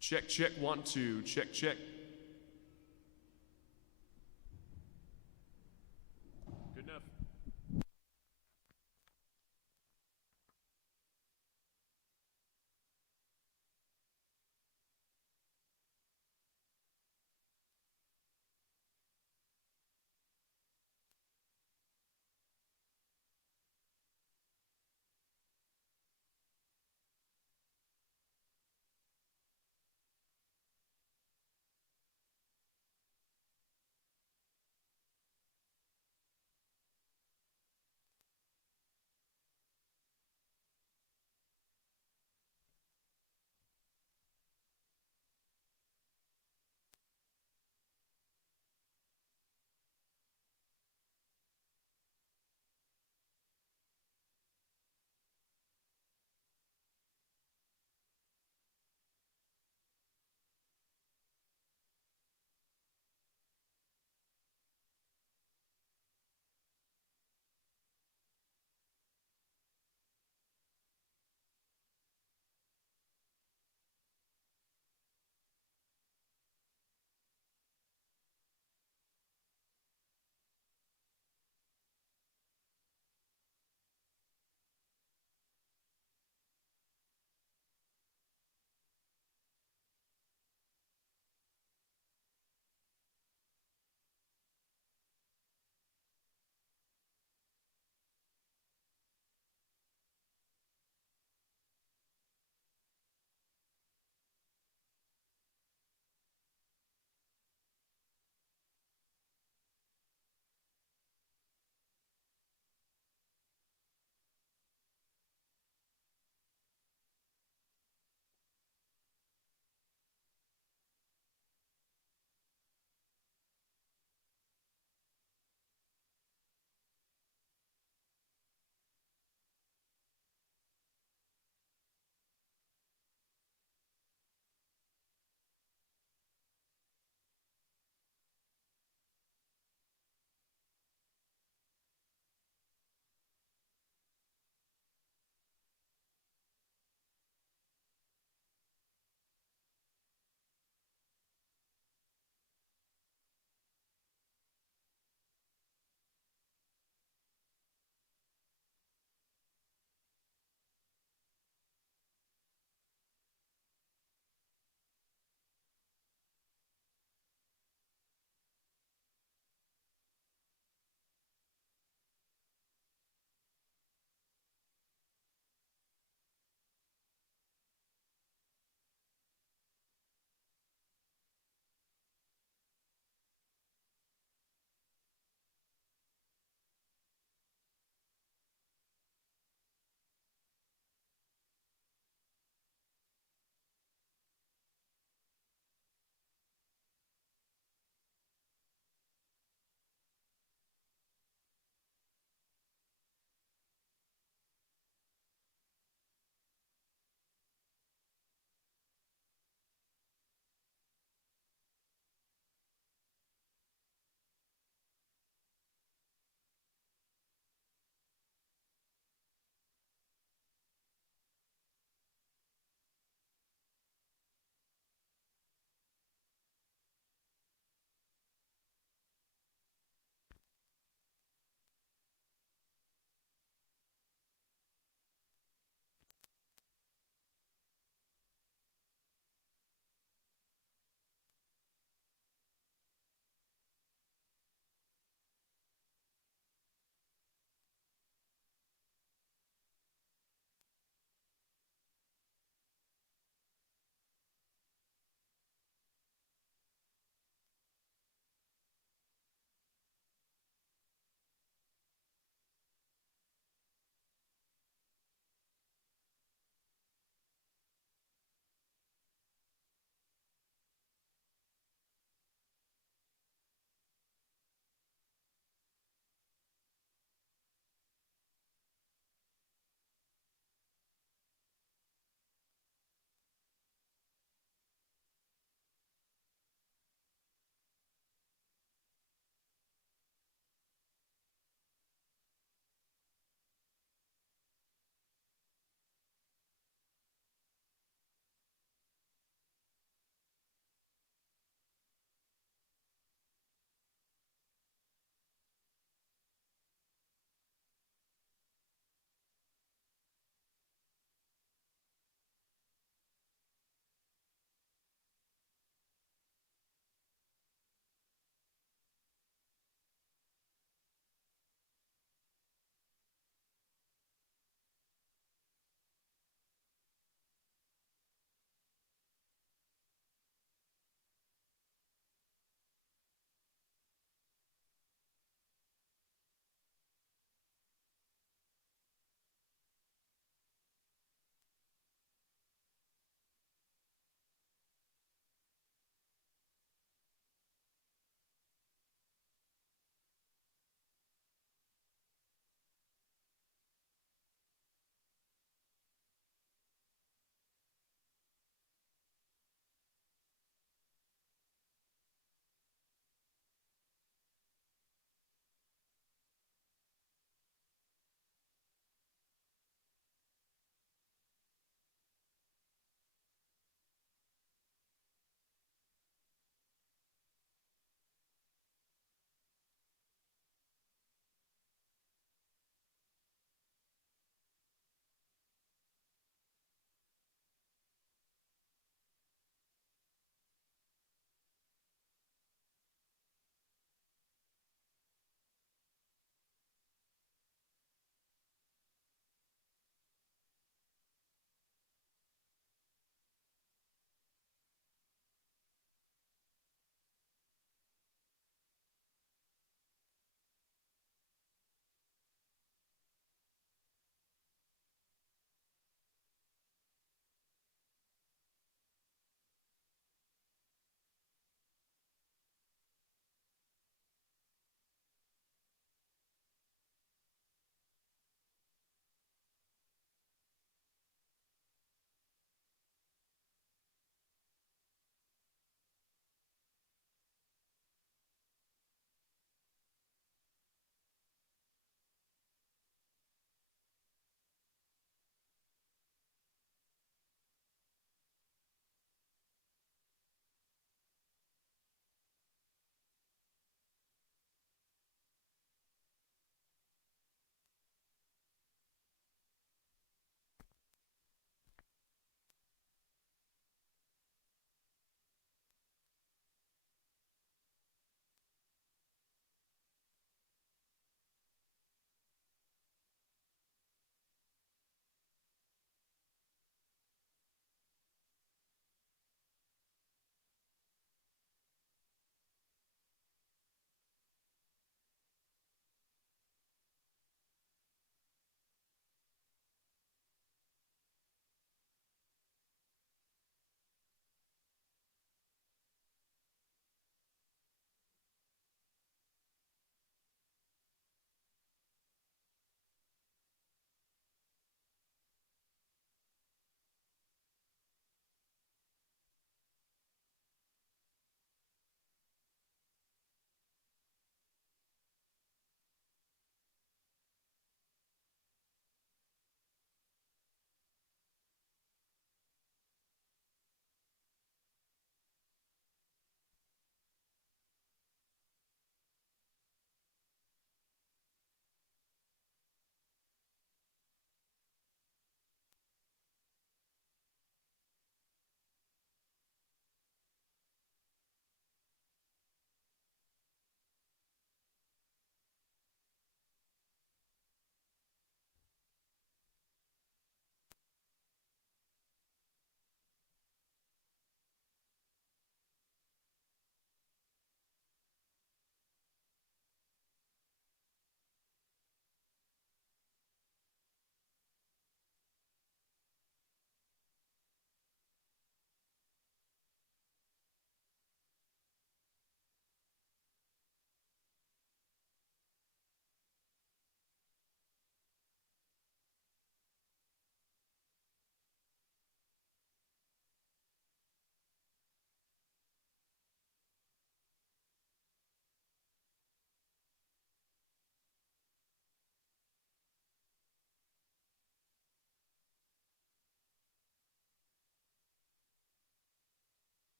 Check, check, 1, 2, check, check. Good enough.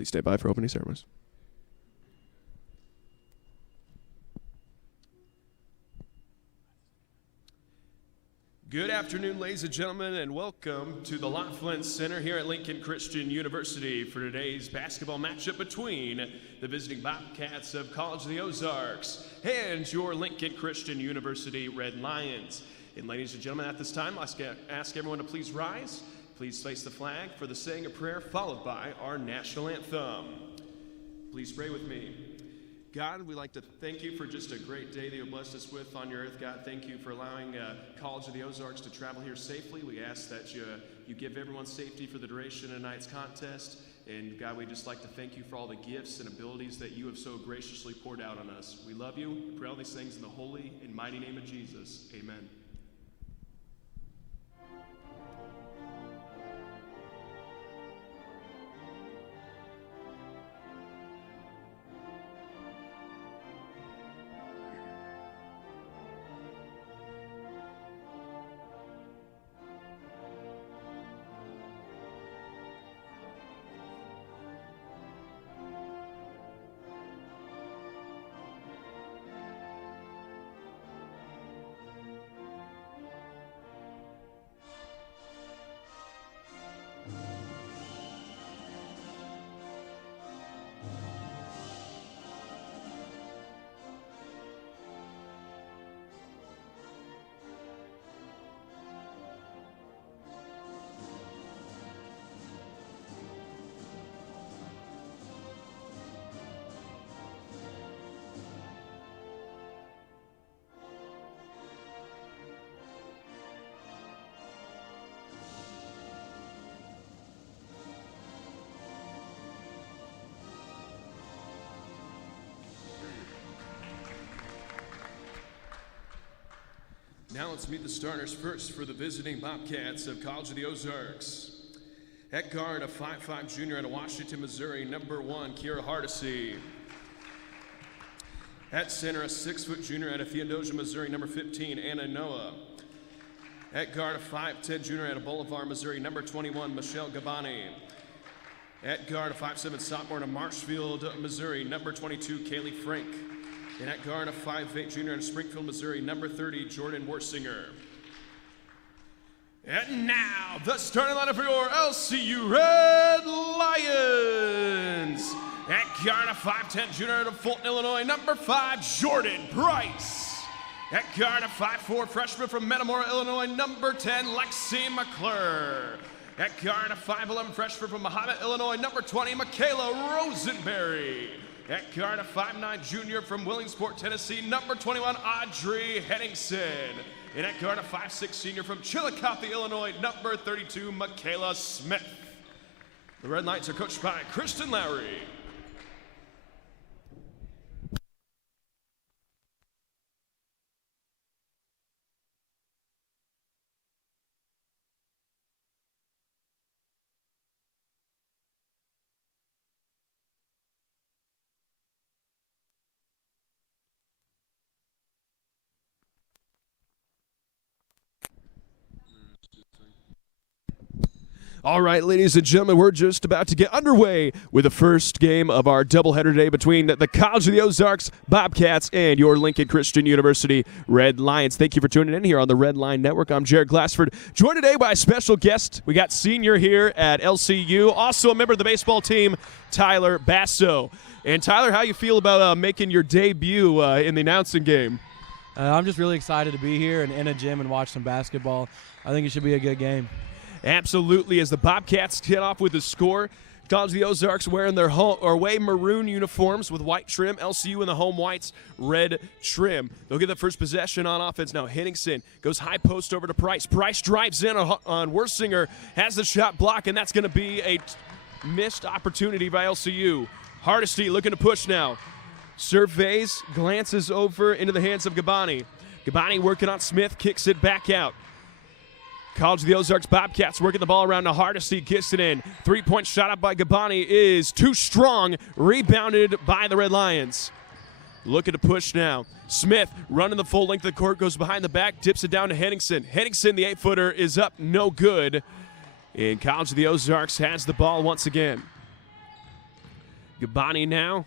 Please stay by for opening ceremonies. Good afternoon, ladies and gentlemen, and welcome to the Laughlin Center here at Lincoln Christian University for today's basketball matchup between the visiting Bobcats of College of the Ozarks and your Lincoln Christian University Red Lions. And ladies and gentlemen, at this time, I ask everyone to please rise. Please face the flag for the saying of prayer, followed by our national anthem. Please pray with me. God, we'd like to thank you for just a great day that you blessed us with on your earth. God, thank you for allowing College of the Ozarks to travel here safely. We ask that you give everyone safety for the duration of tonight's contest. And God, we'd just like to thank you for all the gifts and abilities that you have so graciously poured out on us. We love you. We pray all these things in the holy and mighty name of Jesus. Amen. Now let's meet the starters first for the visiting Bobcats of College of the Ozarks. At guard, a 5'5" junior out of Washington, Missouri, number 1, Kiera Hardesty. At center, a 6' junior out of Theodosia, Missouri, number 15, Anna Noah. At guard, a 5'10" junior out of Bolivar, Missouri, number 21, Michelle Gabani. At guard, a 5'7" sophomore out of Marshfield, Missouri, number 22, Kaylee Frank. And at guard, a 5'8" junior out of Springfield, Missouri, number 30, Jordan Worsinger. And now, the starting lineup for your LCU Red Lions. At guard, a 5'10" junior out of Fulton, Illinois, number 5, Jordan Price. At guard, a 5'4" freshman from Metamora, Illinois, number 10, Lexi McClure. At guard, a 5'11" freshman from Mahomet, Illinois, number 20, Michaela Rosenberry. At guard, a 5'9" junior from Willingsport, Tennessee, number 21, Audrey Henningsen. And at guard, a 5'6" senior from Chillicothe, Illinois, number 32, Michaela Smith. The Red Lions are coached by Kristen Lowry. All right, ladies and gentlemen, we're just about to get underway with the first game of our doubleheader today between the College of the Ozarks Bobcats and your Lincoln Christian University Red Lions. Thank you for tuning in here on the Red Line Network. I'm Jared Glassford, joined today by a special guest. We got senior here at LCU, also a member of the baseball team, Tyler Basso. And Tyler, how you feel about making your debut in the announcing game? I'm just really excited to be here and in a gym and watch some basketball. I think it should be a good game. Absolutely, as the Bobcats get off with the score. College of the Ozarks wearing their away maroon uniforms with white trim. LCU in the home whites, red trim. They'll get the first possession on offense now. Henningsen goes high post over to Price. Price drives in on Worsinger, has the shot blocked, and that's going to be a missed opportunity by LCU. Hardesty looking to push now. Surveys, glances over into the hands of Gabani. Gabani working on Smith, kicks it back out. College of the Ozarks Bobcats working the ball around to Hardesty, gets it in. Three-point shot up by Gabani is too strong, rebounded by the Red Lions. Looking to push now. Smith running the full length of the court, goes behind the back, dips it down to Henningsen. Henningsen, the 8-footer, is up, no good. And College of the Ozarks has the ball once again. Gabani now.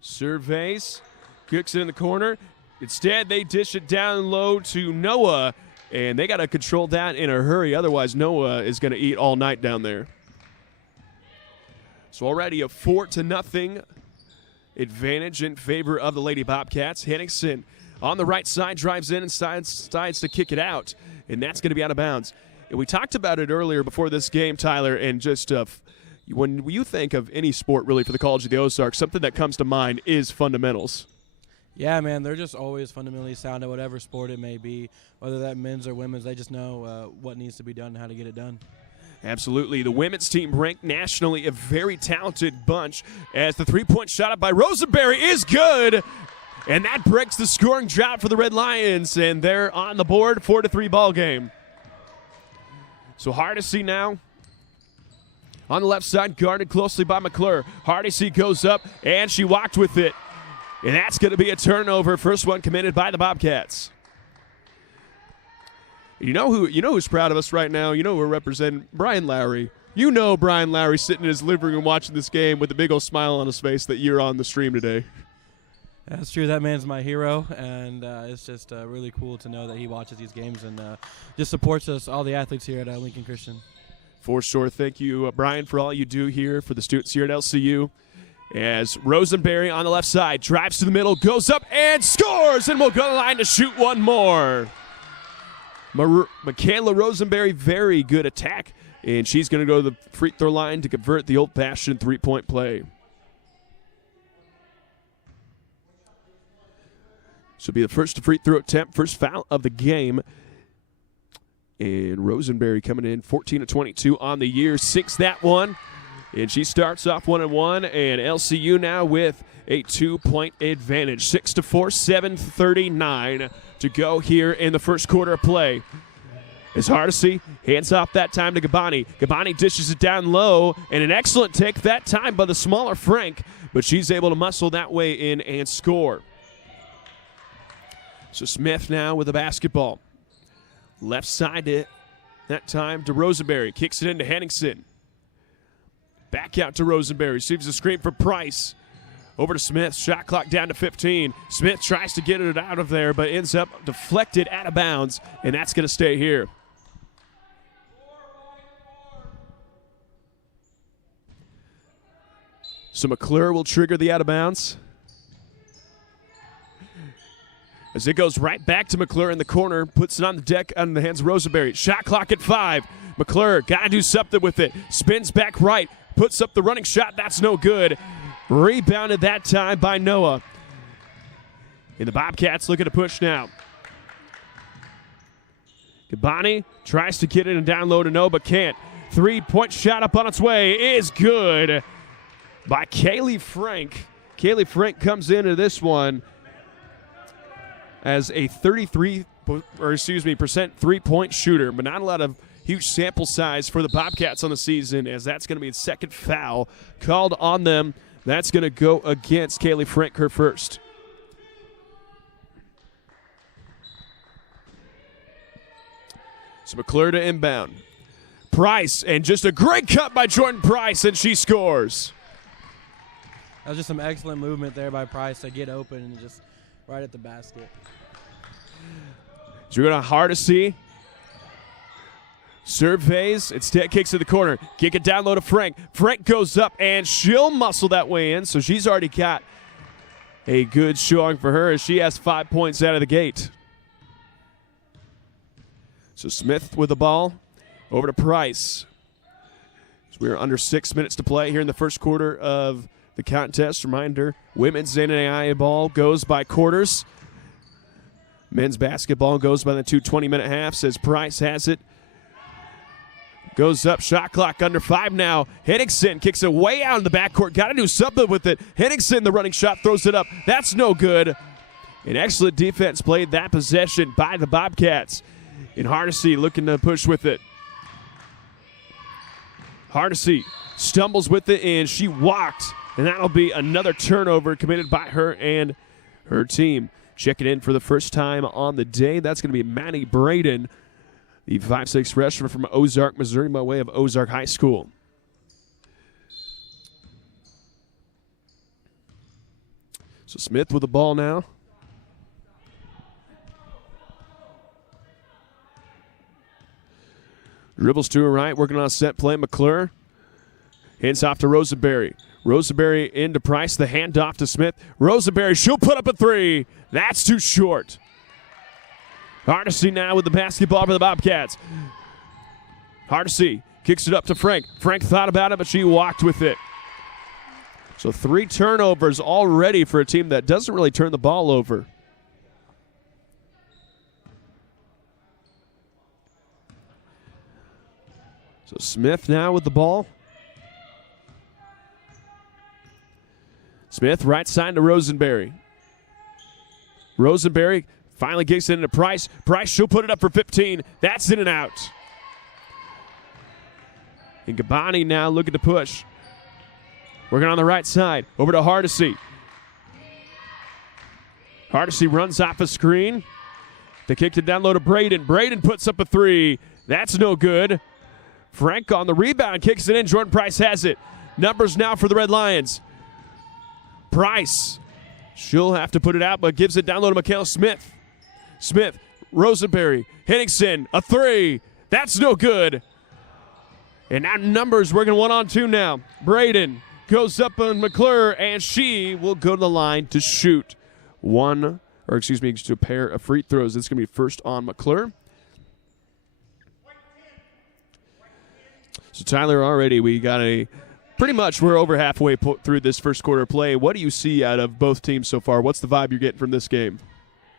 Surveys. Kicks it in the corner. Instead, they dish it down low to Noah, and they got to control that in a hurry. Otherwise, Noah is going to eat all night down there. So already a 4-0 advantage in favor of the Lady Bobcats. Henningsen on the right side drives in and decides to kick it out, and that's going to be out of bounds. And we talked about it earlier before this game, Tyler, and just when you think of any sport really for the College of the Ozarks, something that comes to mind is fundamentals. Yeah, man, they're just always fundamentally sound at whatever sport it may be, whether that men's or women's. They just know what needs to be done and how to get it done. Absolutely. The women's team ranked nationally, a very talented bunch, as the three-point shot up by Rosenberry is good, and that breaks the scoring drought for the Red Lions, and they're on the board, 4-3 ball game. So Hardesty now on the left side, guarded closely by McClure. Hardesty goes up, and she walked with it. And that's going to be a turnover. First one committed by the Bobcats. You know who's proud of us right now? You know who we're representing? Brian Lowry. You know Brian Lowry sitting in his living room watching this game with a big old smile on his face that you're on the stream today. That's true. That man's my hero, and it's just really cool to know that he watches these games and just supports us, all the athletes here at Lincoln Christian. For sure. Thank you, Brian, for all you do here for the students here at LCU. As Rosenberry on the left side drives to the middle, goes up and scores, and will go to the line to shoot one more. Michaela Rosenberry, very good attack, and she's going to go to the free throw line to convert the old-fashioned three-point play. This will be the first free throw attempt, first foul of the game. And Rosenberry coming in 14-22 on the year, 6 that one. And she starts off 1-1, and LCU now with a 2-point advantage. 6-4, 7:39 to go here in the first quarter of play. As Hardesty hands off that time to Gabani. Gabani dishes it down low, and an excellent take that time by the smaller Frank, but she's able to muscle that way in and score. So Smith now with the basketball. Left side that time to Rosenberry. Kicks it into Henningsen. Back out to Rosenberry. Receives a screen for Price. Over to Smith. Shot clock down to 15. Smith tries to get it out of there, but ends up deflected out of bounds, and that's going to stay here. So McClure will trigger the out of bounds. As it goes right back to McClure in the corner, puts it on the deck on the hands of Rosenberry. Shot clock at 5. McClure got to do something with it. Spins back right. Puts up the running shot. That's no good. Rebounded that time by Noah. And the Bobcats looking to push now. Gabani tries to get it and down low to Noah, but can't. 3-point shot up on its way is good by Kaylee Frank. Kaylee Frank comes into this one as a 33% three-point shooter, but not a lot of huge sample size for the Bobcats on the season, as that's going to be the second foul called on them. That's going to go against Kaylee Frank, her first. So McClure to inbound. Price, and just a great cut by Jordan Price, and she scores. That was just some excellent movement there by Price to get open and just right at the basket. So we're going to Hardesty. Surveys, instead kicks to the corner. Kick it down low to Frank. Frank goes up, and she'll muscle that way in, so she's already got a good showing for her as she has 5 points out of the gate. So Smith with the ball. Over to Price. So we're under 6 minutes to play here in the first quarter of the contest. Reminder, women's NAIA ball goes by quarters. Men's basketball goes by the 2 20-minute halves as Price has it. Goes up, shot clock under 5 now. Henningsen kicks it way out in the backcourt. Got to do something with it. Henningsen, the running shot, throws it up. That's no good. An excellent defense played that possession by the Bobcats. And Hardesty looking to push with it. Hardesty stumbles with it, and she walked. And that'll be another turnover committed by her and her team. Checking in for the first time on the day. That's going to be Maddie Braden, the 5'6" freshman from Ozark, Missouri, by way of Ozark High School. So Smith with the ball now. Dribbles to her right, working on a set play. McClure hands off to Rosenberry. Rosenberry into Price, the handoff to Smith. Rosenberry, she'll put up a three. That's too short. Hardesty now with the basketball for the Bobcats. Hardesty kicks it up to Frank. Frank thought about it, but she walked with it. So 3 turnovers already for a team that doesn't really turn the ball over. So Smith now with the ball. Smith right side to Rosenberry. Rosenberry finally kicks it into Price. Price, she'll put it up for 15. That's in and out. And Gabani now looking to push. Working on the right side. Over to Hardesty. Hardesty runs off a screen. They kicked it down low to Braden. Braden puts up a three. That's no good. Frank on the rebound, kicks it in. Jordan Price has it. Numbers now for the Red Lions. Price. She'll have to put it out, but gives it down low to Michaela Smith. Smith, Rosenberry, Henningsen, a three. That's no good. And now Numbers working 1-on-2 now. Braden goes up on McClure, and she will go to the line to shoot to a pair of free throws. It's going to be first on McClure. So Tyler, already we got we're over halfway through this first quarter play. What do you see out of both teams so far? What's the vibe you're getting from this game?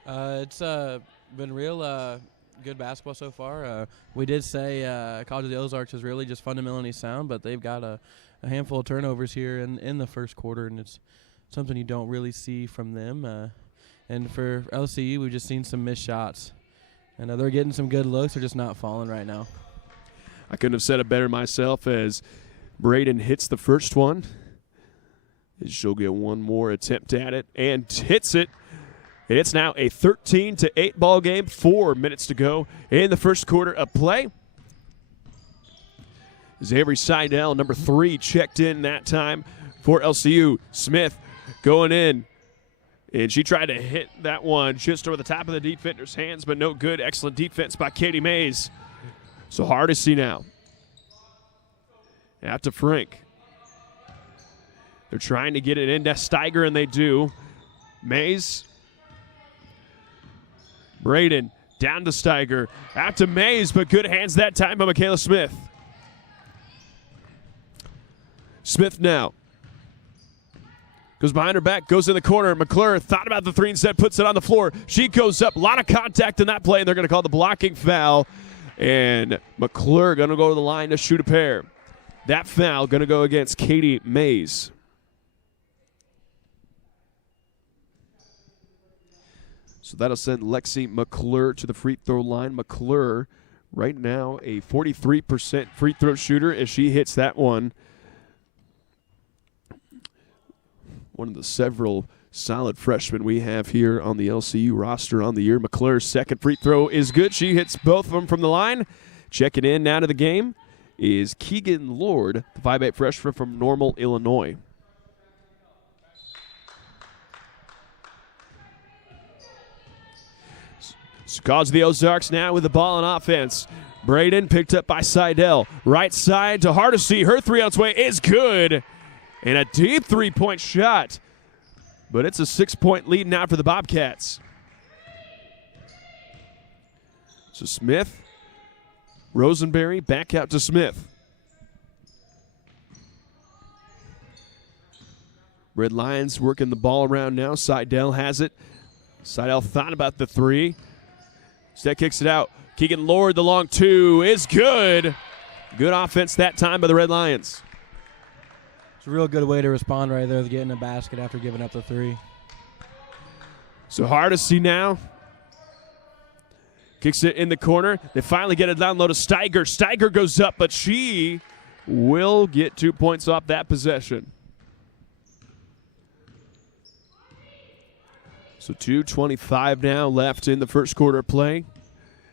It's been real good basketball so far. We did say College of the Ozarks is really just fundamentally sound, but they've got a handful of turnovers here in the first quarter, and it's something you don't really see from them. And for LCU, we've just seen some missed shots. And they're getting some good looks. They're just not falling right now. I couldn't have said it better myself as Braden hits the first one. She'll get one more attempt at it and hits it. And it's now a 13-8 ball game. 4 minutes to go in the first quarter of play. Avery Seidel, number 3, checked in that time for LCU. Smith going in. And she tried to hit that one just over the top of the defender's hands, but no good. Excellent defense by Katie Mays. So Hardesty now. Out to Frank. They're trying to get it into Steiger, and they do. Mays. Braden down to Steiger. Out to Mays, but good hands that time by Michaela Smith. Smith now. Goes behind her back, goes in the corner. McClure thought about the three instead, puts it on the floor. She goes up. A lot of contact in that play, and they're going to call the blocking foul. And McClure going to go to the line to shoot a pair. That foul going to go against Katie Mays. So that'll send Lexi McClure to the free throw line. McClure right now a 43% free throw shooter as she hits that one. One of the several solid freshmen we have here on the LCU roster on the year. McClure's second free throw is good. She hits both of them from the line. Checking in now to the game is Keegan Lord, the 5'8 freshman from Normal, Illinois. So College of the Ozarks now with the ball on offense. Braden picked up by Seidel. Right side to Hardesty. Her three on its way is good. And a deep three-point shot. But it's a 6-point lead now for the Bobcats. So Smith, Rosenberry, back out to Smith. Red Lions working the ball around now. Seidel has it. Seidel thought about the three. Instead kicks it out. Keegan Lord, the long two, is good. Good offense that time by the Red Lions. It's a real good way to respond right there, getting a basket after giving up the three. So Hardesty now. Kicks it in the corner. They finally get it down low to Steiger. Steiger goes up, but she will get 2 points off that possession. So 2:25 now left in the first quarter play.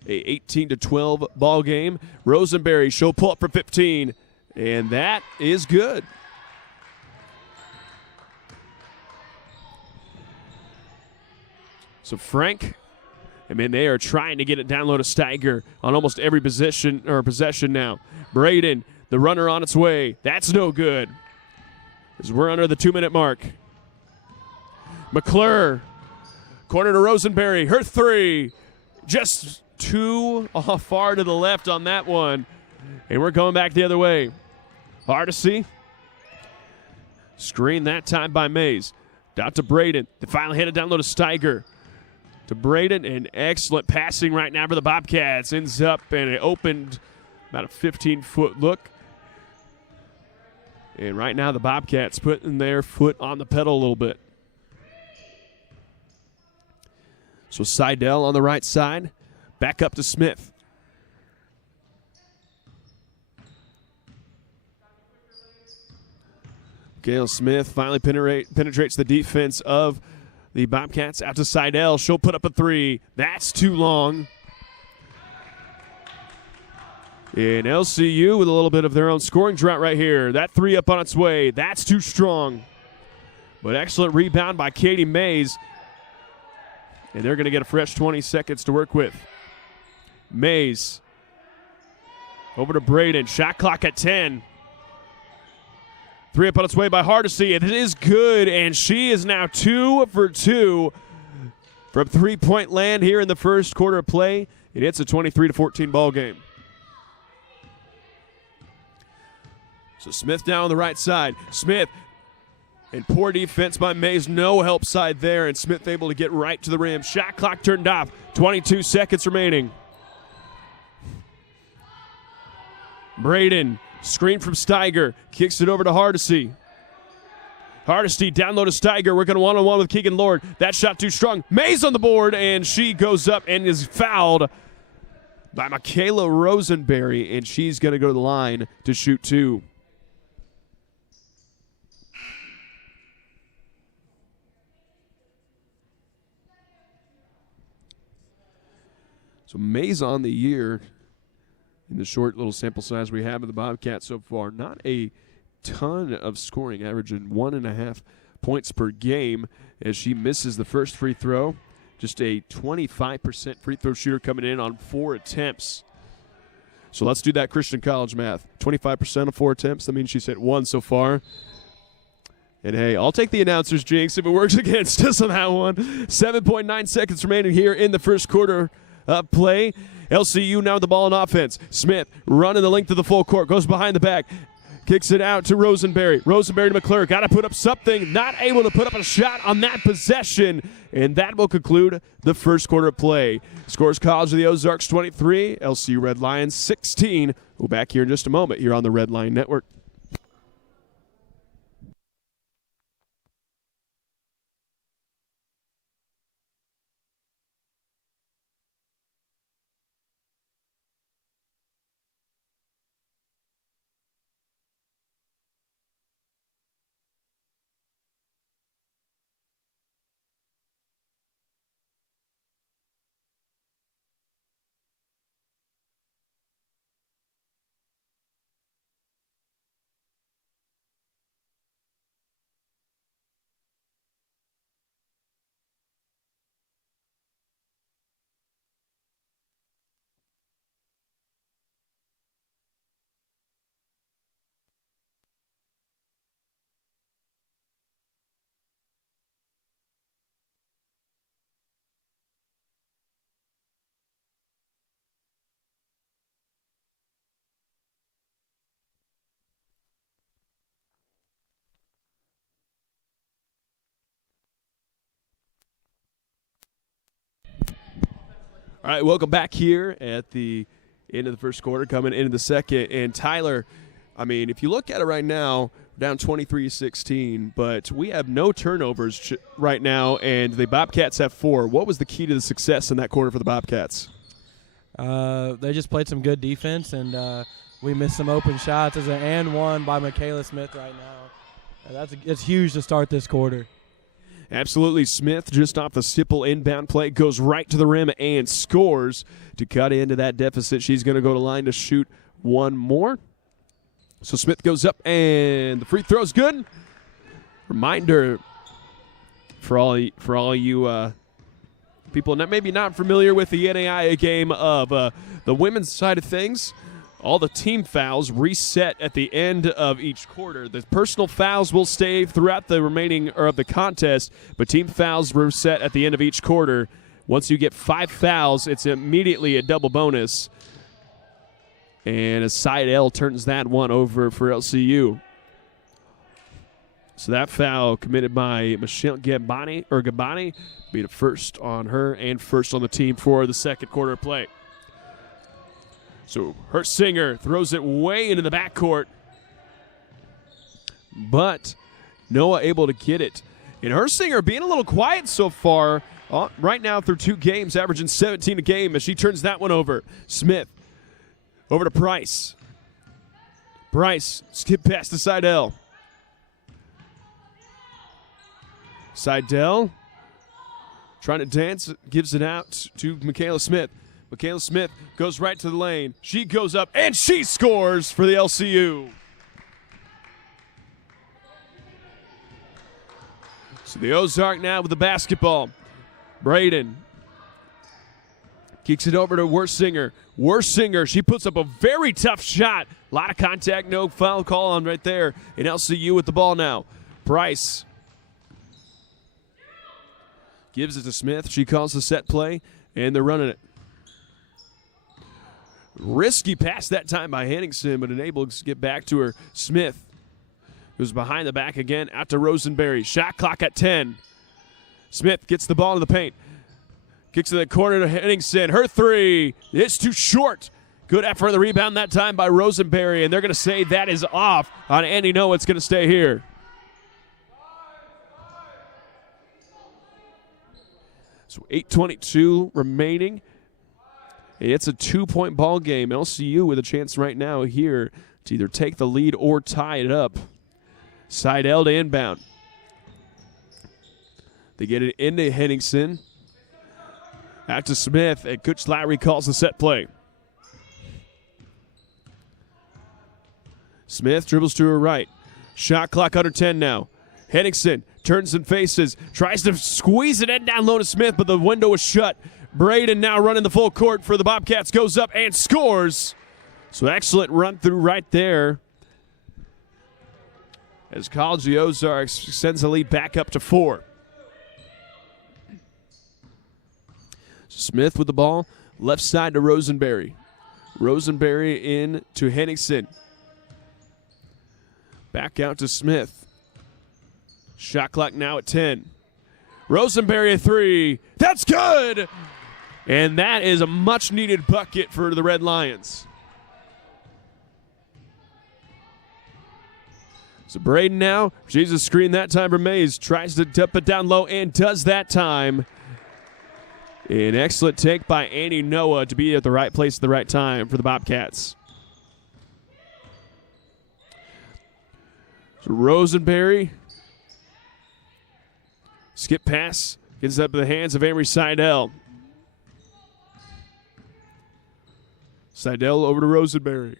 A 18-12 ball game. Rosenberry, she'll pull up for 15, and that is good. So Frank, I mean, they are trying to get it down low to Steiger on almost every possession now. Braden, the runner on its way. That's no good, as we're under the 2-minute mark. McClure, corner to Rosenberry. Her three, just too far to the left on that one. And we're going back the other way. Hardesty. Screen that time by Mays. Down to Braden. They finally hit it down low to Steiger. To Braden, and excellent passing right now for the Bobcats. Ends up, and it opened about a 15-foot look. And right now the Bobcats putting their foot on the pedal a little bit. So Seidel on the right side. Back up to Smith. Gail Smith finally penetrates the defense of the Bobcats. Out to Seidel. She'll put up a three. That's too long. And LCU with a little bit of their own scoring drought right here. That three up on its way. That's too strong. But excellent rebound by Katie Mays. And they're going to get a fresh 20 seconds to work with. Mays. Over to Braden. Shot clock at 10. Three up on its way by Hardesty. It is good, and she is now 2 for 2 from three-point land here in the first quarter of play. And it's a 23-14 ball game. So Smith down on the right side. Smith, and poor defense by Mays. No help side there, and Smith able to get right to the rim. Shot clock turned off. 22 seconds remaining. Braden, screen from Steiger. Kicks it over to Hardesty. Hardesty down low to Steiger. We're going to one-on-one with Keegan Lord. That shot too strong. Mays on the board, and she goes up and is fouled by Michaela Rosenberry, and she's going to go to the line to shoot two. So Mays on the year in the short little sample size we have of the Bobcats so far. Not a ton of scoring, averaging 1.5 points per game as she misses the first free throw. Just a 25% free throw shooter coming in on 4 attempts. So let's do that Christian College math. 25% of 4 attempts. That means she's hit 1 so far. And hey, I'll take the announcer's jinx if it works against us on that one. 7.9 seconds remaining here in the first quarter of play. LCU now with the ball in offense. Smith running the length of the full court. Goes behind the back. Kicks it out to Rosenberry. Rosenberry to McClure. Got to put up something. Not able to put up a shot on that possession. And that will conclude the first quarter of play. Scores College of the Ozarks 23. LCU Red Lions 16. We'll back here in just a moment here on the Red Line Network. All right, welcome back here at the end of the first quarter, coming into the second. And Tyler, I mean, if you look at it right now, down 23-16, but we have no turnovers right now, and the Bobcats have 4. What was the key to the success in that quarter for the Bobcats? They just played some good defense, and we missed some open shots. There's an and one by Michaela Smith right now. It's huge to start this quarter. Absolutely. Smith, just off the simple inbound play, goes right to the rim and scores to cut into that deficit. She's going to go to line to shoot one more. So Smith goes up, and the free throw's good. Reminder for all you people maybe not familiar with the NAIA game of the women's side of things, all the team fouls reset at the end of each quarter. The personal fouls will stay throughout the remaining of the contest, but team fouls reset at the end of each quarter. Once you get 5 fouls, it's immediately a double bonus. And a side L turns that one over for LCU. So that foul committed by Michelle Gabani beat it first on her and first on the team for the second quarter of play. So Hersinger throws it way into the backcourt, but Noah able to get it. And Hersinger being a little quiet so far. Right now through 2 games, averaging 17 a game as she turns that one over. Smith over to Price. Price skip past to Seidel. Seidel trying to dance, gives it out to Michaela Smith. Michaela Smith goes right to the lane. She goes up, and she scores for the LCU. So the Ozark now with the basketball. Braden kicks it over to Worsinger. Worsinger, she puts up a very tough shot. A lot of contact, no foul call on right there. And LCU with the ball now. Price gives it to Smith. She calls the set play, and they're running it. Risky pass that time by Henningsen, but unable to get back to her. Smith, who's behind the back again, out to Rosenberry. Shot clock at 10. Smith gets the ball in the paint. Kicks to the corner to Henningsen. Her three. It's too short. Good effort on the rebound that time by Rosenberry, and they're going to say that is off on Andy Noah. It's going to stay here. So 8:22 remaining. It's a 2-point ball game. LCU with a chance right now here to either take the lead or tie it up. Seidel to inbound. They get it into Henningsen. Out to Smith, and Coach Lowry calls the set play. Smith dribbles to her right. Shot clock under 10 now. Henningsen turns and faces, tries to squeeze it in down low to Smith, but the window is shut. Braden now running the full court for the Bobcats, goes up and scores. So excellent run through right there as College of the Ozarks sends the lead back up to 4. Smith with the ball, left side to Rosenberry. Rosenberry in to Henningsen. Back out to Smith. Shot clock now at 10. Rosenberry a 3. That's good! And that is a much-needed bucket for the Red Lions. So Braden now, she's a screen that time for Mays. Tries to dump it down low and does that time. An excellent take by Andy Noah to be at the right place at the right time for the Bobcats. So Rosenberry. Skip pass. Gets up in the hands of Amory Seidel. Seidel over to Rosenberry.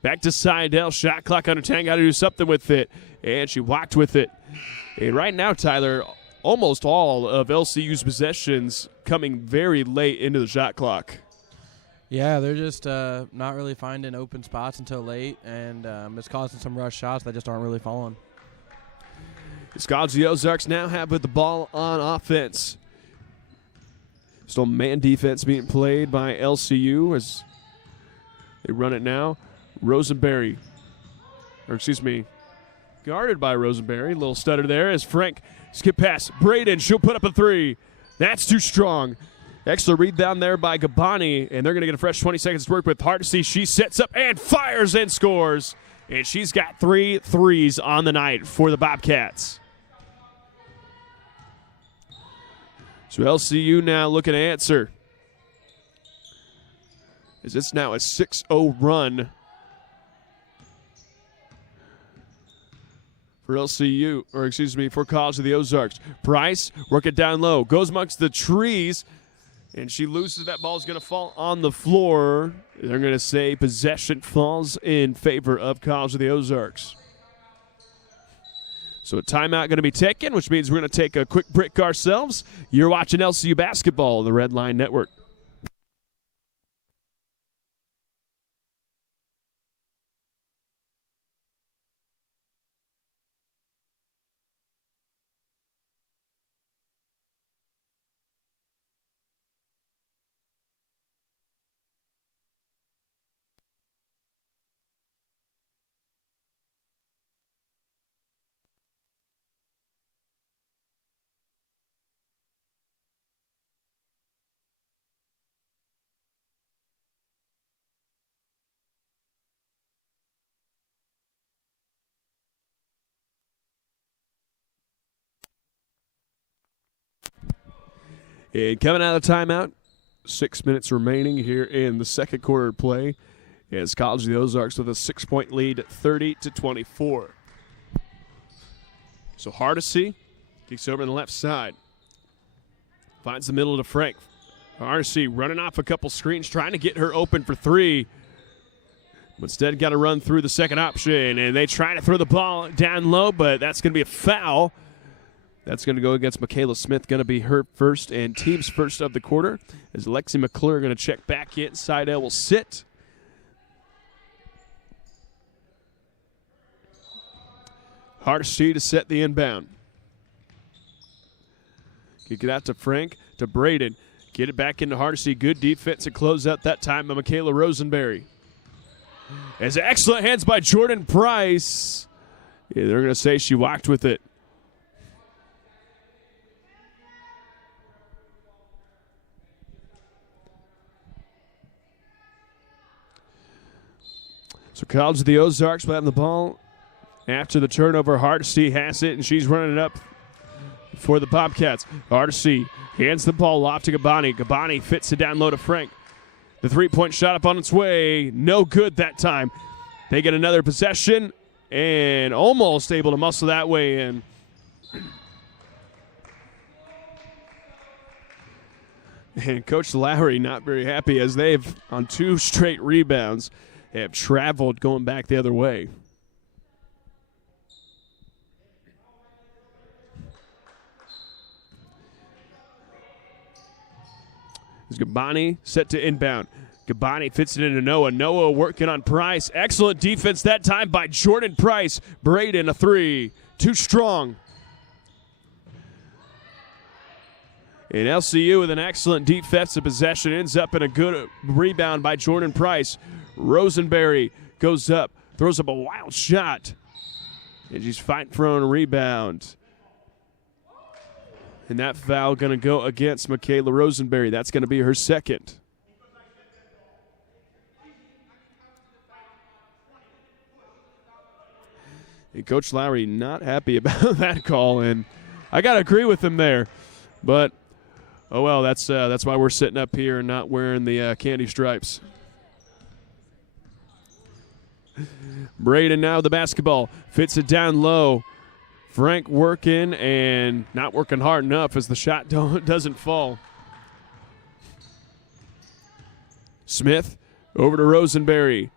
Back to Seidel. Shot clock under 10. Got to do something with it. And she walked with it. And right now, Tyler, almost all of LCU's possessions coming very late into the shot clock. Yeah, they're just not really finding open spots until late, and it's causing some rush shots that just aren't really falling. The Ozarks now have with the ball on offense. Still man defense being played by LCU as they run it now. Rosenberry, guarded by Rosenberry. A little stutter there as Frank skip pass. Braden, she'll put up a 3. That's too strong. Excellent rebound there by Gabani, and they're going to get a fresh 20 seconds to work with. Hardesty, she sets up and fires and scores. And she's got 3 threes on the night for the Bobcats. So LCU now looking to answer, as it's now a 6-0 run for LCU, for College of the Ozarks. Price, work it down low, goes amongst the trees, and she loses. That ball's going to fall on the floor. They're going to say possession falls in favor of College of the Ozarks. So a timeout going to be taken, which means we're going to take a quick break ourselves. You're watching LCU basketball on the Red Line Network. And coming out of the timeout, 6 minutes remaining here in the second quarter of play. As College of the Ozarks with a 6-point lead, 30-24. So Hardesty kicks over on the left side. Finds the middle to Frank. Hardesty running off a couple screens, trying to get her open for three. But instead got to run through the second option, and they try to throw the ball down low, but that's going to be a foul. That's going to go against Michaela Smith, going to be her first and team's first of the quarter. As Lexi McClure going to check back in. Seidel will sit. Hardesty to set the inbound. Kick it out to Frank, to Braden. Get it back into Hardesty. Good defense to close out that time by Michaela Rosenberry. As excellent hands by Jordan Price. Yeah, they're going to say she walked with it. So College of the Ozarks will have the ball after the turnover. Hardesty has it, and she's running it up for the Bobcats. Hardesty hands the ball off to Gabani. Gabani fits it down low to Frank. The three-point shot up on its way. No good that time. They get another possession and almost able to muscle that way in. And Coach Lowry not very happy as they've, on 2 straight rebounds, have traveled going back the other way. Is Gabani set to inbound. Gabani fits it into Noah. Noah working on Price. Excellent defense that time by Jordan Price. Braden, a three. Too strong. And LCU with an excellent defensive possession ends up in a good rebound by Jordan Price. Rosenberry goes up, throws up a wild shot, and she's fighting for a rebound. And that foul going to go against Michaela Rosenberry. That's going to be her second. And Coach Lowry not happy about that call, and I got to agree with him there. But, oh well, that's why we're sitting up here and not wearing the candy stripes. Braden now the basketball. Fits it down low. Frank working and not working hard enough as the shot doesn't fall. Smith over to Rosenberry.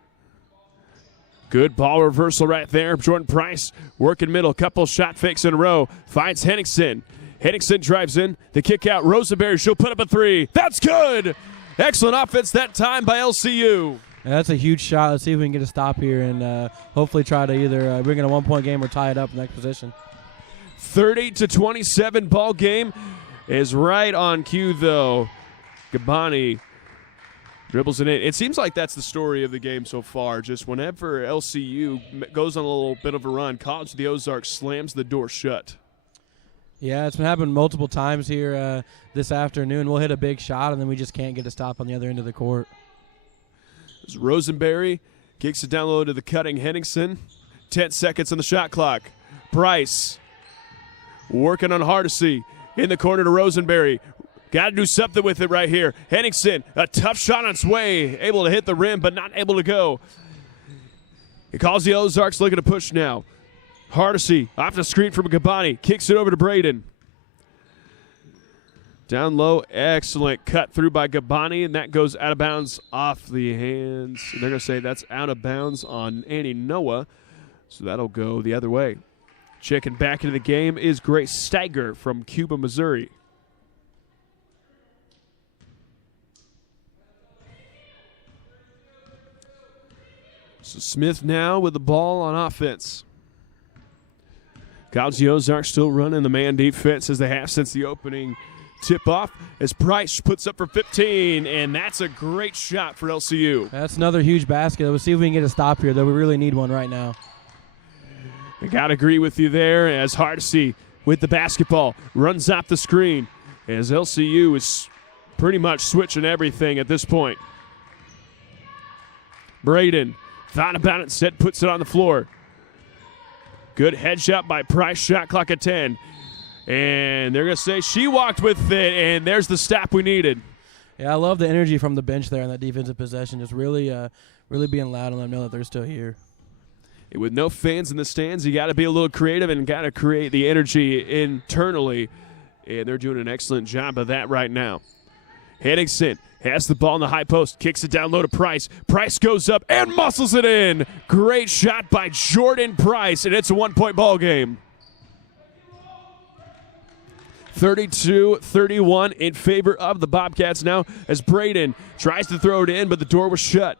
Good ball reversal right there. Jordan Price working middle. Couple shot fakes in a row. Finds Henningsen. Henningsen drives in. The kick out. Rosenberry, she'll put up a three. That's good. Excellent offense that time by LCU. Yeah, that's a huge shot. Let's see if we can get a stop here and hopefully try to either bring in a one-point game or tie it up in the next position. 30-27 ball game is right on cue, though. Gabani dribbles it in. It seems like that's the story of the game so far. Just whenever LCU goes on a little bit of a run, College of the Ozarks slams the door shut. Yeah, it's been happening multiple times here this afternoon. We'll hit a big shot, and then we just can't get a stop on the other end of the court. Rosenberry kicks it down low to the cutting Henningsen. 10 seconds on the shot clock. Price working on Hardesty in the corner to Rosenberry. Got to do something with it right here. Henningsen, a tough shot on its way. Able to hit the rim, but not able to go. He calls the Ozarks looking to push now. Hardesty off the screen from Gabani. Kicks it over to Braden. Down low, excellent cut through by Gabani, and that goes out of bounds off the hands. They're going to say that's out of bounds on Annie Noah, so that'll go the other way. Checking back into the game is Grace Steiger from Cuba, Missouri. So Smith now with the ball on offense. College of the Ozarks still running the man defense as they have since the opening tip-off as Price puts up for 15, and that's a great shot for LCU. That's another huge basket. We'll see if we can get a stop here, though. We really need one right now. I got to agree with you there as Hardesty with the basketball runs off the screen as LCU is pretty much switching everything at this point. Braden thought about it, said puts it on the floor. Good headshot by Price, shot clock at 10. And they're going to say she walked with it, and there's the stop we needed. Yeah, I love the energy from the bench there on that defensive possession, just really being loud and let them know that they're still here. With no fans in the stands, you got to be a little creative and got to create the energy internally, and they're doing an excellent job of that right now. Henningsen has the ball in the high post, kicks it down low to Price. Price goes up and muscles it in. Great shot by Jordan Price, and it's a one-point ball game. 32-31 in favor of the Bobcats now as Braden tries to throw it in, but the door was shut.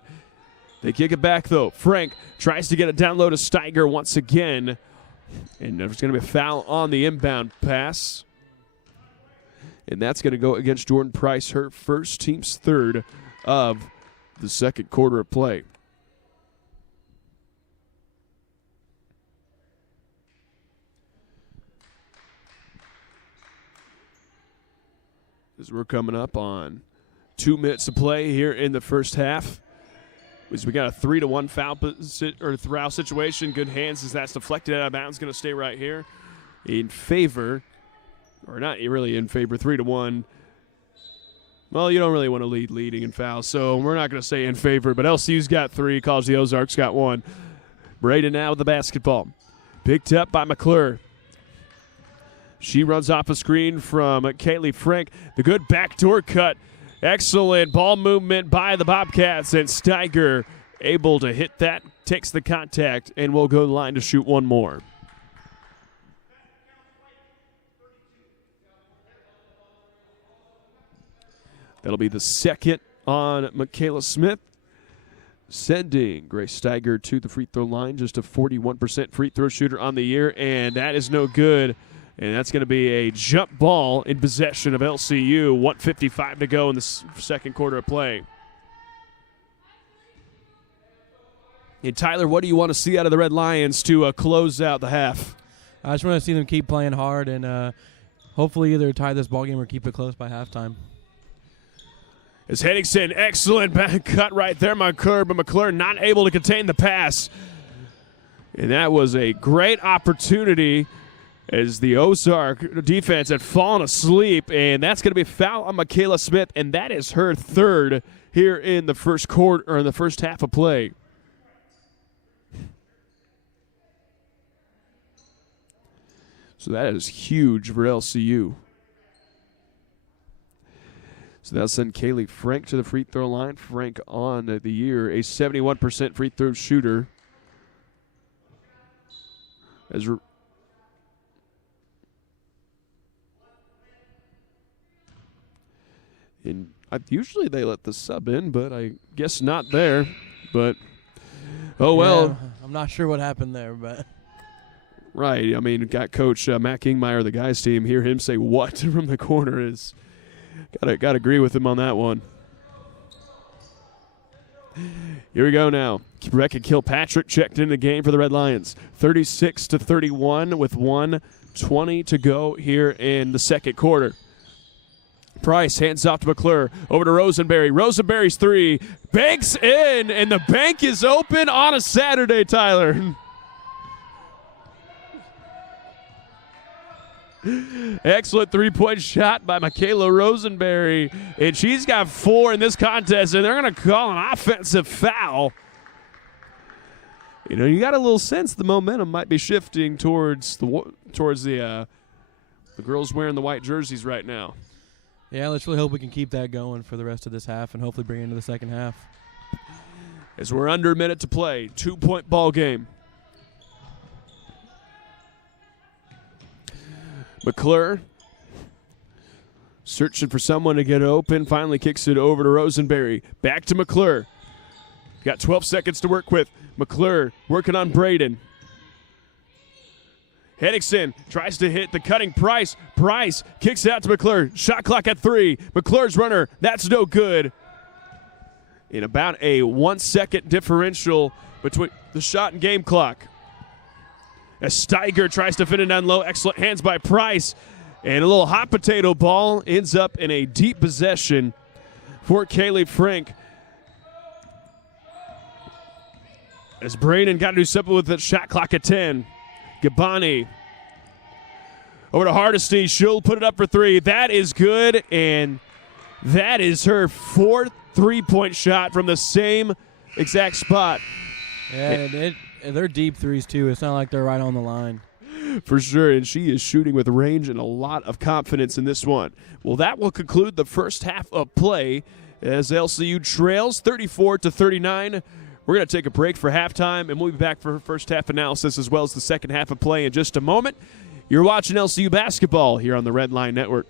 They kick it back, though. Frank tries to get it down low to Steiger once again. And there's going to be a foul on the inbound pass. And that's going to go against Jordan Price, her first, team's third of the second quarter of play. As we're coming up on 2 minutes to play here in the first half. As we got a 3-1 foul situation. Good hands as that's deflected out of bounds. Going to stay right here in favor, or not really in favor, 3-1. Well, you don't really want to leading in fouls, so we're not going to say in favor, but LCU's got 3. College of the Ozarks got 1. Braden now with the basketball. Picked up by McClure. She runs off a screen from Kaylee Frank. The good backdoor cut. Excellent ball movement by the Bobcats, and Steiger able to hit that, takes the contact, and will go to the line to shoot one more. That'll be the second on Michaela Smith, sending Grace Steiger to the free throw line, just a 41% free throw shooter on the year, and that is no good. And that's going to be a jump ball in possession of LCU. 1:55 to go in the second quarter of play. And Tyler, what do you want to see out of the Red Lions to close out the half? I just want to see them keep playing hard and hopefully either tie this ball game or keep it close by halftime. As Henningsen, excellent back cut right there, McClure, but McClure not able to contain the pass. And that was a great opportunity as the Ozark defense had fallen asleep, and that's going to be a foul on Michaela Smith, and that is her third here in the first quarter, or in the first half of play. So that is huge for LCU. So that'll send Kaylee Frank to the free throw line. Frank on the year, a 71% free throw shooter. And usually they let the sub in, but I guess not there. But, oh well. Yeah, I'm not sure what happened there, but. Right. I mean, got Coach Matt Kingmeyer, the guys team, hear him say what from the corner is. Got to agree with him on that one. Here we go now. Rebecca Kilpatrick checked in the game for the Red Lions. 36-31 with 1:20 to go here in the second quarter. Price hands off to McClure. Over to Rosenberry. Rosenberry's three. Banks in, and the bank is open on a Saturday, Tyler. Excellent three-point shot by Michaela Rosenberry, and she's got 4 in this contest, and they're going to call an offensive foul. You know, you got a little sense the momentum might be shifting towards the girls wearing the white jerseys right now. Yeah, let's really hope we can keep that going for the rest of this half and hopefully bring it into the second half. As we're under a minute to play, 2-point ball game. McClure searching for someone to get open. Finally kicks it over to Rosenberry. Back to McClure. Got 12 seconds to work with. McClure working on Braden. Henningsen tries to hit the cutting Price. Price kicks it out to McClure. Shot clock at 3. McClure's runner, that's no good. In about a 1 second differential between the shot and game clock. As Steiger tries to fit it down low. Excellent hands by Price. And a little hot potato ball ends up in a deep possession for Kaylee Frank. As Braden got to do something with the shot clock at 10. Gabani over to Hardesty. She'll put it up for 3. That is good, and that is her 4th three-point shot from the same exact spot. Yeah, they're deep threes, too. It's not like they're right on the line. For sure, and she is shooting with range and a lot of confidence in this one. Well, that will conclude the first half of play as LCU trails 34-39. We're going to take a break for halftime, and we'll be back for first half analysis as well as the second half of play in just a moment. You're watching LCU basketball here on the Red Line Network.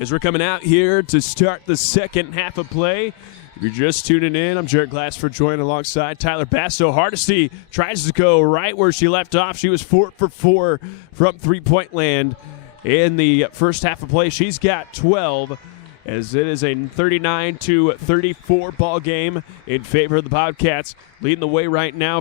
As we're coming out here to start the second half of play. If you're just tuning in, I'm Jared Glassford, joined alongside Tyler Basso. Hardesty tries to go right where she left off. She was 4 for 4 from three-point land in the first half of play. She's got 12, as it is a 39-34 ball game in favor of the Bobcats. Leading the way right now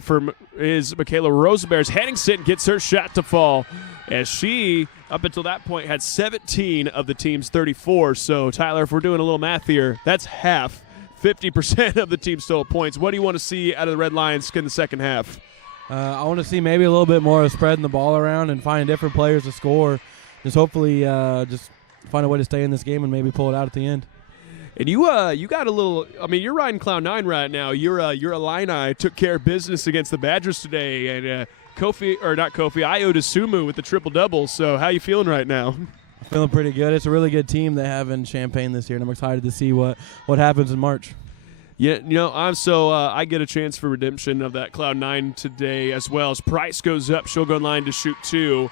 is Michaela Rosenberg. Henningsen gets her shot to fall, as she, up until that point, had 17 of the team's 34. So, Tyler, if we're doing a little math here, that's half. 50% of the team's total points. What do you want to see out of the Red Lions in the second half? I want to see maybe a little bit more of spreading the ball around and finding different players to score. Just hopefully just find a way to stay in this game and maybe pull it out at the end. And you got a little. I mean, you're riding Cloud 9 right now. You're Illini. Took care of business against the Badgers today, and Io DeSumo with the triple double. So how you feeling right now? Feeling pretty good. It's a really good team they have in Champaign this year, and I'm excited to see what happens in March. Yeah, I get a chance for redemption of that Cloud 9 today as well. As Price goes up, she'll go in line to shoot 2.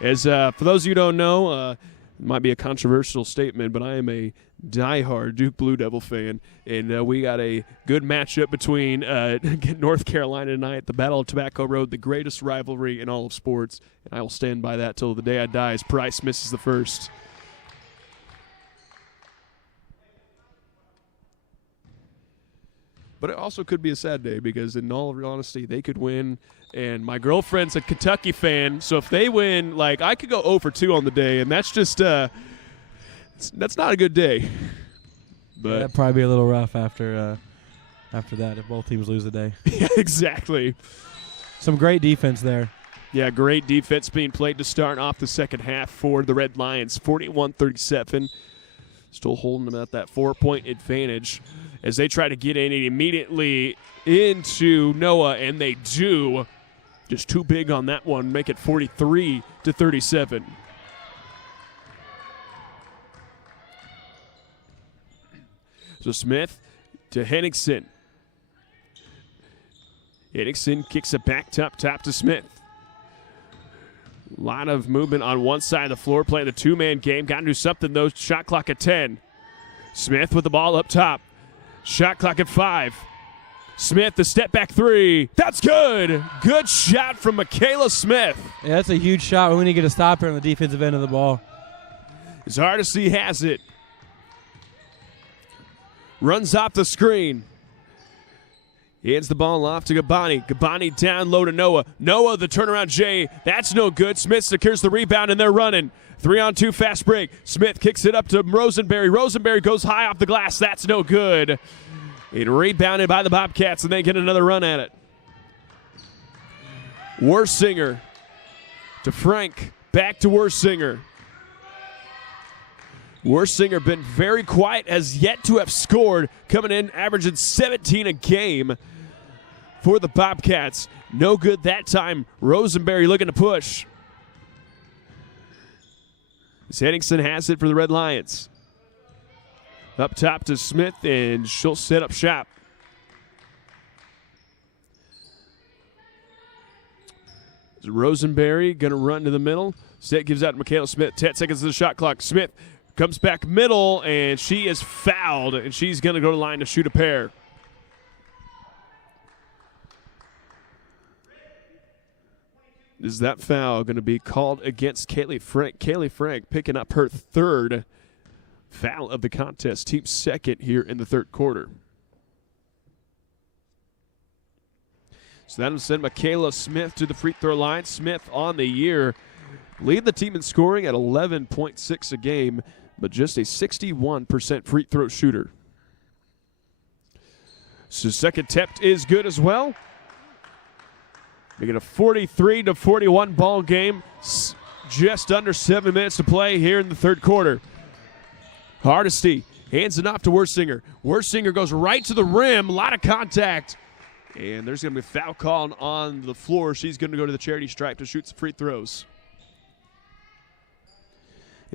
As for those of you who don't know, it might be a controversial statement, but I am a diehard Duke Blue Devil fan, and we got a good matchup between North Carolina tonight at the Battle of Tobacco Road, the greatest rivalry in all of sports, and I will stand by that till the day I die as Price misses the first. But it also could be a sad day because, in all real honesty, they could win. And my girlfriend's a Kentucky fan, so if they win, I could go 0 for 2 on the day, and that's just that's not a good day. But that'd probably be a little rough after that if both teams lose the day. Yeah, exactly. Some great defense there. Yeah, great defense being played to start off the second half for the Red Lions, 41-37. Still holding them at that 4-point advantage as they try to get in immediately into Noah, and they do. Just too big on that one, make it 43-37. So Smith to Henningsen. Henningsen kicks it back top to Smith. A lot of movement on one side of the floor, playing the two-man game. Got to do something, though. Shot clock at 10. Smith with the ball up top. Shot clock at 5. Smith, the step-back 3. That's good. Good shot from Michaela Smith. Yeah, that's a huge shot. We need to get a stop here on the defensive end of the ball. As Hardesty has it. Runs off the screen. Hands the ball off to Gabani. Gabani down low to Noah. Noah, the turnaround J. That's no good. Smith secures the rebound, and they're running. 3-on-2 fast break. Smith kicks it up to Rosenberry. Rosenberry goes high off the glass. That's no good. It rebounded by the Bobcats, and they get another run at it. Worsinger to Frank. Back to Worsinger. Worsinger been very quiet, has yet to have scored, coming in averaging 17 a game for the Bobcats. No good that time. Rosenberry looking to push. Henningsen has it for the Red Lions. Up top to Smith, and she'll set up shop. Rosenberry going to run to the middle. Set gives out to Michaela Smith. 10 seconds to the shot clock. Smith comes back middle, and she is fouled, and she's going to go to the line to shoot a pair. Is that foul going to be called against Kaylee Frank? Kaylee Frank picking up her third foul of the contest. Team second here in the third quarter. So that'll send Michaela Smith to the free throw line. Smith on the year. Lead the team in scoring at 11.6 a game, but just a 61% free throw shooter. So second attempt is good as well. Making a 43-41 ball game. Just under 7 minutes to play here in the third quarter. Hardesty hands it off to Worsinger. Worsinger goes right to the rim. A lot of contact. And there's going to be a foul call on the floor. She's going to go to the charity stripe to shoot some free throws.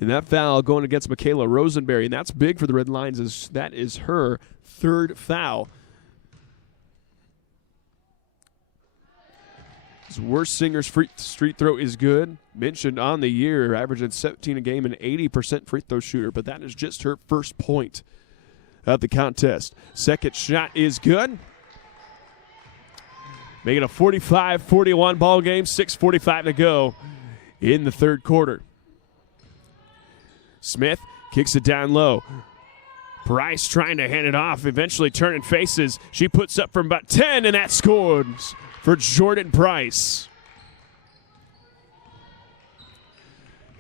And that foul going against Michaela Rosenberry, and that's big for the Red Lions. That is her third foul. Singer's free throw is good. Mentioned on the year, averaging 17 a game and 80% free throw shooter, but that is just her first point of the contest. Second shot is good. Making a 45-41 ball game, 6:45 to go in the third quarter. Smith kicks it down low. Price trying to hand it off, eventually turning faces. She puts up from about 10, and that scores for Jordan Price.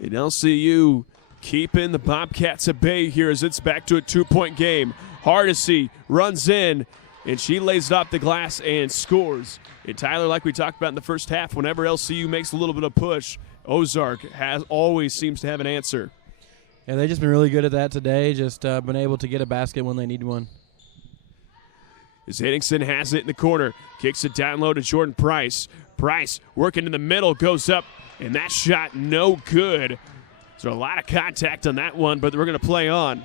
And LCU keeping the Bobcats at bay here as it's back to a 2-point game. Hardesty runs in, and she lays it off the glass and scores. And Tyler, like we talked about in the first half, whenever LCU makes a little bit of push, Ozark always seems to have an answer. Yeah, they've just been really good at that today, just been able to get a basket when they need one. As Henningsen has it in the corner, kicks it down low to Jordan Price. Price working in the middle, goes up, and that shot no good. There's a lot of contact on that one, but we're going to play on.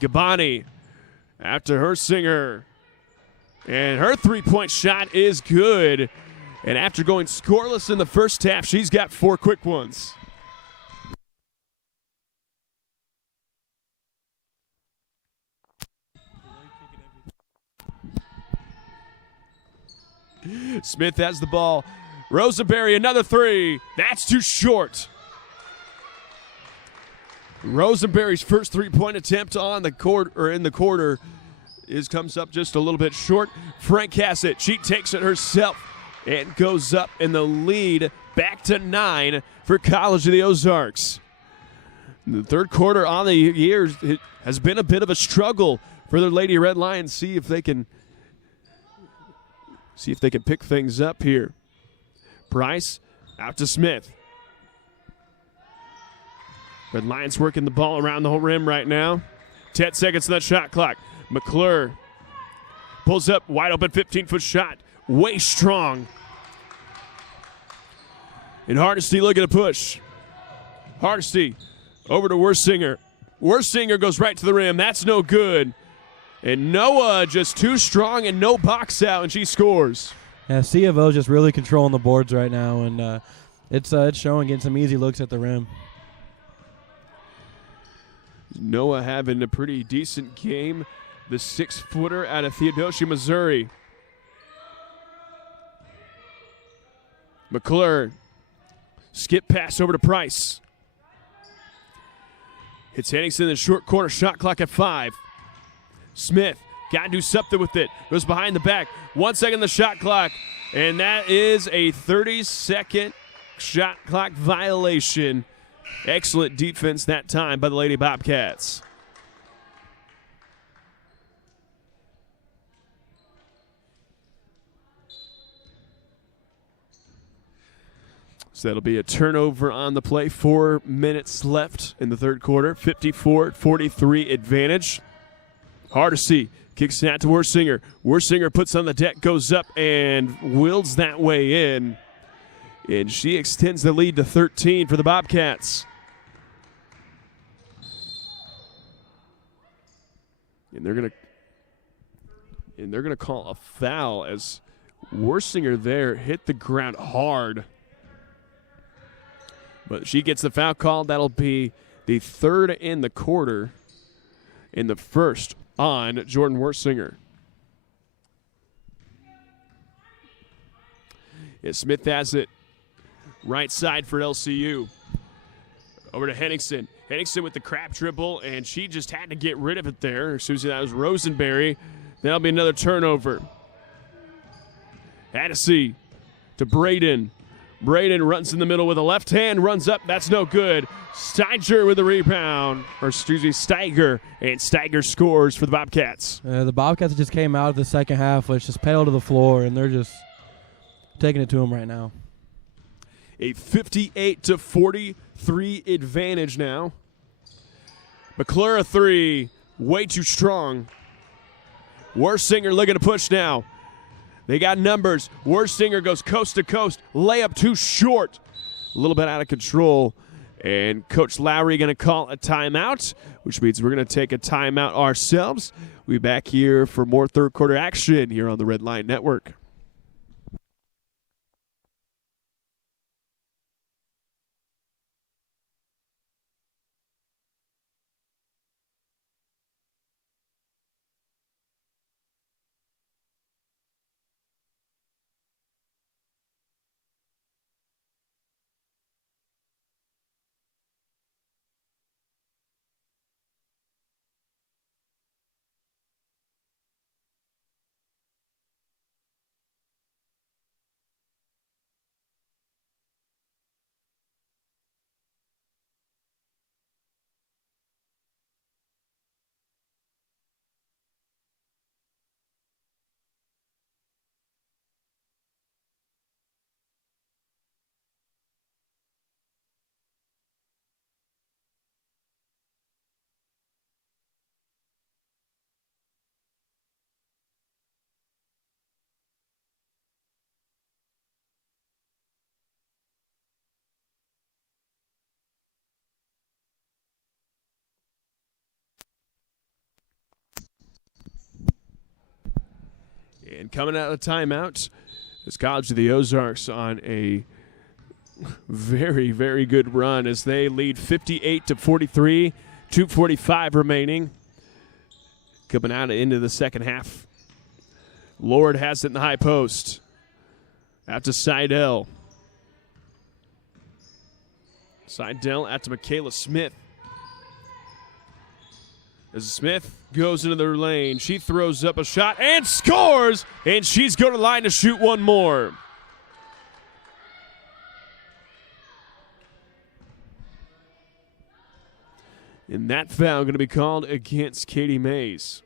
Gabani after her singer, and her three-point shot is good. And after going scoreless in the first half, she's got 4 quick ones. Smith has the ball. Rosenberry, another 3. That's too short. Rosenberry's first 3-point attempt on the court or in the quarter comes up just a little bit short. Frank has it. She takes it herself and goes up in the lead back to 9 for College of the Ozarks. The third quarter on the year it has been a bit of a struggle for the Lady Red Lions. See if they can pick things up here. Price out to Smith. Red Lions working the ball around the whole rim right now. 10 seconds to that shot clock. McClure pulls up, wide open 15-foot shot. Way strong. And Hardesty looking to push. Hardesty over to Worsinger. Worsinger goes right to the rim. That's no good. And Noah just too strong and no box out, and she scores. Yeah, C of O just really controlling the boards right now, and it's showing, getting some easy looks at the rim. Noah having a pretty decent game. The 6-footer out of Theodosia, Missouri. McClure. Skip pass over to Price. Hits Henningsen in the short corner. Shot clock at 5. Smith got to do something with it. Goes behind the back. 1 second on the shot clock. And that is a 30-second shot clock violation. Excellent defense that time by the Lady Bobcats. So that'll be a turnover on the play. 4 minutes left in the third quarter. 54-43 advantage. Hardesty kicks it out to Worsinger. Worsinger puts on the deck, goes up, and wields that way in. And she extends the lead to 13 for the Bobcats. And they're gonna call a foul as Worsinger there hit the ground hard. But she gets the foul called. That'll be the third in the quarter, and the first on Jordan Worsinger. Yeah, Smith has it right side for LCU. Over to Henningsen. Henningsen with the crap dribble, and she just had to get rid of it there. As soon as that was Rosenberry. That'll be another turnover. Hardesty to Braden. Braden runs in the middle with a left hand, runs up. That's no good. Steiger with the rebound. Or excuse me, Steiger. And Steiger scores for the Bobcats. The Bobcats just came out of the second half, which just pedal to the floor, and they're just taking it to them right now. A 58-43 advantage now. McClure 3, way too strong. Worsinger looking to push now. They got numbers. Worsinger goes coast to coast. Layup too short. A little bit out of control. And Coach Lowry going to call a timeout, which means we're going to take a timeout ourselves. We'll be back here for more third quarter action here on the Red Line Network. And coming out of the timeout is College of the Ozarks on a very, very good run as they lead 58-43, 2:45 remaining. Coming out into the second half. Lord has it in the high post. Out to Seidel. Seidel out to Michaela Smith. As Smith goes into their lane, she throws up a shot and scores! And she's going to line to shoot one more. And that foul going to be called against Katie Mays.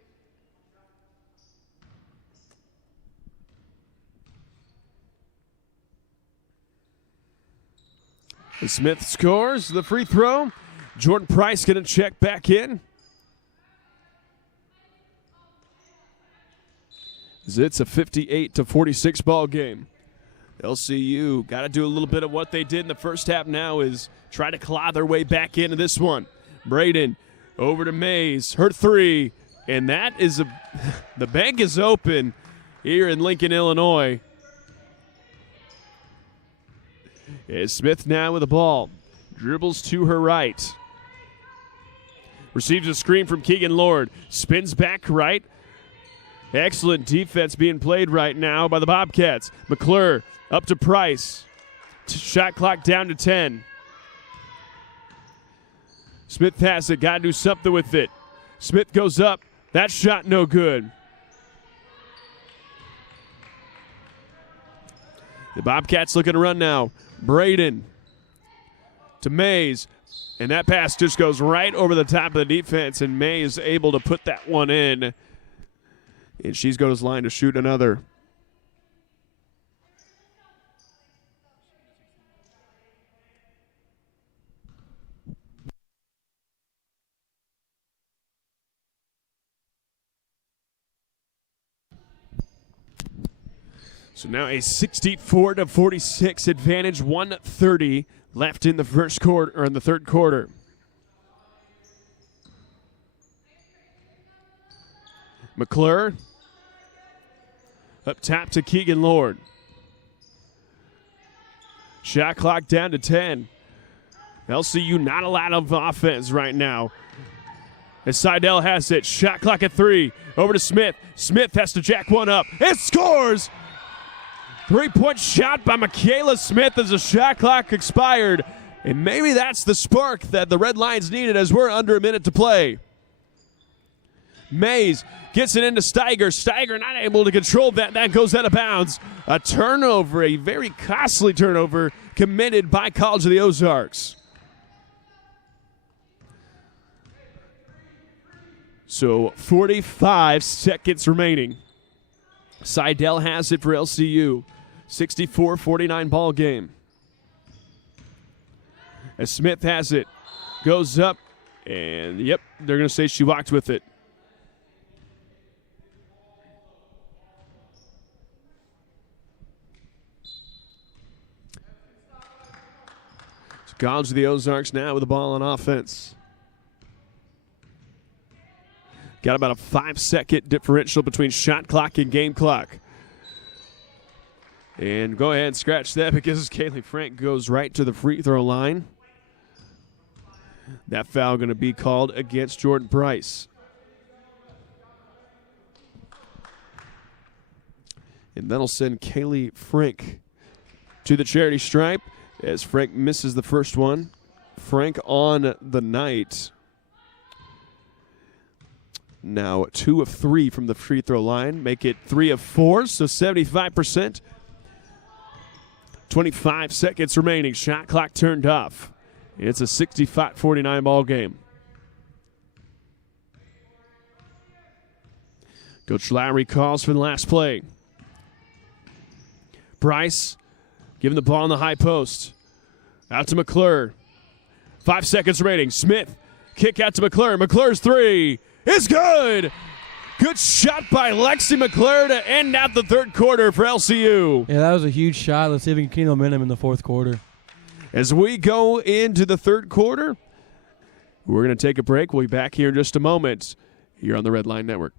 And Smith scores the free throw. Jordan Price going to check back in. It's a 58-46 ball game. LCU got to do a little bit of what they did in the first half now is try to claw their way back into this one. Braden over to Mays, her three, and that is the bank is open here in Lincoln, Illinois. As Smith now with the ball, dribbles to her right. Receives a screen from Keegan Lord, spins back right. Excellent defense being played right now by the Bobcats. McClure up to Price. Shot clock down to 10. Smith has it. Got to do something with it. Smith goes up. That shot no good. The Bobcats looking to run now. Braden to Mays. And that pass just goes right over the top of the defense, and Mays able to put that one in. And she's got his line to shoot another. So now a 64-46 advantage, 1:30 left in the first quarter or in the third quarter. McClure up top to Keegan Lord. Shot clock down to 10. LCU not a lot of offense right now. As Seidel has it, shot clock at 3. Over to Smith. Smith has to jack one up. It scores! 3-point shot by Michaela Smith as the shot clock expired. And maybe that's the spark that the Red Lions needed as we're under a minute to play. Mays gets it into Steiger. Steiger not able to control that. That goes out of bounds. A turnover, a very costly turnover committed by College of the Ozarks. So 45 seconds remaining. Seidel has it for LCU. 64-49 ball game. As Smith has it. Goes up. And, yep, they're going to say she walked with it. So College of the Ozarks now with the ball on offense. Got about a 5-second differential between shot clock and game clock. And go ahead and scratch that because Kaylee Frank goes right to the free throw line. That foul going to be called against Jordan Price. And that'll send Kaylee Frank to the charity stripe as Frank misses the first one. Frank on the night. Now 2 of 3 from the free throw line. Make it 3 of 4, so 75%. 25 seconds remaining. Shot clock turned off. It's a 65-49 ball game. Coach Lowry calls for the last play. Price giving the ball in the high post. Out to McClure. 5 seconds remaining. Smith, kick out to McClure. McClure's three is good. Good shot by Lexi McClure to end out the third quarter for LCU. Yeah, that was a huge shot. Let's see if we can keep momentum in the fourth quarter. As we go into the third quarter, we're going to take a break. We'll be back here in just a moment here on the Red Line Network.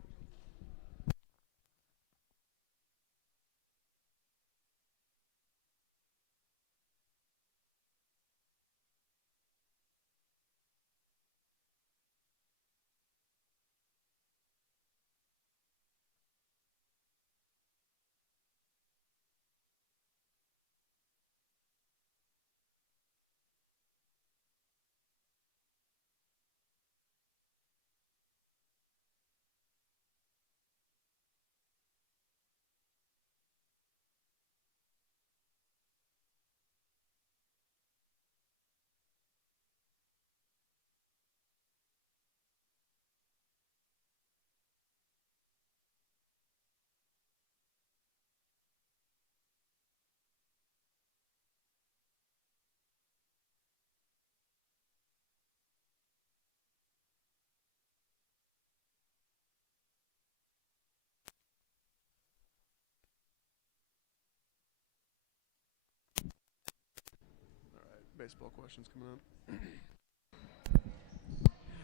Baseball questions coming up.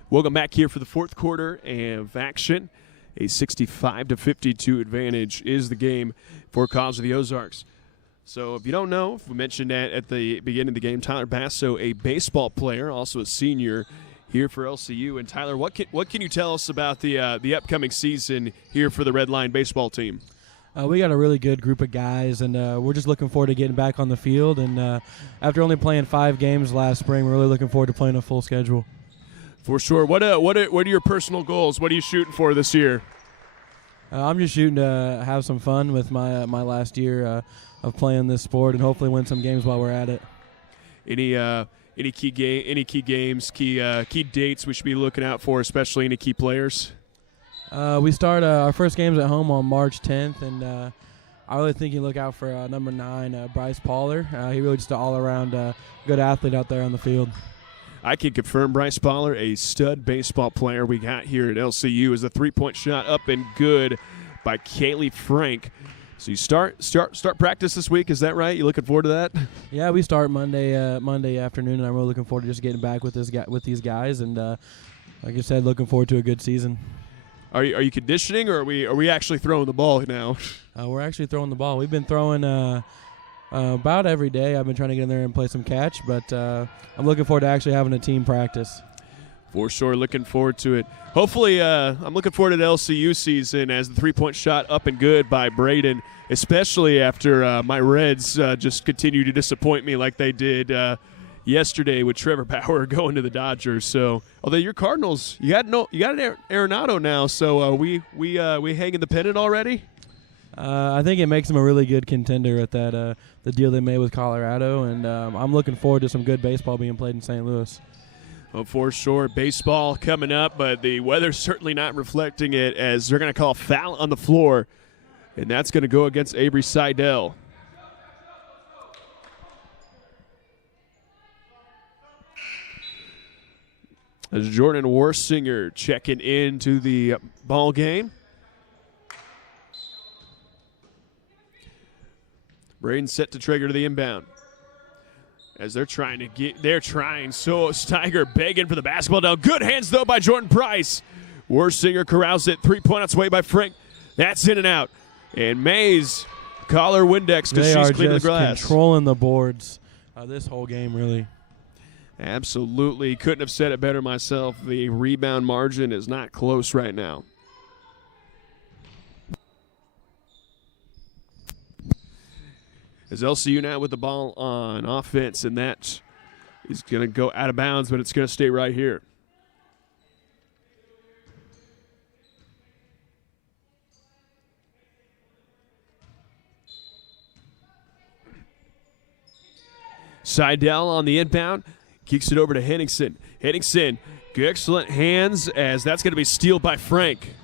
Welcome back here for the fourth quarter of action. A 65-52 advantage is the game for College of the Ozarks. So if you don't know, we mentioned that at the beginning of the game, Tyler Basso, a baseball player, also a senior here for LCU. And Tyler, what can you tell us about the upcoming season here for the Red Line baseball team? We got a really good group of guys, and we're just looking forward to getting back on the field. And after only playing 5 games last spring, we're really looking forward to playing a full schedule. For sure. What are your personal goals? What are you shooting for this year? I'm just shooting to have some fun with my last year of playing this sport, and hopefully win some games while we're at it. Any key games, key dates we should be looking out for, especially any key players? We start our first games at home on March 10th, and I really think you look out for number 9, Bryce Poller. He really just an all-around good athlete out there on the field. I can confirm Bryce Poller, a stud baseball player we got here at LCU, is a 3-point shot up and good by Kaylee Frank. So you start practice this week, is that right? You looking forward to that? Yeah, we start Monday afternoon, and I'm really looking forward to just getting back with these guys, and like I said, looking forward to a good season. Are you conditioning, or are we actually throwing the ball now? We're actually throwing the ball. We've been throwing about every day. I've been trying to get in there and play some catch, but I'm looking forward to actually having a team practice. For sure, looking forward to it. Hopefully, I'm looking forward to the LCU season as the 3-point shot up and good by Braden, especially after my Reds just continue to disappoint me like they did yesterday with Trevor Bauer going to the Dodgers. So, although your Cardinals, you got an Arenado now, so we hanging the pennant already. I think it makes them a really good contender at that the deal they made with Colorado, and I'm looking forward to some good baseball being played in St. Louis. Oh, for sure, baseball coming up, but the weather's certainly not reflecting it as they're going to call a foul on the floor, and that's going to go against Avery Seidel. As Jordan Warsinger checking into the ball game. Braden set to trigger to the inbound. As so Steiger begging for the basketball down. Good hands, though, by Jordan Price. Warsinger corrals it. 3-point outs away by Frank. That's in and out. And Mays, collar Windex because she's cleaning the glass. Controlling the boards this whole game, really. Absolutely. Couldn't have said it better myself. The rebound margin is not close right now. As LCU now with the ball on offense, and that is going to go out of bounds, but it's going to stay right here. Seidel on the inbound, kicks it over to Henningsen. Henningsen, good, excellent hands, as that's going to be stealed by Frank.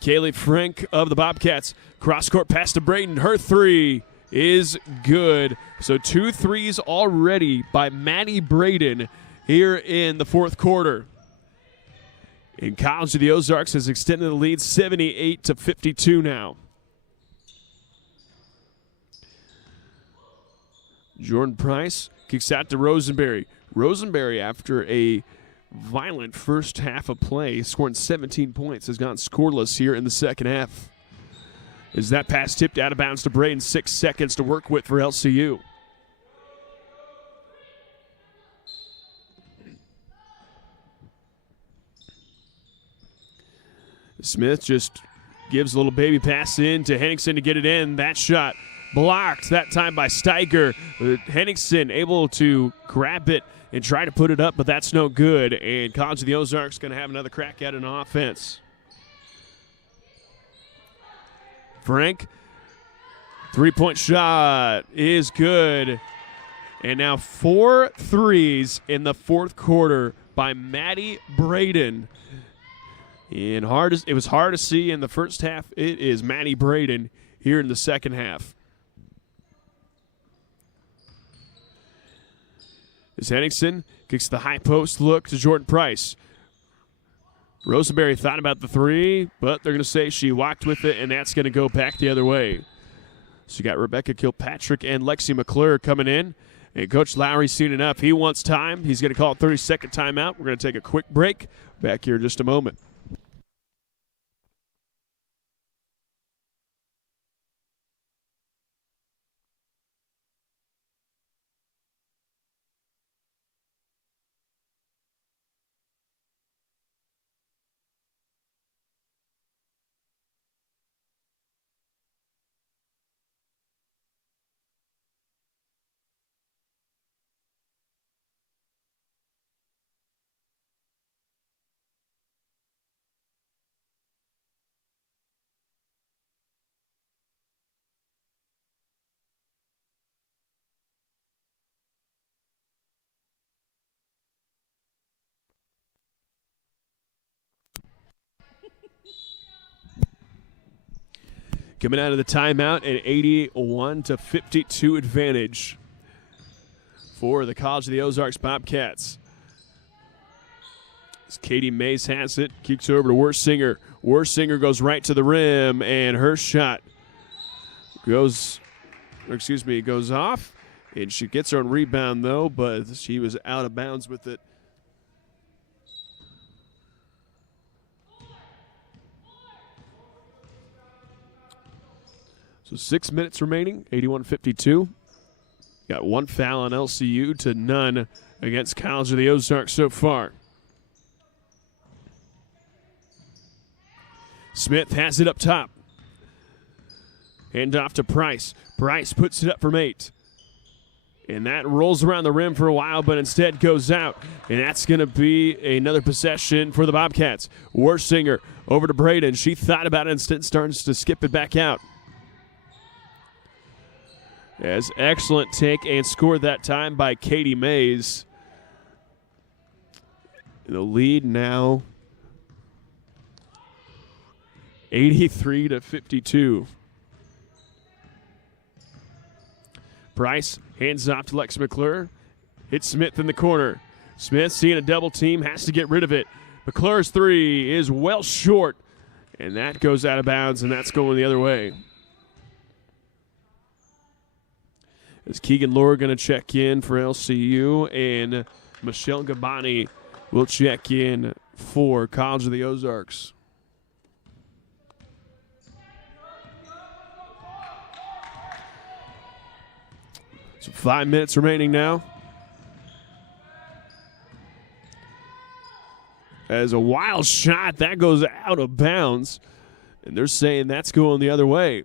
Kaylee Frank of the Bobcats, cross-court pass to Braden. Her three is good. So 2 threes already by Maddie Braden here in the fourth quarter. And College of the Ozarks has extended the lead 78-52 now. Jordan Price kicks out to Rosenberry. Rosenberry, after a violent first half of play, scoring 17 points, has gone scoreless here in the second half. Is that pass tipped out of bounds to Braden? 6 seconds to work with for LCU. Smith just gives a little baby pass in to Henningsen to get it in. That shot blocked that time by Steiger. Henningsen able to grab it and try to put it up, but that's no good. And College of the Ozarks going to have another crack at it on offense. Frank, 3-point shot is good. And now 4 threes in the fourth quarter by Maddie Braden. And it was hard to see in the first half. It is Maddie Braden here in the second half. As Henningsen kicks the high post look to Jordan Price. Rosenberry thought about the three, but they're going to say she walked with it, and that's going to go back the other way. So you got Rebecca Kilpatrick and Lexi McClure coming in And Coach Lowry's seen enough. He wants time. He's going to call a 30-second timeout. We're going to take a quick break. Back here in just a moment. Coming out of the timeout, an 81-52 advantage for the College of the Ozarks Bobcats. As Katie Mays has it, kicks over to Worsinger. Worsinger goes right to the rim, and her shot goes off. And she gets her own rebound, though, but she was out of bounds with it. So 6 minutes remaining, 81-52. Got one foul on LCU to none against College of the Ozarks so far. Smith has it up top. Hand off to Price. Price puts it up from 8. And that rolls around the rim for a while, but instead goes out. And that's going to be another possession for the Bobcats. Worsinger over to Braden. She thought about it, instead starts to skip it back out. As excellent take and score that time by Katie Mays. The lead now 83-52. Price hands off to Lex McClure. Hits Smith in the corner. Smith seeing a double team, has to get rid of it. McClure's three is well short, and that goes out of bounds, and that's going the other way. As Keegan Lohr going to check in for LCU, and Michelle Gabani will check in for College of the Ozarks. So 5 minutes remaining now. As a wild shot, that goes out of bounds, and they're saying that's going the other way.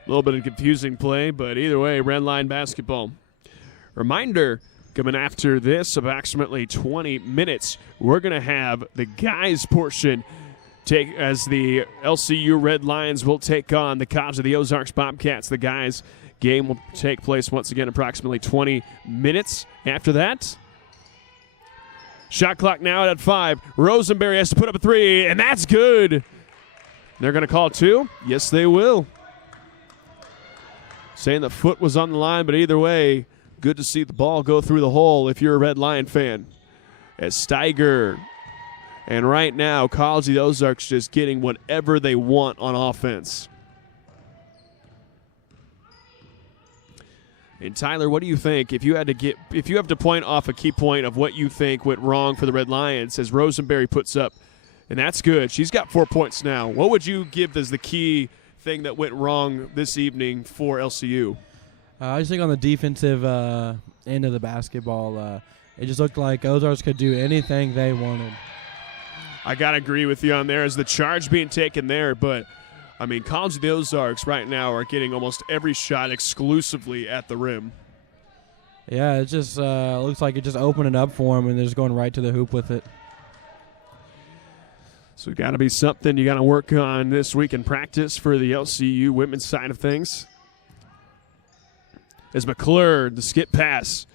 A little bit of confusing play, but either way, red line basketball. Reminder, coming after this, approximately 20 minutes, we're going to have the guys portion take as the LCU Red Lions will take on the College of the Ozarks Bobcats. The guys game will take place once again approximately 20 minutes after that. Shot clock now at 5. Rosenberry has to put up a 3, and that's good. They're going to call 2? Yes, they will. Saying the foot was on the line, but either way, good to see the ball go through the hole if you're a Red Lion fan. As Steiger, and right now, College of the Ozarks just getting whatever they want on offense. And Tyler, what do you think if you have to point off a key point of what you think went wrong for the Red Lions as Rosenberry puts up, and that's good. She's got 4 points now. What would you give as the key thing that went wrong this evening for LCU? I just think on the defensive end of the basketball, it just looked like Ozarks could do anything they wanted. I got to agree with you on there as the charge being taken there, but, I mean, College of the Ozarks right now are getting almost every shot exclusively at the rim. Yeah, it just looks like it just opened it up for them, and they're just going right to the hoop with it. So got to be something you got to work on this week in practice for the LCU women's side of things. As McClure, the skip pass,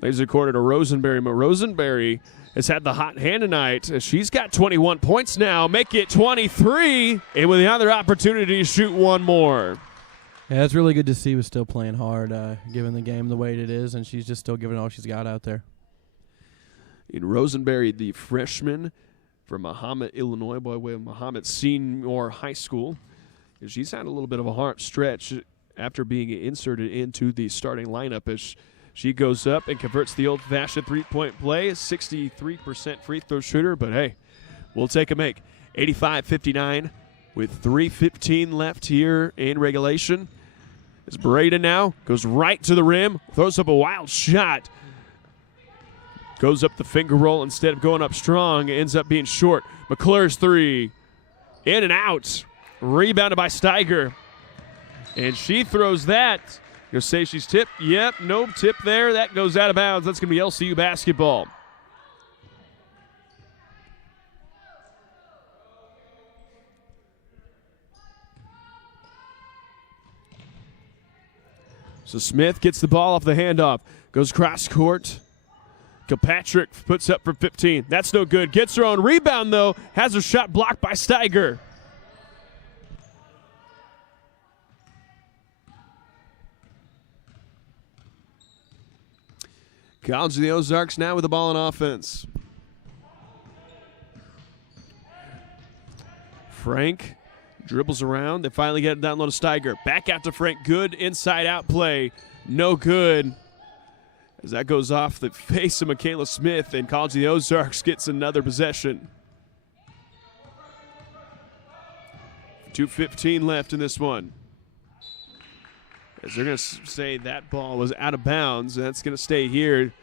lays the corner to Rosenberry. But Rosenberry has had the hot hand tonight. She's got 21 points now, make it 23, and with the other opportunity to shoot one more. Yeah, it's really good to see. Was still playing hard, given the game the way it is, and she's just still giving all she's got out there. In Rosenberry, the freshman, from Mahomet, Illinois, by way of Mahomet Senior High School. And she's had a little bit of a hard stretch after being inserted into the starting lineup as she goes up and converts the old-fashioned three-point play. 63% free throw shooter, but hey, we'll take a make. 85-59 with 3:15 left here in regulation. As Braden now goes right to the rim, throws up a wild shot. Goes up the finger roll instead of going up strong. Ends up being short. McClure's three. In and out. Rebounded by Steiger. And she throws that. You'll say she's tipped. Yep, no tip there. That goes out of bounds. That's going to be LCU basketball. So Smith gets the ball off the handoff. Goes cross court. Kilpatrick puts up for 15. That's no good. Gets her own rebound, though. Has her shot blocked by Steiger. College of the Ozarks now with the ball in offense. Frank dribbles around. They finally get it down low to Steiger. Back out to Frank. Good inside-out play. No good. As that goes off the face of Michaela Smith, and College of the Ozarks gets another possession. 2:15 left in this one. As they're going to say that ball was out of bounds, and that's going to stay here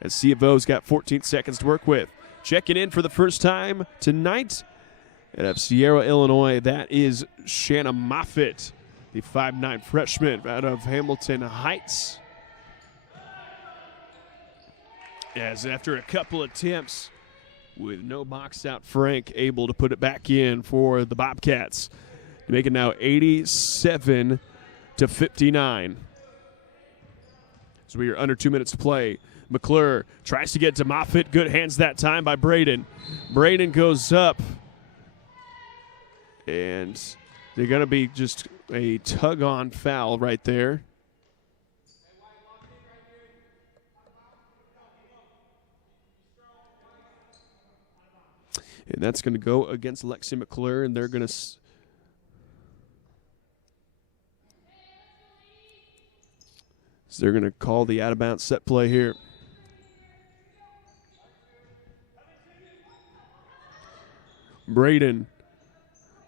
as C of O's got 14 seconds to work with. Checking in for the first time tonight out of Sierra, Illinois, that is Shanna Moffitt, the 5'9 freshman out of Hamilton Heights. As after a couple attempts with no box out, Frank able to put it back in for the Bobcats. To make it now 87-59. So we are under 2 minutes to play. McClure tries to get to Moffitt. Good hands that time by Braden. Braden goes up. And they're going to be just a tug-on foul right there. And that's going to go against Lexi McClure, and they're going to call the out-of-bounds set play here. Braden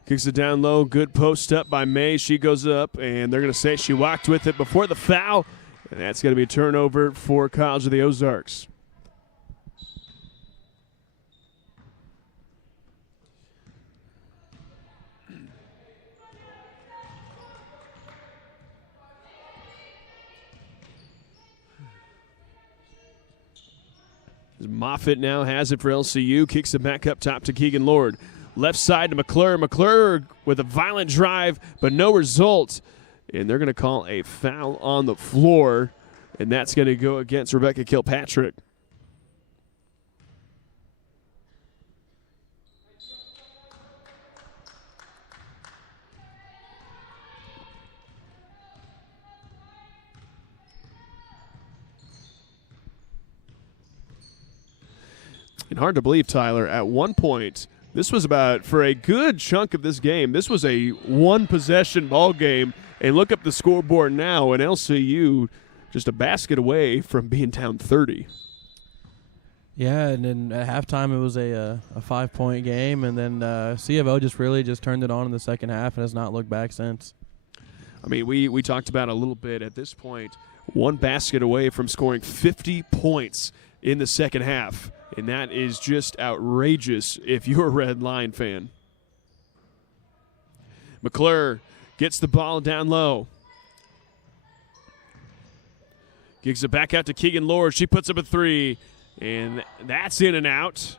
kicks it down low. Good post up by May. She goes up, and they're going to say she walked with it before the foul. And that's going to be a turnover for College of the Ozarks. Moffitt now has it for LCU. Kicks it back up top to Keegan Lord. Left side to McClure. McClure with a violent drive, but no result. And they're going to call a foul on the floor, and that's going to go against Rebecca Kilpatrick. And hard to believe, Tyler, at one point, this was about, for a good chunk of this game, this was a one-possession ball game. And look up the scoreboard now, and LCU just a basket away from being down 30. Yeah, and then at halftime it was a 5-point game, and then C of O just really just turned it on in the second half and has not looked back since. I mean, we talked about a little bit at this point, one basket away from scoring 50 points in the second half. And that is just outrageous if you're a Red Line fan. McClure gets the ball down low. Gives it back out to Keegan Lord. She puts up a three, and that's in and out.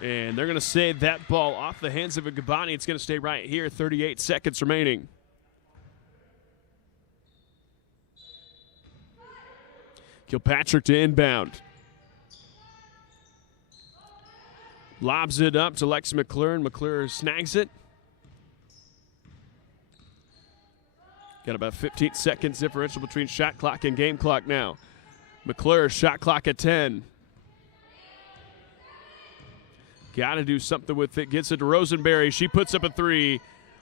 And they're going to save that ball off the hands of a Gabani. It's going to stay right here, 38 seconds remaining. Kilpatrick to inbound. Lobs it up to Lex McClure, and McClure snags it. Got about 15 seconds differential between shot clock and game clock now. McClure, shot clock at 10. Got to do something with it. Gets it to Rosenberry. She puts up a three.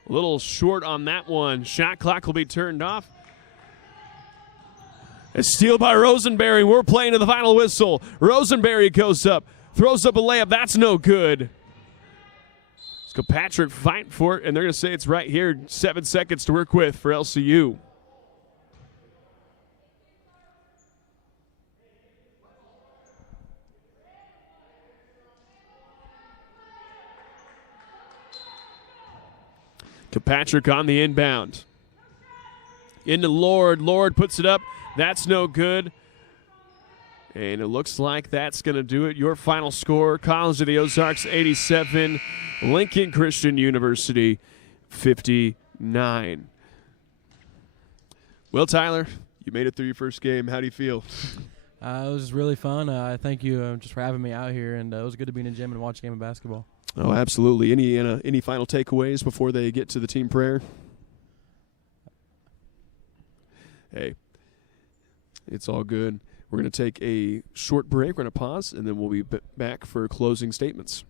A little short on that one. Shot clock will be turned off. A steal by Rosenberry. We're playing to the final whistle. Rosenberry goes up. Throws up a layup. That's no good. Patrick fighting for it, and they're going to say it's right here. 7 seconds to work with for LCU. Patrick on the inbound. Into Lord. Lord puts it up. That's no good. And it looks like that's going to do it. Your final score, College of the Ozarks 87, Lincoln Christian University 59. Well, Tyler, you made it through your first game. How do you feel? It was really fun. Thank you just for having me out here, and it was good to be in the gym and watch a game of basketball. Oh, absolutely. Any final takeaways before they get to the team prayer? Hey, it's all good. We're going to take a short break. We're going to pause, and then we'll be back for closing statements.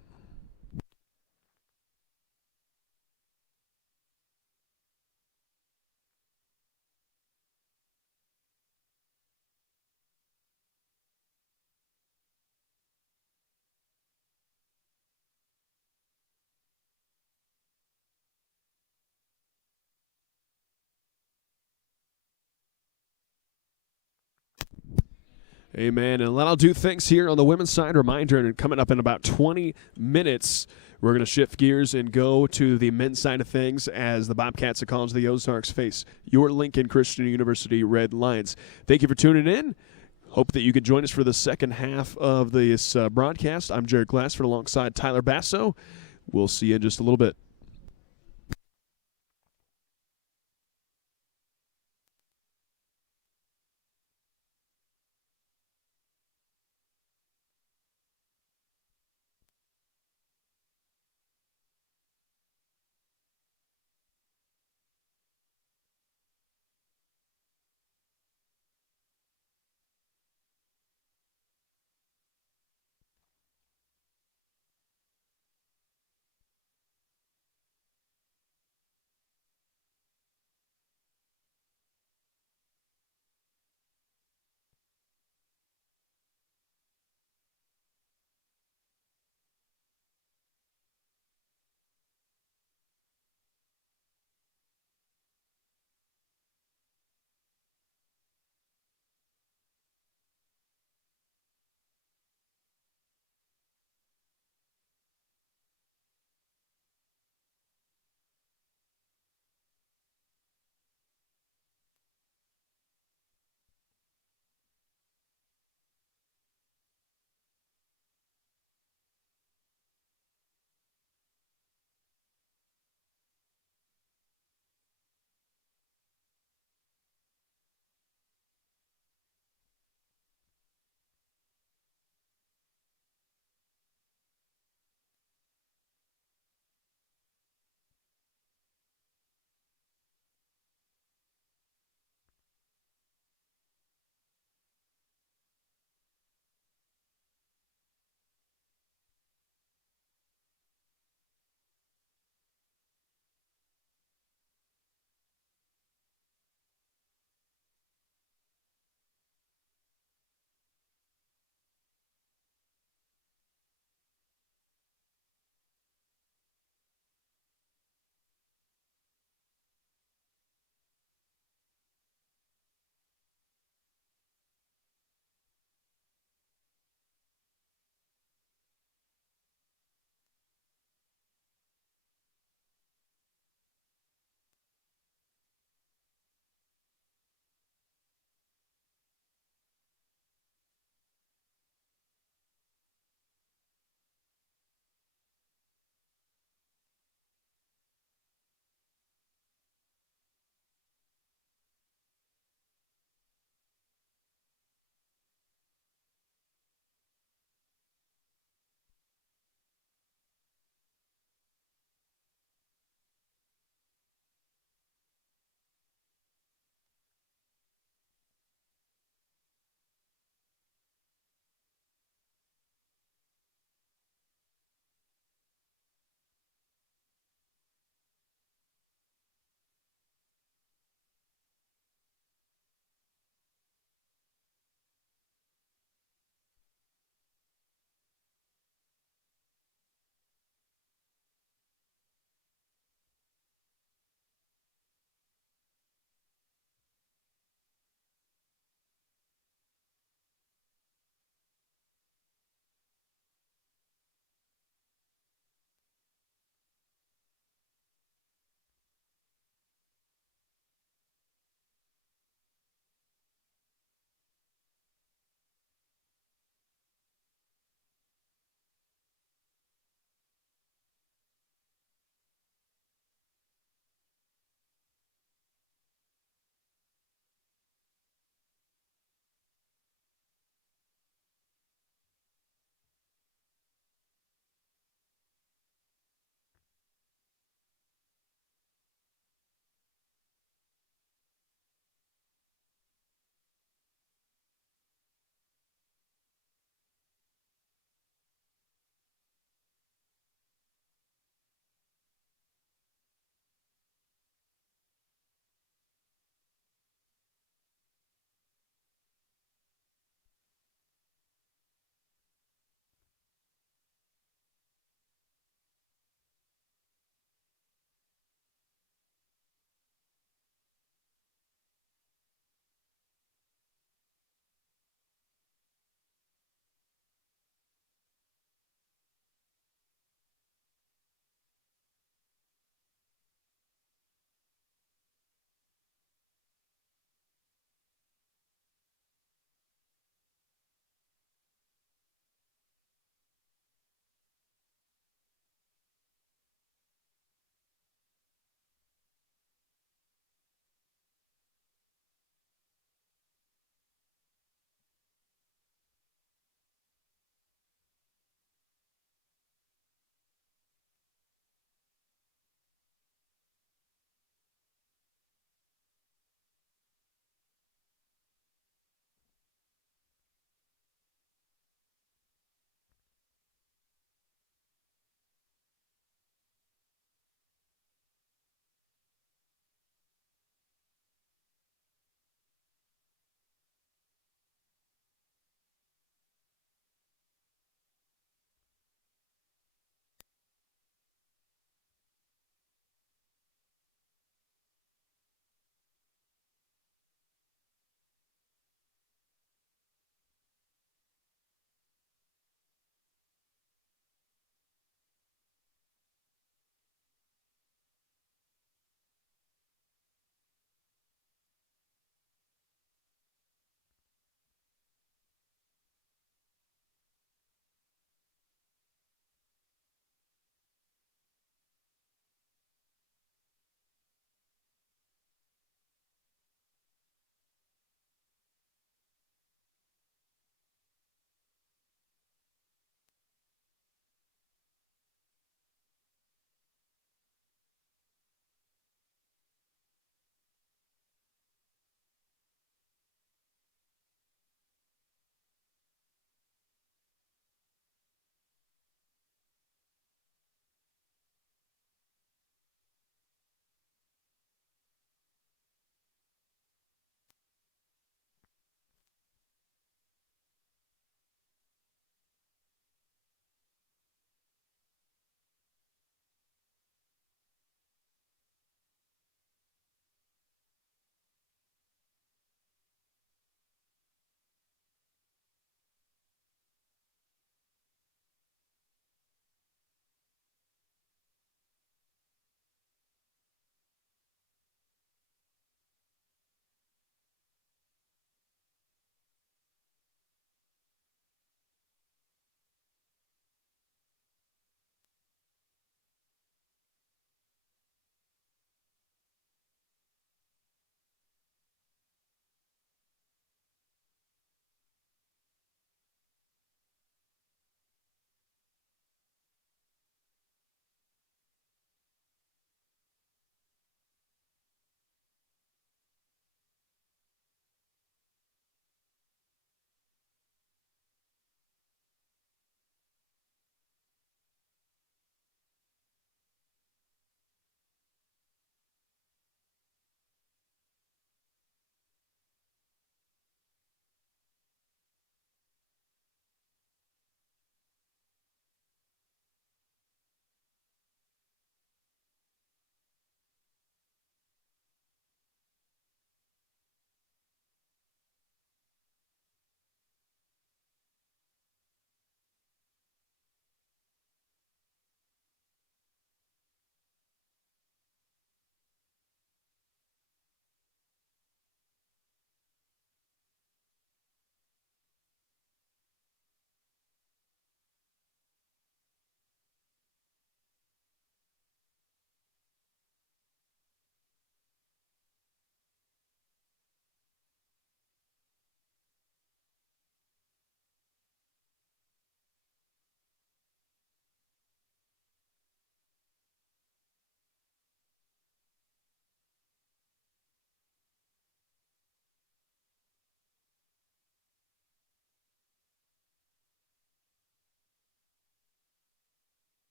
Amen. And that'll do things here on the women's side. Reminder, and coming up in about 20 minutes, we're going to shift gears and go to the men's side of things as the Bobcats of College of the Ozarks face your Lincoln Christian University Red Lions. Thank you for tuning in. Hope that you can join us for the second half of this broadcast. I'm Jared Glassford alongside Tyler Basso. We'll see you in just a little bit.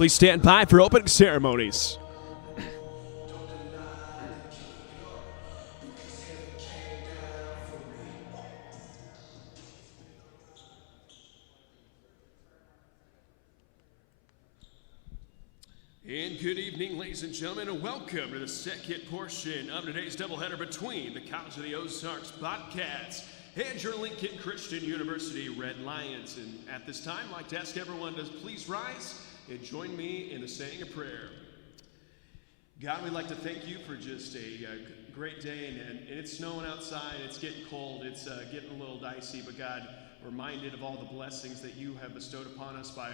Please stand by for opening ceremonies. And good evening, ladies and gentlemen, and welcome to the second portion of today's doubleheader between the College of the Ozarks Bobcats and your Lincoln Christian University Red Lions. And at this time, I'd like to ask everyone to please rise and join me in the saying of prayer. God, we'd like to thank you for just a great day, and it's snowing outside, it's getting cold, it's getting a little dicey, but God, we're reminded of all the blessings that you have bestowed upon us by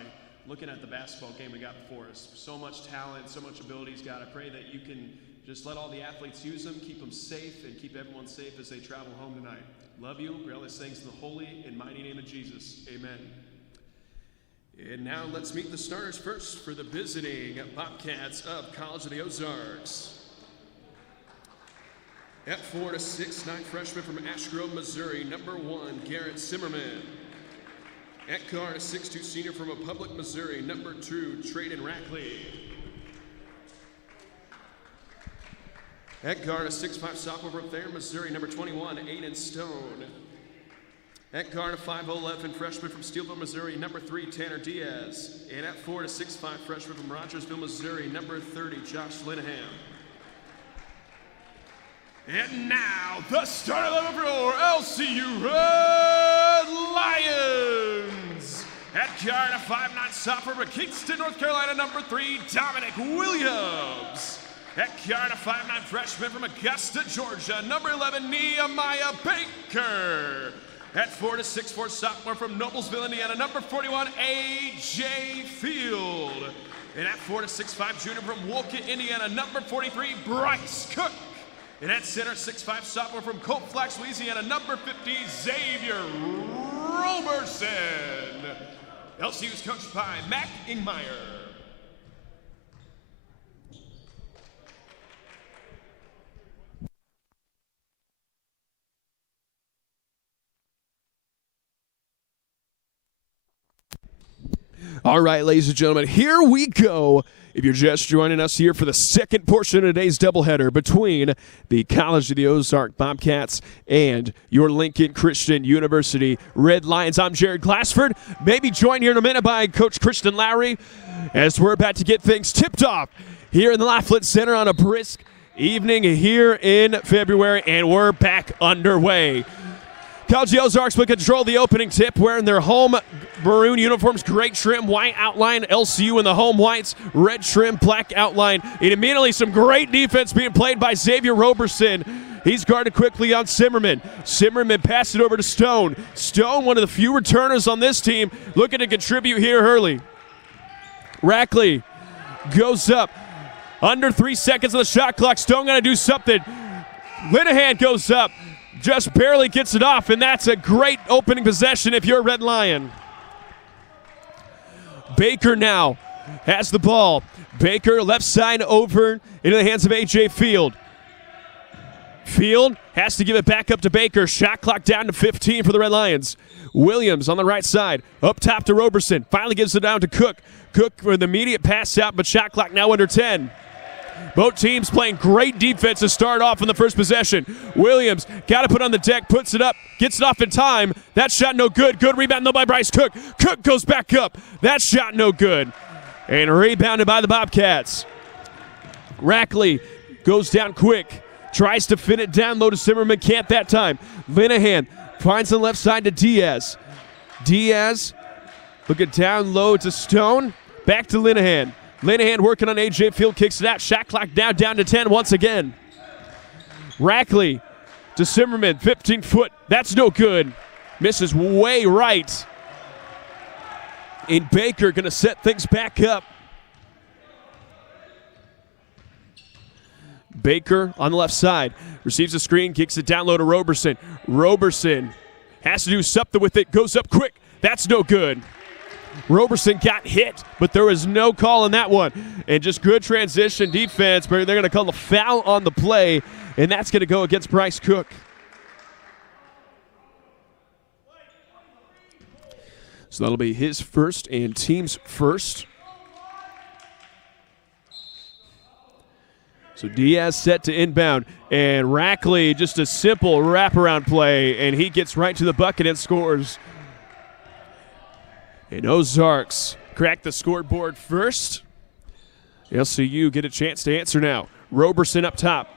looking at the basketball game we got before us. So much talent, so much abilities, God. I pray that you can just let all the athletes use them, keep them safe, and keep everyone safe as they travel home tonight. Love you. Pray all these things in the holy and mighty name of Jesus. Amen. And now let's meet the starters first for the visiting Bobcats of College of the Ozarks. At 4 to 6'9" freshman from Ash Grove, Missouri, number 1, Garrett Zimmerman. At guard, a 6'2" senior from Republic, Missouri, number 2, Trayden Rackley. At guard, a 6'5" sophomore from Thayer, Missouri, number 21, Aiden Stone. At guard, a 5'11" freshman from Steelville, Missouri, number 3, Tanner Diaz. And at 4 to 6'5" freshman from Rogersville, Missouri, number 30, Josh Linehan. And now, the starting lineup for LCU Red Lions. At guard, a 5'9" sophomore from Kingston, North Carolina, number 3, Dominic Williams. At guard, a 5'9" freshman from Augusta, Georgia, number 11, Nehemiah Baker. At 4 to 6'4" sophomore from Noblesville, Indiana, number 41, A.J. Field. And at 4 to 6'5" junior from Wolcott, Indiana, number 43, Bryce Cook. And at center, 6'5" sophomore from Colt Flax, Louisiana, number 50, Xavier Roberson. LCU is coached by Mac Ingmeyer. All right, ladies and gentlemen, here we go. If you're just joining us here for the second portion of today's doubleheader between the College of the Ozark Bobcats and your Lincoln Christian University Red Lions, I'm Jared Glassford. Maybe joined here in a minute by Coach Christian Lowry as we're about to get things tipped off here in the Laughlin Center on a brisk evening here in February, and we're back underway. College of the Ozarks will control the opening tip, wearing their home maroon uniforms, great trim, white outline. LCU in the home whites, red trim, black outline. And immediately some great defense being played by Xavier Roberson. He's guarded quickly on Zimmerman. Zimmerman passed it over to Stone. Stone, one of the few returners on this team, looking to contribute here early. Rackley goes up. Under 3 seconds on the shot clock. Stone got to do something. Linehan goes up. Just barely gets it off, and that's a great opening possession if you're a Red Lion. Baker now has the ball. Baker left side over into the hands of A.J. Field. Field has to give it back up to Baker. Shot clock down to 15 for the Red Lions. Williams on the right side. Up top to Roberson. Finally gives it down to Cook. Cook with an immediate pass out, but shot clock now under 10. Both teams playing great defense to start off in the first possession. Williams got to put on the deck, puts it up, gets it off in time. That shot no good. Good rebound though by Bryce Cook. Cook goes back up. That shot no good. And rebounded by the Bobcats. Rackley goes down quick. Tries to fin it down low to Zimmerman. Can't that time. Linehan finds the left side to Diaz. Diaz looking down low to Stone. Back to Linehan. Linehan working on A.J. Field, kicks it out. Shot clock down to 10 once again. Rackley to Zimmerman, 15-foot. That's no good. Misses way right. And Baker going to set things back up. Baker on the left side. Receives a screen, kicks it down low to Roberson. Roberson has to do something with it. Goes up quick. That's no good. Roberson got hit, but there was no call on that one. And just good transition defense, but they're going to call the foul on the play, and that's going to go against Bryce Cook. So that'll be his first and team's first. So Diaz set to inbound, and Rackley just a simple wraparound play, and he gets right to the bucket and scores. And Ozarks crack the scoreboard first. LCU get a chance to answer now. Roberson up top,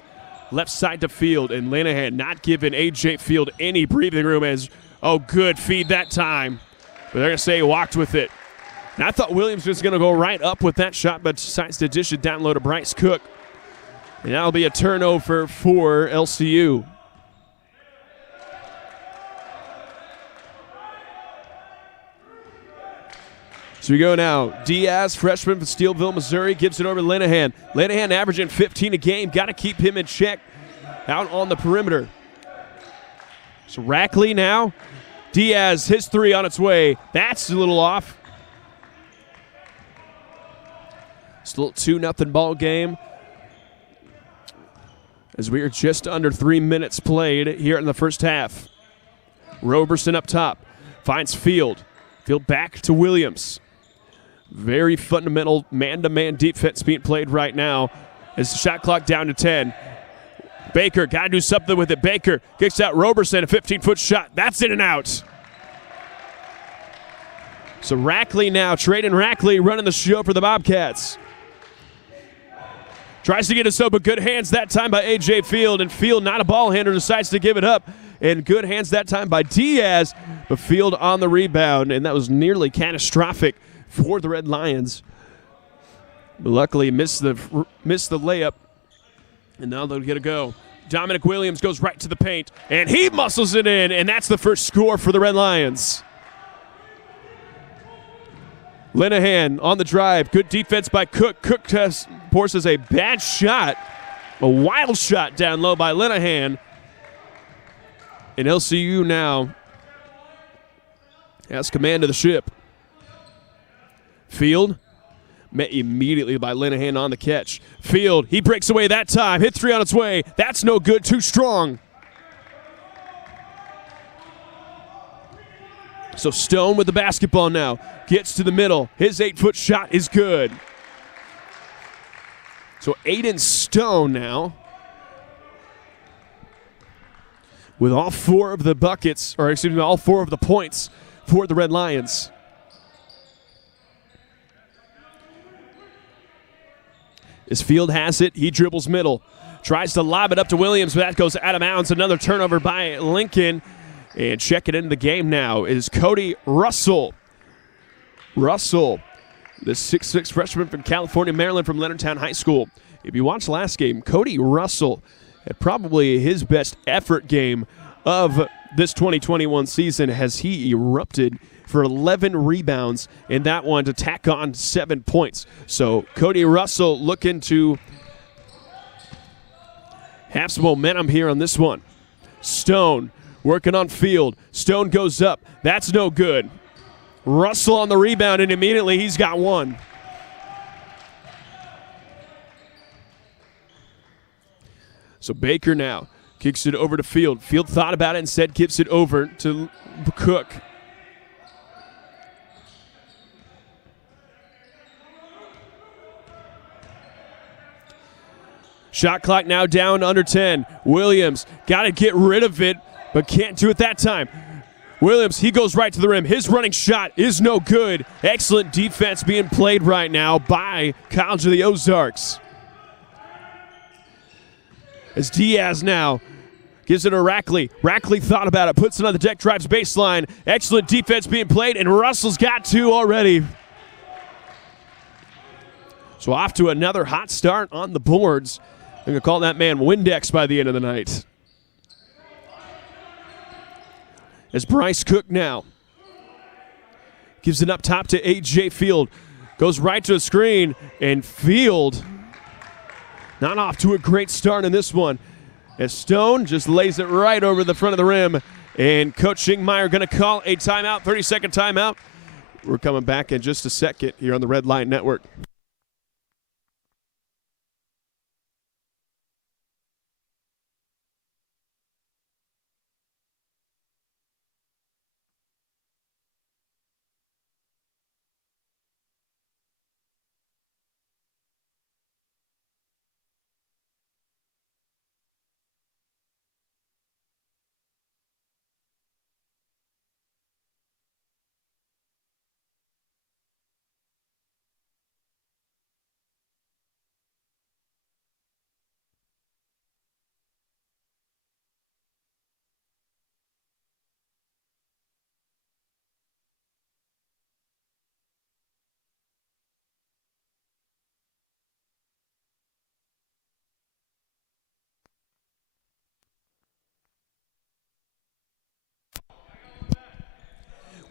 left side to Field, and Linehan not giving A.J. Field any breathing room as, oh, good feed that time. But they're going to say he walked with it. And I thought Williams was going to go right up with that shot, but decides to dish it down low to Bryce Cook. And that'll be a turnover for LCU. So we go now. Diaz, freshman from Steelville, Missouri, gives it over to Linehan. Linehan averaging 15 a game. Got to keep him in check out on the perimeter. So Rackley now. Diaz, his three on its way. That's a little off. Still 2-0 ball game. As we are just under 3 minutes played here in the first half. Roberson up top. Finds Field. Field back to Williams. Very fundamental man-to-man defense being played right now as the shot clock down to 10. Baker, got to do something with it. Baker kicks out Roberson, a 15-foot shot. That's in and out. So Rackley now, Traden Rackley running the show for the Bobcats. Tries to get us open. Good hands that time by A.J. Field, and Field, not a ball handler, decides to give it up. And good hands that time by Diaz, but Field on the rebound, and that was nearly catastrophic for the Red Lions. But luckily missed the layup, and now they'll get a go. Dominic Williams goes right to the paint, and he muscles it in, and that's the first score for the Red Lions. Linehan on the drive. Good defense by Cook. Cook forces a bad shot. A wild shot down low by Linehan. And LCU now has command of the ship. Field met immediately by Linehan on the catch. Field, he breaks away that time. Hit three on its way. That's no good. Too strong. So Stone with the basketball now. Gets to the middle. His 8-foot shot is good. So Aiden Stone now with all four of the buckets, or excuse me, all four of the points for the Red Lions. As Field has it, he dribbles middle. Tries to lob it up to Williams, but that goes out of bounds. Another turnover by Lincoln. And checking into the game now is Cody Russell. Russell, the 6'6" freshman from California, Maryland, from Leonardtown High School. If you watched last game, Cody Russell had probably his best effort game of this 2021 season as he erupted for 11 rebounds in that one to tack on 7 points. So Cody Russell looking to have some momentum here on this one. Stone working on Field. Stone goes up. That's no good. Russell on the rebound, and immediately he's got one. So Baker now kicks it over to Field. Field thought about it, instead gives it over to Cook. Shot clock now down to under 10. Williams got to get rid of it, but can't do it that time. Williams, he goes right to the rim. His running shot is no good. Excellent defense being played right now by College of the Ozarks. As Diaz now gives it to Rackley. Rackley thought about it, puts it on the deck, drives baseline. Excellent defense being played, and Russell's got two already. So off to another hot start on the boards. I'm going to call that man Windex by the end of the night. As Bryce Cook now gives it up top to A.J. Field. Goes right to a screen, and Field not off to a great start in this one. As Stone just lays it right over the front of the rim, and Coach Schingmeyer going to call a timeout, 30-second timeout. We're coming back in just a second here on the Red Line Network.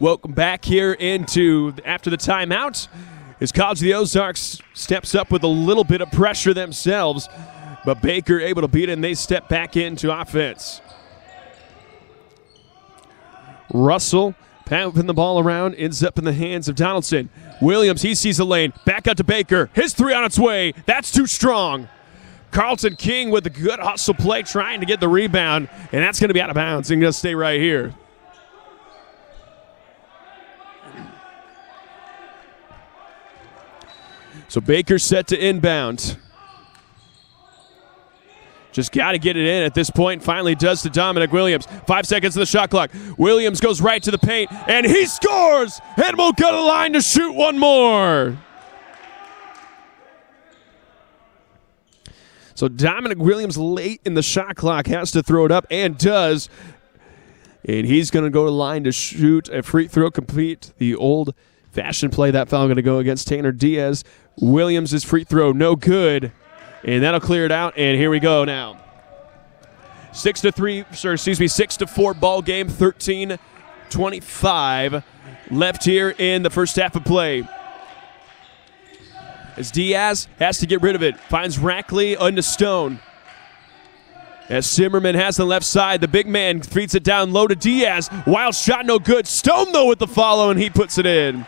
Welcome back here into after the timeout. As College of the Ozarks steps up with a little bit of pressure themselves, but Baker able to beat it, and they step back into offense. Russell pounding the ball around, ends up in the hands of Donaldson. Williams, he sees the lane, back out to Baker. His three on its way. That's too strong. Carlton King with a good hustle play trying to get the rebound, and that's going to be out of bounds and going to stay right here. So Baker set to inbound. Just got to get it in at this point. Finally does to Dominic Williams. 5 seconds of the shot clock. Williams goes right to the paint, and he scores! And will go to the line to shoot one more. So Dominic Williams late in the shot clock has to throw it up, and does. And he's going to go to the line to shoot a free throw, complete the old-fashioned play. That foul going to go against Tanner Diaz. Williams' free throw, no good. And that'll clear it out, and here we go now. 6-4 ball game, 13-25 left here in the first half of play. As Diaz has to get rid of it, finds Rackley into Stone. As Zimmerman has the left side, the big man feeds it down low to Diaz. Wild shot, no good. Stone, though, with the follow, and he puts it in.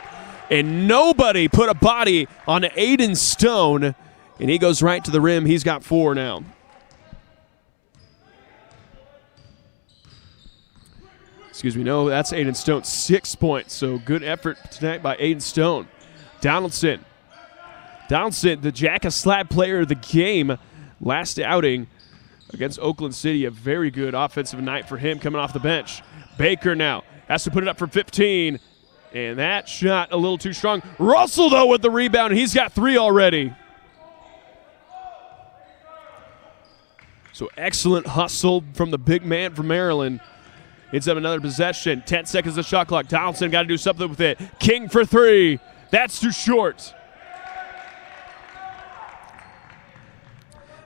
And nobody put a body on Aiden Stone, and he goes right to the rim. He's got 4 now. Excuse me, no, that's Aiden Stone, 6 points. So good effort tonight by Aiden Stone. Donaldson, the Jacka Slab player of the game last outing against Oakland City. A very good offensive night for him coming off the bench. Baker now has to put it up for 15. And that shot a little too strong. Russell, though, with the rebound. He's got 3 already. So excellent hustle from the big man from Maryland. Ends up another possession. 10 seconds of shot clock. Donaldson got to do something with it. King for 3. That's too short.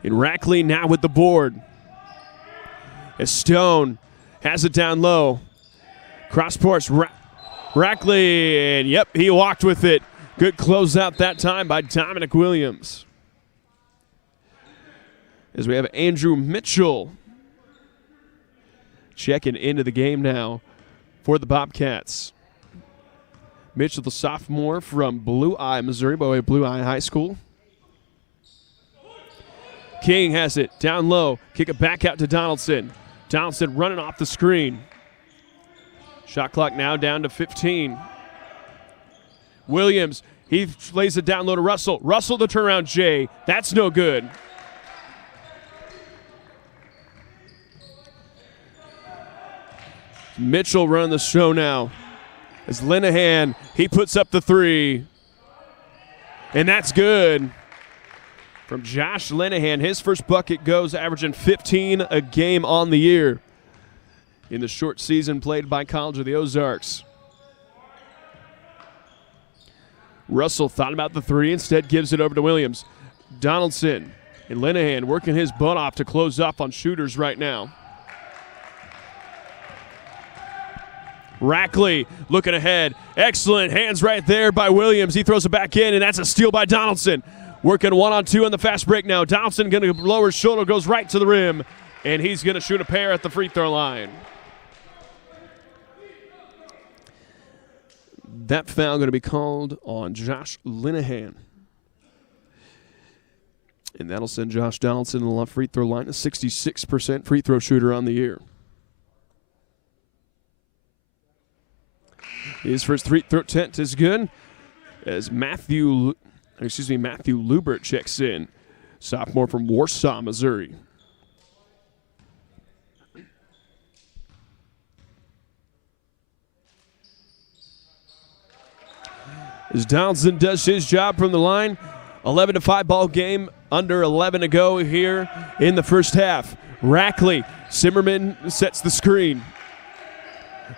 And Rackley now with the board. As Stone has it down low. Cross court. Rackley, and yep, he walked with it. Good closeout that time by Dominic Williams. As we have Andrew Mitchell checking into the game now for the Bobcats. Mitchell, the sophomore from Blue Eye, Missouri, by way of Blue Eye High School. King has it down low. Kick it back out to Donaldson. Donaldson running off the screen. Shot clock now down to 15. Williams, he lays it down low to Russell. Russell the turnaround J. That's no good. Mitchell running the show now. As Linehan, he puts up the 3. And that's good. From Josh Linehan, his first bucket goes, averaging 15 a game on the year in the short season played by College of the Ozarks. Russell thought about the 3, instead gives it over to Williams. Donaldson and Linehan working his butt off to close up on shooters right now. Rackley looking ahead. Excellent hands right there by Williams. He throws it back in, and that's a steal by Donaldson. Working 1-on-2 on the fast break now. Donaldson going to lower his shoulder, goes right to the rim, and he's going to shoot a pair at the free throw line. That foul going to be called on Josh Linehan. And that'll send Josh Donaldson to the left free throw line, a 66% free throw shooter on the year. His first free throw attempt is good as Matthew Lubert checks in. Sophomore from Warsaw, Missouri. As Donaldson does his job from the line, 11-5 ball game, under 11 to go here in the first half. Rackley, Zimmerman sets the screen.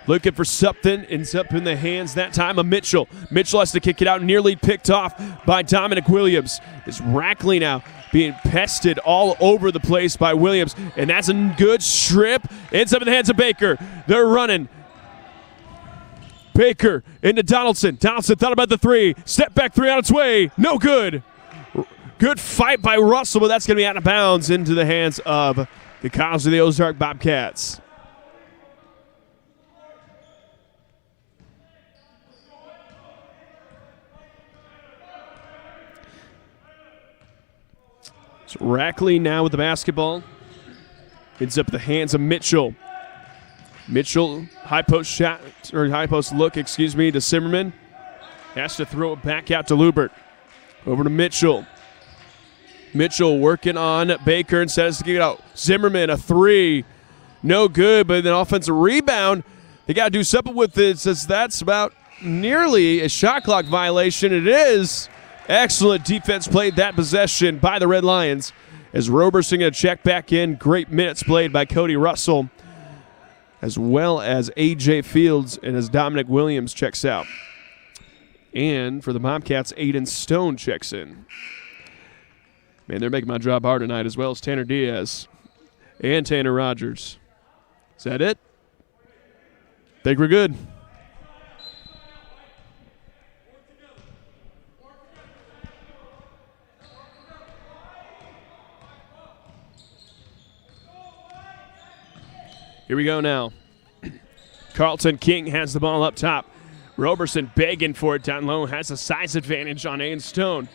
Looking for something, ends up in the hands that time of Mitchell. Mitchell has to kick it out, nearly picked off by Dominic Williams. It's Rackley now being pested all over the place by Williams, and that's a good strip. Ends up in the hands of Baker. They're running. Baker into Donaldson. Donaldson thought about the three. Step back three on its way. No good. Good fight by Russell, but that's going to be out of bounds into the hands of the College of the Ozark Bobcats. So Rackley now with the basketball. Ends up the hands of Mitchell. Mitchell, high post shot, or high post look, to Zimmerman. Has to throw it back out to Lubert. Over to Mitchell. Mitchell working on Baker and says to get out. Zimmerman, a three. No good, but an offensive rebound. They got to do something with it, since that's about nearly a shot clock violation. It is. Excellent defense played that possession by the Red Lions. As Roberson going to check back in. Great minutes played by Cody Russell, as well as A.J. Fields, and as Dominic Williams checks out. And for the Bobcats, Aiden Stone checks in. Man, they're making my job hard tonight, as well as Tanner Diaz and Tanner Rogers. Is that it? Think we're good. Here we go now. Carlton King has the ball up top. Roberson begging for it down low. Has a size advantage on Aiden Stone.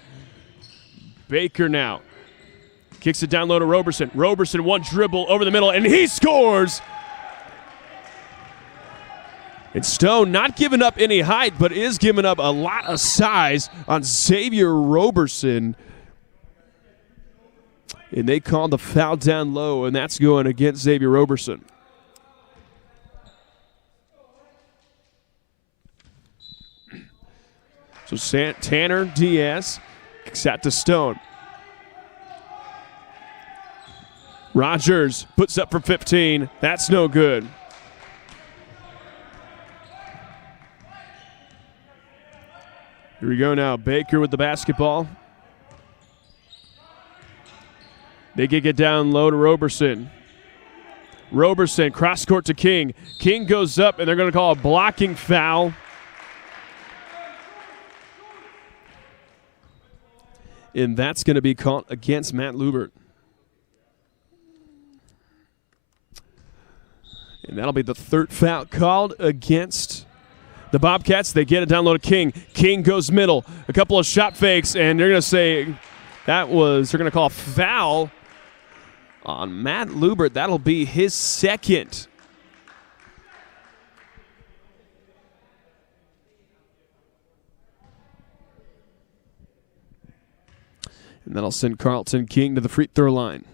Baker now. Kicks it down low to Roberson. Roberson, one dribble over the middle, and he scores! And Stone not giving up any height, but is giving up a lot of size on Xavier Roberson. And they call the foul down low, and that's going against Xavier Roberson. So Tanner Diaz kicks out to Stone. Rogers puts up for 15. That's no good. Here we go now. Baker with the basketball. They kick it down low to Roberson. Roberson, cross court to King. King goes up, and they're going to call a blocking foul. And that's going to be called against Matt Lubert. And that'll be the third foul called against the Bobcats. They get it down low to King. King goes middle. A couple of shot fakes, and they're going to say they're going to call a foul on Matt Lubert. That'll be his second. And that'll send Carlton King to the free throw line.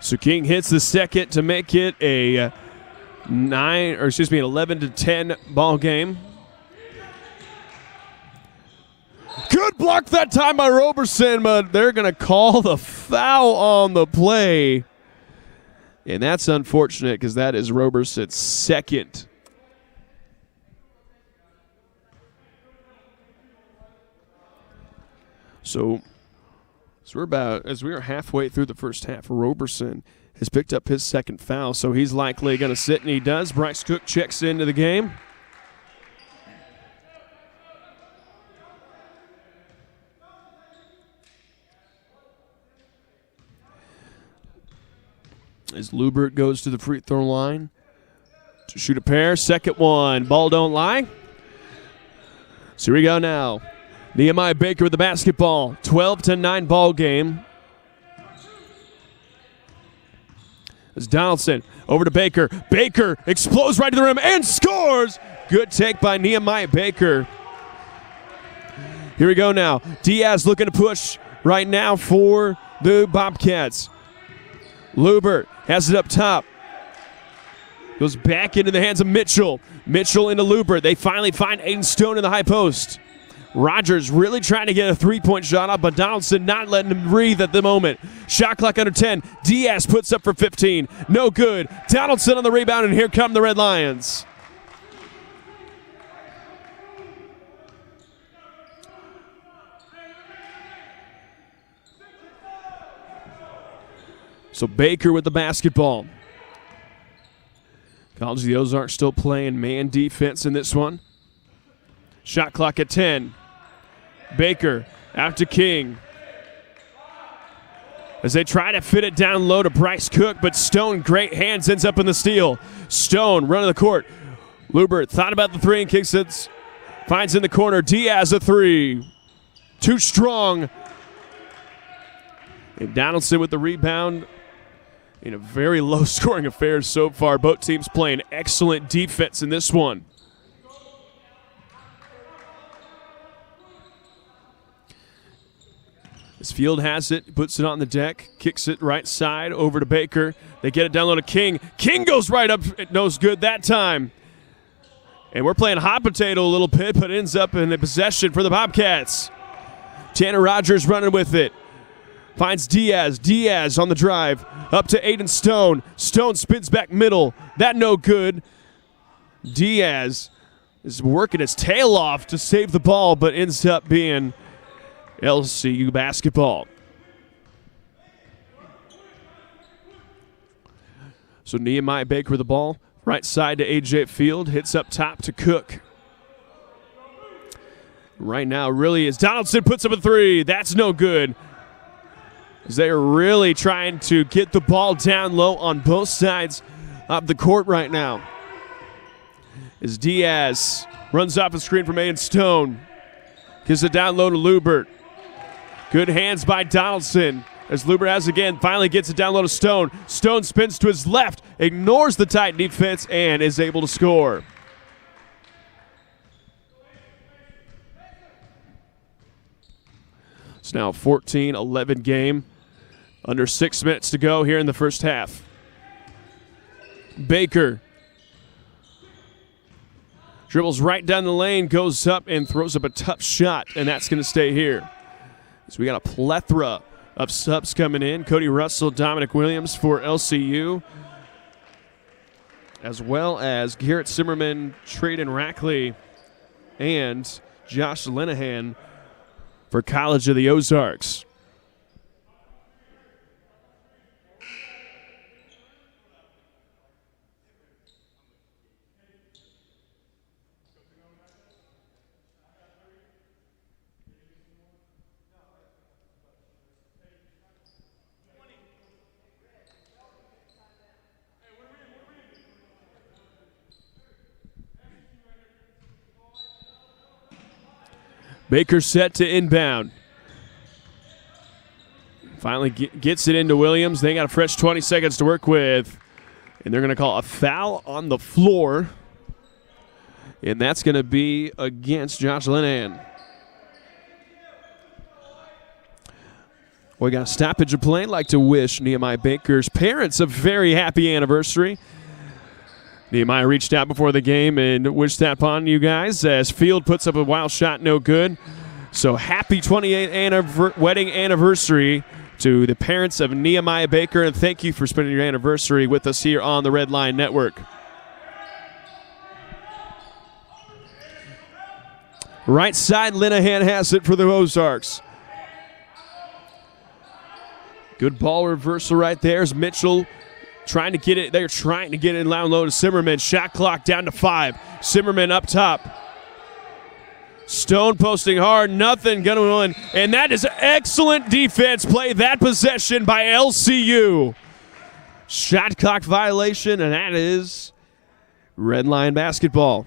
So King hits the second to make it an 11-10 ball game. Good block that time by Roberson, but they're going to call the foul on the play. And that's unfortunate because that is Roberson's second. So we are halfway through the first half, Roberson has picked up his second foul, so he's likely going to sit, and he does. Bryce Cook checks into the game. As Lubert goes to the free throw line to shoot a pair. Second one. Ball don't lie. So here we go now. Nehemiah Baker with the basketball. 12-9 ball game. As Donaldson over to Baker. Baker explodes right to the rim and scores. Good take by Nehemiah Baker. Here we go now. Diaz looking to push right now for the Bobcats. Lubert has it up top. Goes back into the hands of Mitchell. Mitchell into Lubert. They finally find Aiden Stone in the high post. Rogers really trying to get a three-point shot off, but Donaldson not letting him breathe at the moment. Shot clock under 10. Diaz puts up for 15. No good. Donaldson on the rebound, and here come the Red Lions. So Baker with the basketball. College of the Ozarks still playing man defense in this one. Shot clock at 10. Baker out to King. As they try to fit it down low to Bryce Cook, but Stone, great hands, ends up in the steal. Stone running the court. Lubert thought about the three and kicks it. Finds in the corner. Diaz a three. Too strong. And Donaldson with the rebound. In a very low-scoring affair so far. Both teams playing excellent defense in this one. As Field has it, puts it on the deck, kicks it right side over to Baker. They get it down low to King. King goes right up, knows good that time. And we're playing hot potato a little bit, but ends up in a possession for the Bobcats. Tanner Rogers running with it. Finds Diaz. Diaz on the drive. Up to Aiden Stone. Stone spins back middle. That no good. Diaz is working his tail off to save the ball, but ends up being LCU basketball. So Nehemiah Baker with the ball. Right side to A.J. Field. Hits up top to Cook. Right now really is Donaldson puts up a three. That's no good. They're really trying to get the ball down low on both sides of the court right now. As Diaz runs off a screen from Aiden Stone. Gives it down low to Lubert. Good hands by Donaldson. As Lubert has again, finally gets it down low to Stone. Stone spins to his left, ignores the tight defense, and is able to score. It's now a 14-11 game. Under 6 minutes to go here in the first half. Baker dribbles right down the lane, goes up and throws up a tough shot, and that's going to stay here. So we got a plethora of subs coming in. Cody Russell, Dominic Williams for LCU, as well as Garrett Zimmerman, Traden Rackley, and Josh Linehan for College of the Ozarks. Baker set to inbound. Finally gets it into Williams. They got a fresh 20 seconds to work with. And they're going to call a foul on the floor. And that's going to be against Josh Linehan. We got a stoppage of play. I'd like to wish Nehemiah Baker's parents a very happy anniversary. Nehemiah reached out before the game and wished that upon you guys as Field puts up a wild shot, no good. So happy 28th wedding anniversary to the parents of Nehemiah Baker, and thank you for spending your anniversary with us here on the Red Line Network. Right side, Linehan has it for the Ozarks. Good ball reversal right there as Mitchell trying to get it. They're trying to get it down low to Zimmerman. Shot clock down to 5. Zimmerman up top. Stone posting hard. Nothing going to win. And that is excellent defense play. That possession by LCU. Shot clock violation, and that is Red Line basketball.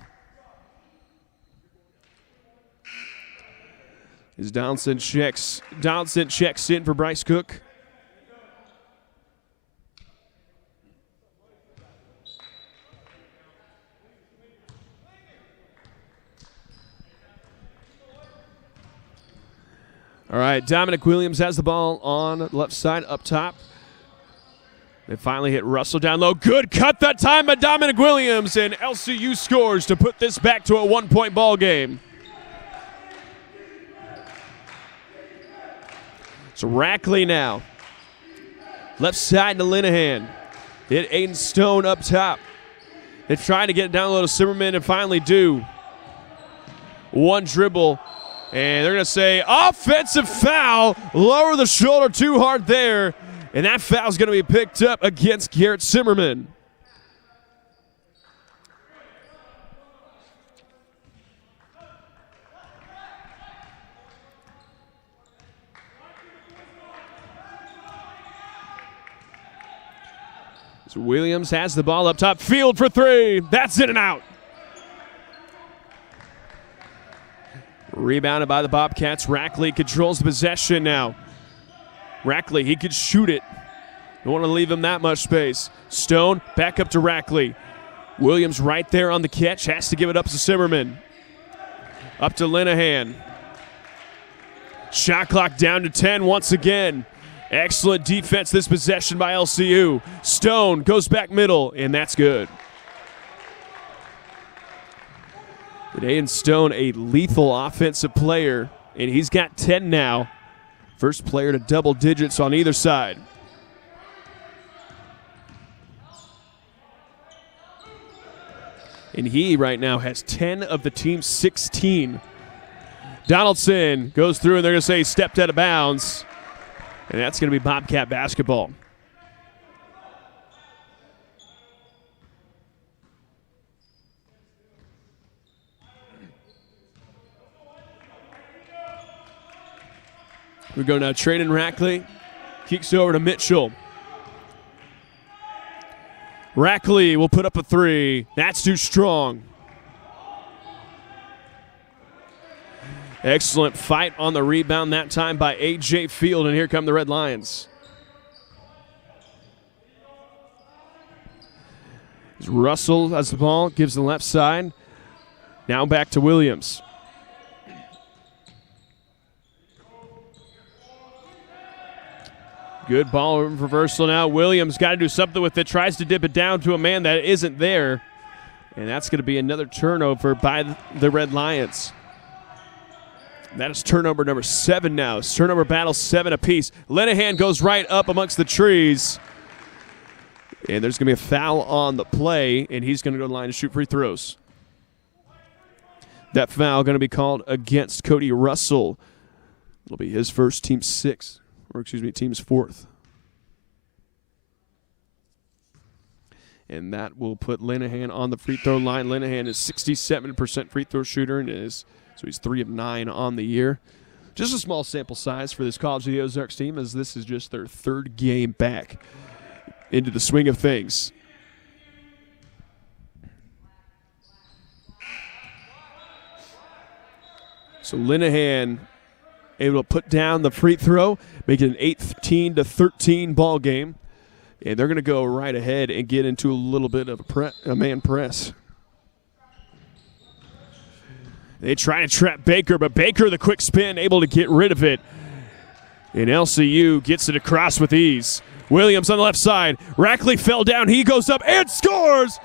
As Donaldson checks in for Bryce Cook. All right, Dominic Williams has the ball on the left side up top. They finally hit Russell down low. Good cut that time by Dominic Williams, and LCU scores to put this back to a 1-point ball game. It's Rackley now. Left side to Linehan. Hit Aiden Stone up top. They're trying to get it down low to Zimmerman and finally do. One dribble. And they're going to say offensive foul. Lower the shoulder too hard there. And that foul is going to be picked up against Garrett Zimmerman. So Williams has the ball up top. Field for three. That's in and out. Rebounded by the Bobcats. Rackley controls the possession now. Rackley, he could shoot it. Don't want to leave him that much space. Stone back up to Rackley. Williams right there on the catch. Has to give it up to Zimmerman. Up to Linehan. Shot clock down to 10 once again. Excellent defense this possession by LCU. Stone goes back middle, and that's good. Aiden Stone, a lethal offensive player, and he's got 10 now. First player to double digits on either side. And he right now has 10 of the team's 16. Donaldson goes through, and they're going to say he stepped out of bounds. And that's going to be Bobcat basketball. We go now, Traden Rackley. Kicks over to Mitchell. Rackley will put up a three. That's too strong. Excellent fight on the rebound that time by A.J. Field, and here come the Red Lions. Russell has the ball, gives the left side. Now back to Williams. Good ball reversal now. Williams got to do something with it. Tries to dip it down to a man that isn't there. And that's going to be another turnover by the Red Lions. That is turnover number 7 now. It's turnover battle 7 apiece. Linehan goes right up amongst the trees. And there's going to be a foul on the play, and he's going to go to the line to shoot free throws. That foul going to be called against Cody Russell. It'll be his first, team's 6th. Or excuse me, team's 4th. And that will put Linehan on the free throw line. Linehan is 67% free throw shooter, and so he's 3 of 9 on the year. Just a small sample size for this College of the Ozarks team, as this is just their 3rd game back into the swing of things. So Linehan able to put down the free throw, make it an 18-13 ball game. And they're going to go right ahead and get into a little bit of a man press. They try to trap Baker, but Baker, the quick spin, able to get rid of it. And LCU gets it across with ease. Williams on the left side. Rackley fell down. He goes up and scores.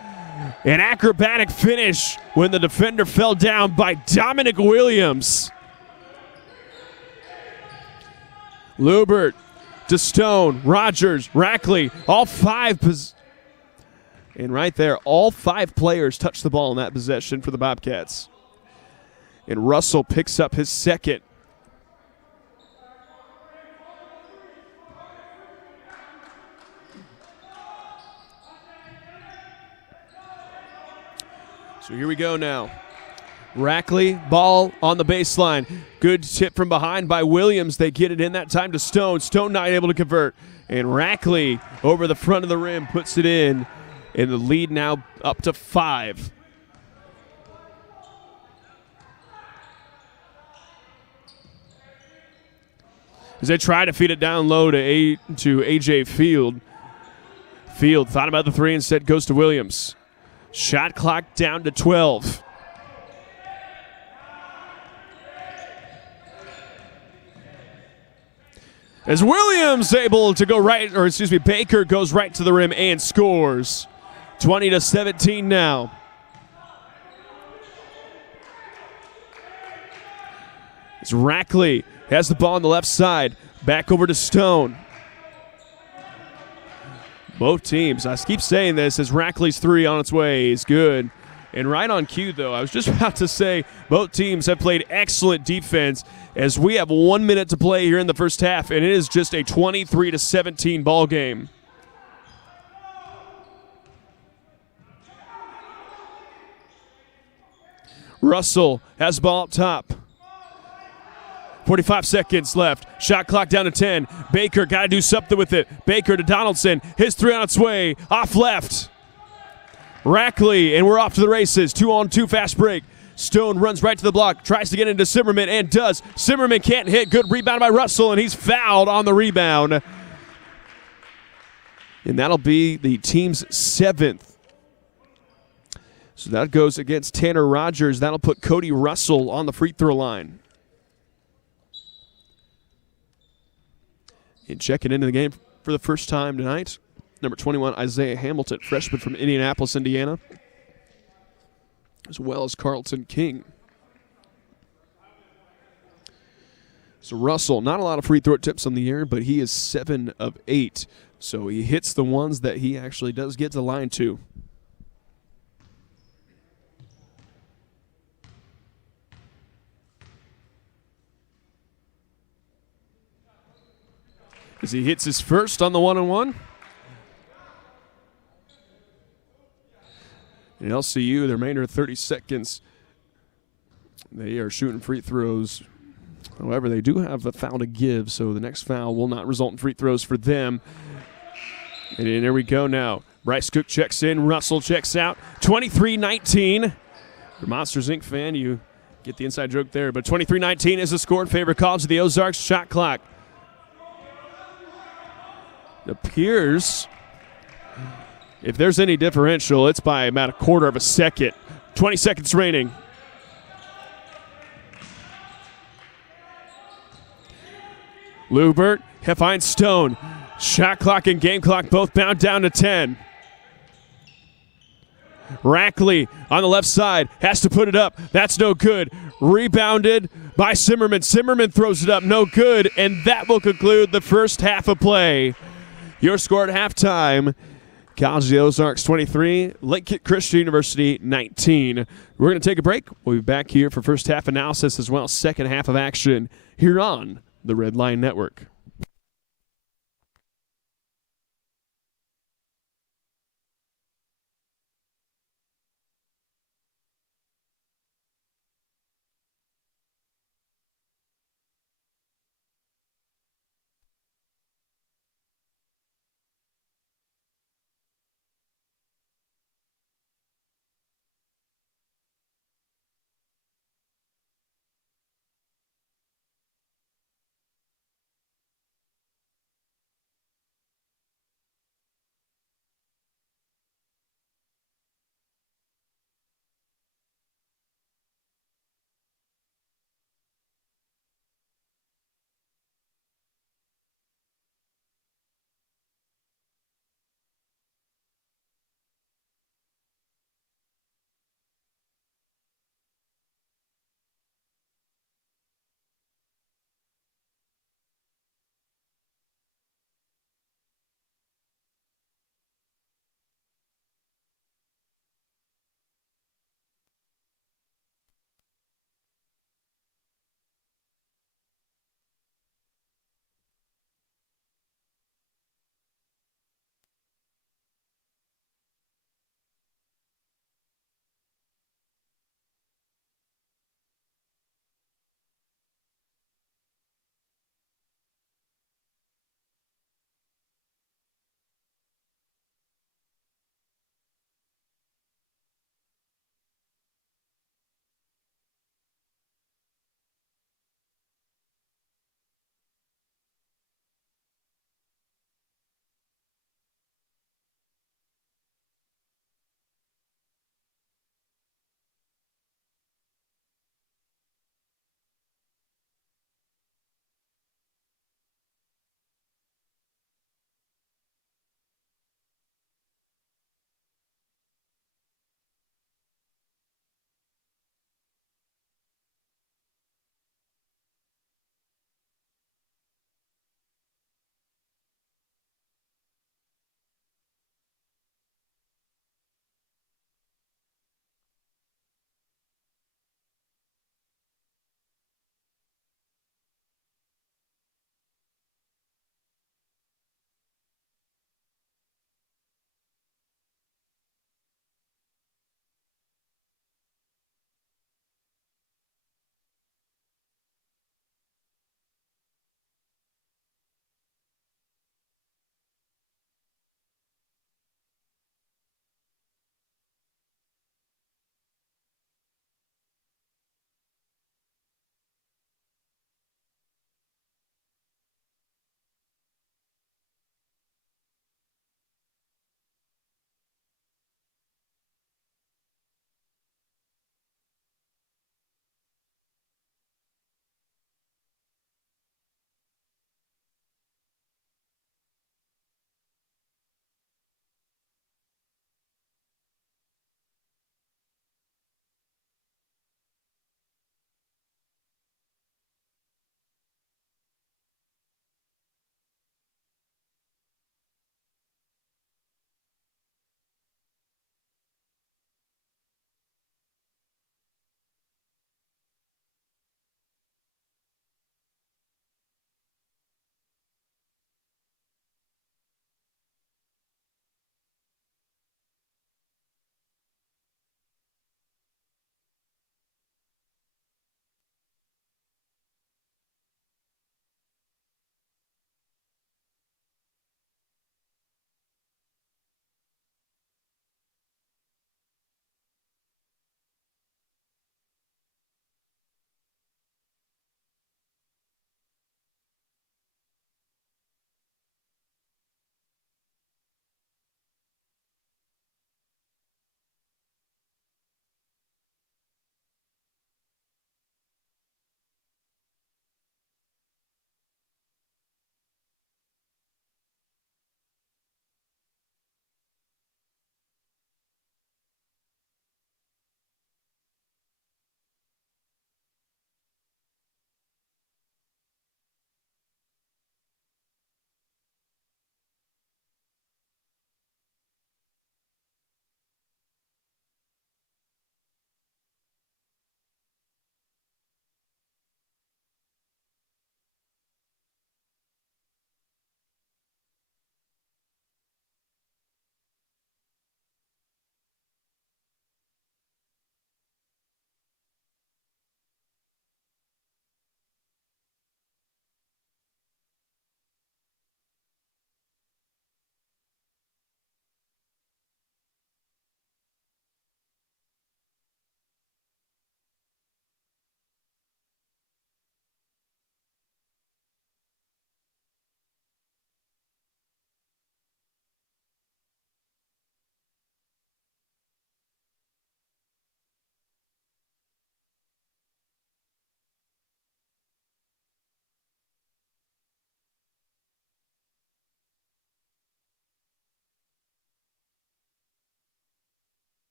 An acrobatic finish when the defender fell down by Dominic Williams. Lubert to Stone, Rogers, Rackley, all 5. And right there, all 5 players touch the ball in that possession for the Bobcats. And Russell picks up his 2nd. So here we go now. Rackley, ball on the baseline. Good tip from behind by Williams. They get it in that time to Stone. Stone not able to convert. And Rackley over the front of the rim puts it in. And the lead now up to 5. As they try to feed it down low to A.J. Field. Field thought about the 3, instead goes to Williams. Shot clock down to 12. As Williams able to go right, or excuse me, Baker goes right to the rim and scores. 20-17 now. It's Rackley has the ball on the left side. Back over to Stone. Both teams, I keep saying this, as Rackley's three on its way is good. And right on cue, though, I was just about to say both teams have played excellent defense as we have 1 minute to play here in the first half, and it is just a 23-17 ball game. Russell has the ball up top. 45 seconds left. Shot clock down to 10. Baker got to do something with it. Baker to Donaldson. His three on its way. Off left. Rackley, and we're off to the races. 2-on-2 fast break. Stone runs right to the block. Tries to get into Simmerman and does. Simmerman can't hit. Good rebound by Russell, and he's fouled on the rebound. And that'll be the team's 7th. So that goes against Tanner Rogers. That'll put Cody Russell on the free throw line. And checking into the game for the first time tonight, number 21, Isaiah Hamilton, freshman from Indianapolis, Indiana, as well as Carlton King. So Russell, not a lot of free throw attempts on the year, but he is 7 of 8. So he hits the ones that he actually does get to the line to. As he hits his first on the 1-on-1. And LCU, the remainder of 30 seconds, they are shooting free throws. However, they do have a foul to give, so the next foul will not result in free throws for them. And there we go now. Bryce Cook checks in. Russell checks out. 23-19. You're a Monsters, Inc. fan, you get the inside joke there. But 23-19 is the score in favor of College of the Ozarks. Shot clock. It appears, if there's any differential, it's by about a quarter of a second. 20 seconds remaining. Lubert, finds Stone. Shot clock and game clock both bound down to 10. Rackley on the left side has to put it up. That's no good. Rebounded by Simmerman. Simmerman throws it up. No good. And that will conclude the first half of play. Your score at halftime, College of the Ozarks 23, Lincoln Christian University 19. We're going to take a break. We'll be back here for first half analysis as well as second half of action here on the Red Line Network.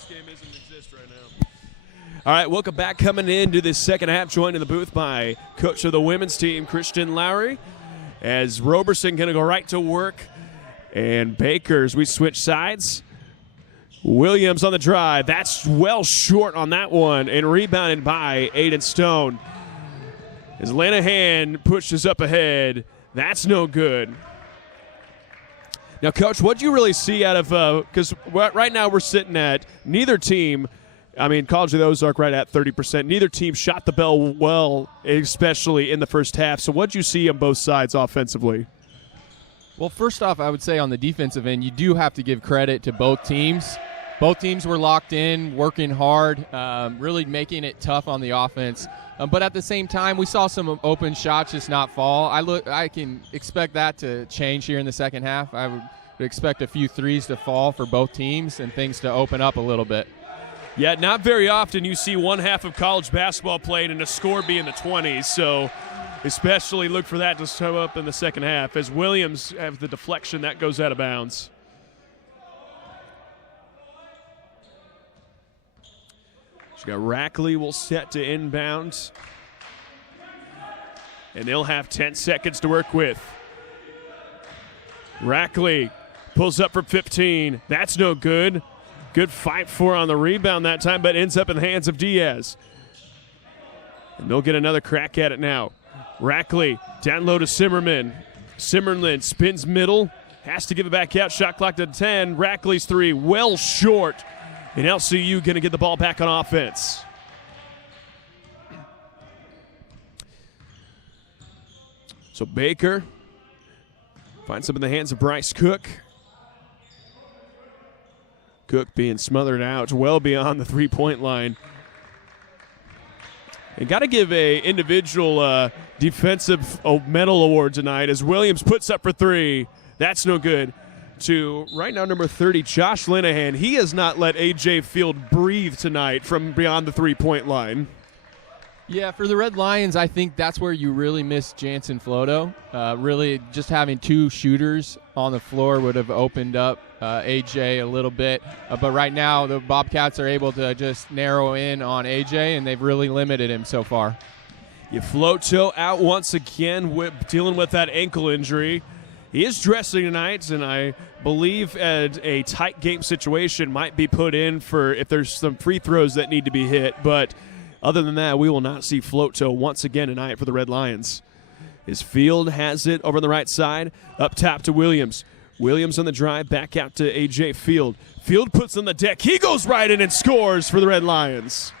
this game doesn't exist right now. All right, welcome back. Coming into this second half, joined in the booth by coach of the women's team, Christian Lowry, as Roberson going to go right to work. And Bakers, we switch sides. Williams on the drive. That's well short on that one, and rebounded by Aiden Stone. As Lanahan pushes up ahead, that's no good. Now, Coach, what do you really see out of because right now we're sitting at neither team, College of the Ozarks right at 30%. Neither team shot the bell well, especially in the first half. So what do you see on both sides offensively? Well, first off, I would say on the defensive end, you do have to give credit to both teams. Both teams were locked in, working hard, really making it tough on the offense. But at the same time, we saw some open shots just not fall. I can expect that to change here in the second half. I would expect a few threes to fall for both teams and things to open up a little bit. Yeah, not very often you see one half of college basketball played and a score be in the 20s. So especially look for that to show up in the second half. As Williams has the deflection, that goes out of bounds. She's got Rackley will set to inbound. And they'll have 10 seconds to work with. Rackley pulls up for 15. That's no good. Good fight for on the rebound that time, but ends up in the hands of Diaz. And they'll get another crack at it now. Rackley down low to Simmerman. Simmerman spins middle. Has to give it back out. Shot clock to 10. Rackley's three well short. And LCU going to get the ball back on offense. So Baker finds them in the hands of Bryce Cook. Cook being smothered out well beyond the three-point line. And got to give a individual defensive medal award tonight as Williams puts up for three. That's no good. To right now number 30, Josh Linehan. He has not let A.J. Field breathe tonight from beyond the three-point line. Yeah, for the Red Lions, I think that's where you really miss Jansen Floto. Really just having two shooters on the floor would have opened up A.J. a little bit. But right now the Bobcats are able to just narrow in on A.J., and they've really limited him so far. Floto out once again dealing with that ankle injury. He is dressing tonight, and I believe a tight game situation might be put in for if there's some free throws that need to be hit. But other than that, we will not see Floto once again tonight for the Red Lions. His Field has it over on the right side, up top to Williams. Williams on the drive, back out to A.J. Field. Field puts on the deck. He goes right in and scores for the Red Lions.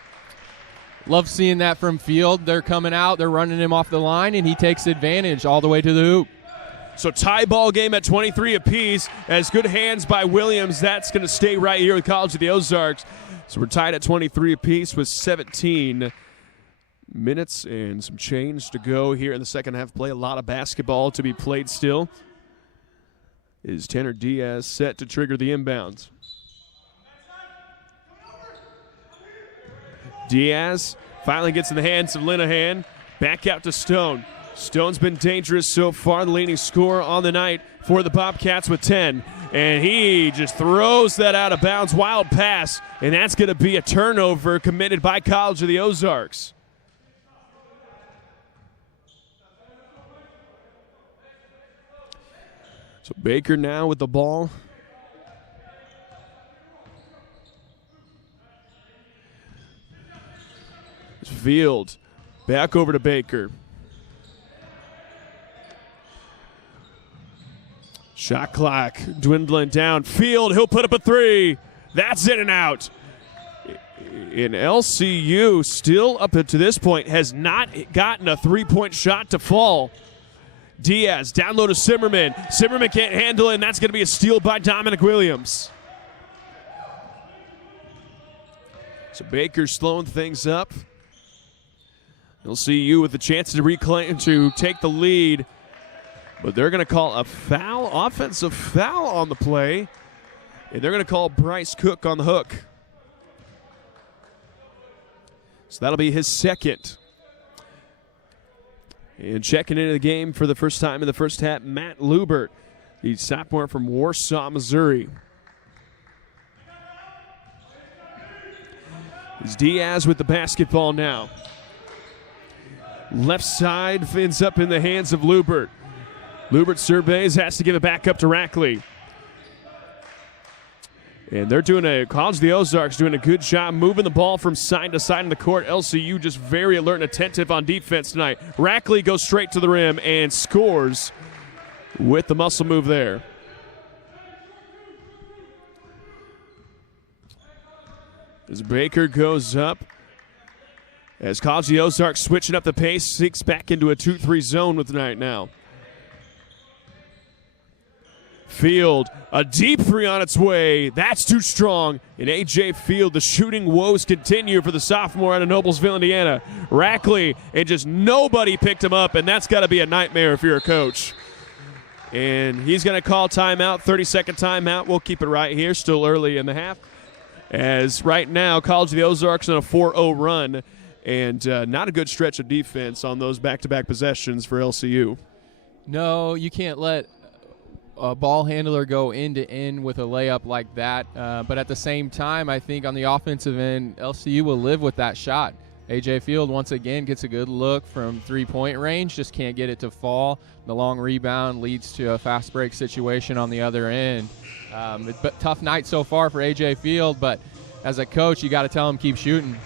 Love seeing that from Field. They're coming out, they're running him off the line, and he takes advantage all the way to the hoop. So tie ball game at 23 apiece. As good hands by Williams. That's going to stay right here with College of the Ozarks. So we're tied at 23 apiece with 17 minutes and some change to go here in the second half play. A lot of basketball to be played still. Is Tanner Diaz set to trigger the inbounds? Diaz finally gets in the hands of Linehan. Back out to Stone. Stone's been dangerous so far, the leading scorer on the night for the Bobcats with 10. And he just throws that out of bounds, wild pass, and that's going to be a turnover committed by College of the Ozarks. So Baker now with the ball. Field back over to Baker. Shot clock dwindling down. Field, he'll put up a three. That's in and out. And LCU still up to this point has not gotten a three-point shot to fall. Diaz down low to Simmerman. Simmerman can't handle it, and that's going to be a steal by Dominic Williams. So Baker slowing things up. LCU with a chance to reclaim, to take the lead. But they're going to call a foul, offensive foul on the play. And they're going to call Bryce Cook on the hook. So that'll be his second. And checking into the game for the first time in the first half, Matt Lubert, the sophomore from Warsaw, Missouri. It's Diaz with the basketball now. Left side ends up in the hands of Lubert. Lubert surveys, has to give it back up to Rackley. And they're College of the Ozarks doing a good job moving the ball from side to side in the court. LCU just very alert and attentive on defense tonight. Rackley goes straight to the rim and scores with the muscle move there. As Baker goes up, as College of the Ozarks switching up the pace, seeks back into a 2-3 zone with tonight now. Field, a deep three on its way. That's too strong. And A.J. Field, the shooting woes continue for the sophomore out of Noblesville, Indiana. Rackley, and just nobody picked him up, and that's got to be a nightmare if you're a coach. And he's going to call timeout, 30-second timeout. We'll keep it right here, still early in the half. As right now, College of the Ozarks on a 4-0 run, and not a good stretch of defense on those back-to-back possessions for LCU. No, you can't let a ball handler go end-to-end with a layup like that. But at the same time, I think on the offensive end, LCU will live with that shot. A.J. Field, once again, gets a good look from three-point range, just can't get it to fall. The long rebound leads to a fast break situation on the other end. But tough night so far for A.J. Field, but as a coach, you got to tell him keep shooting.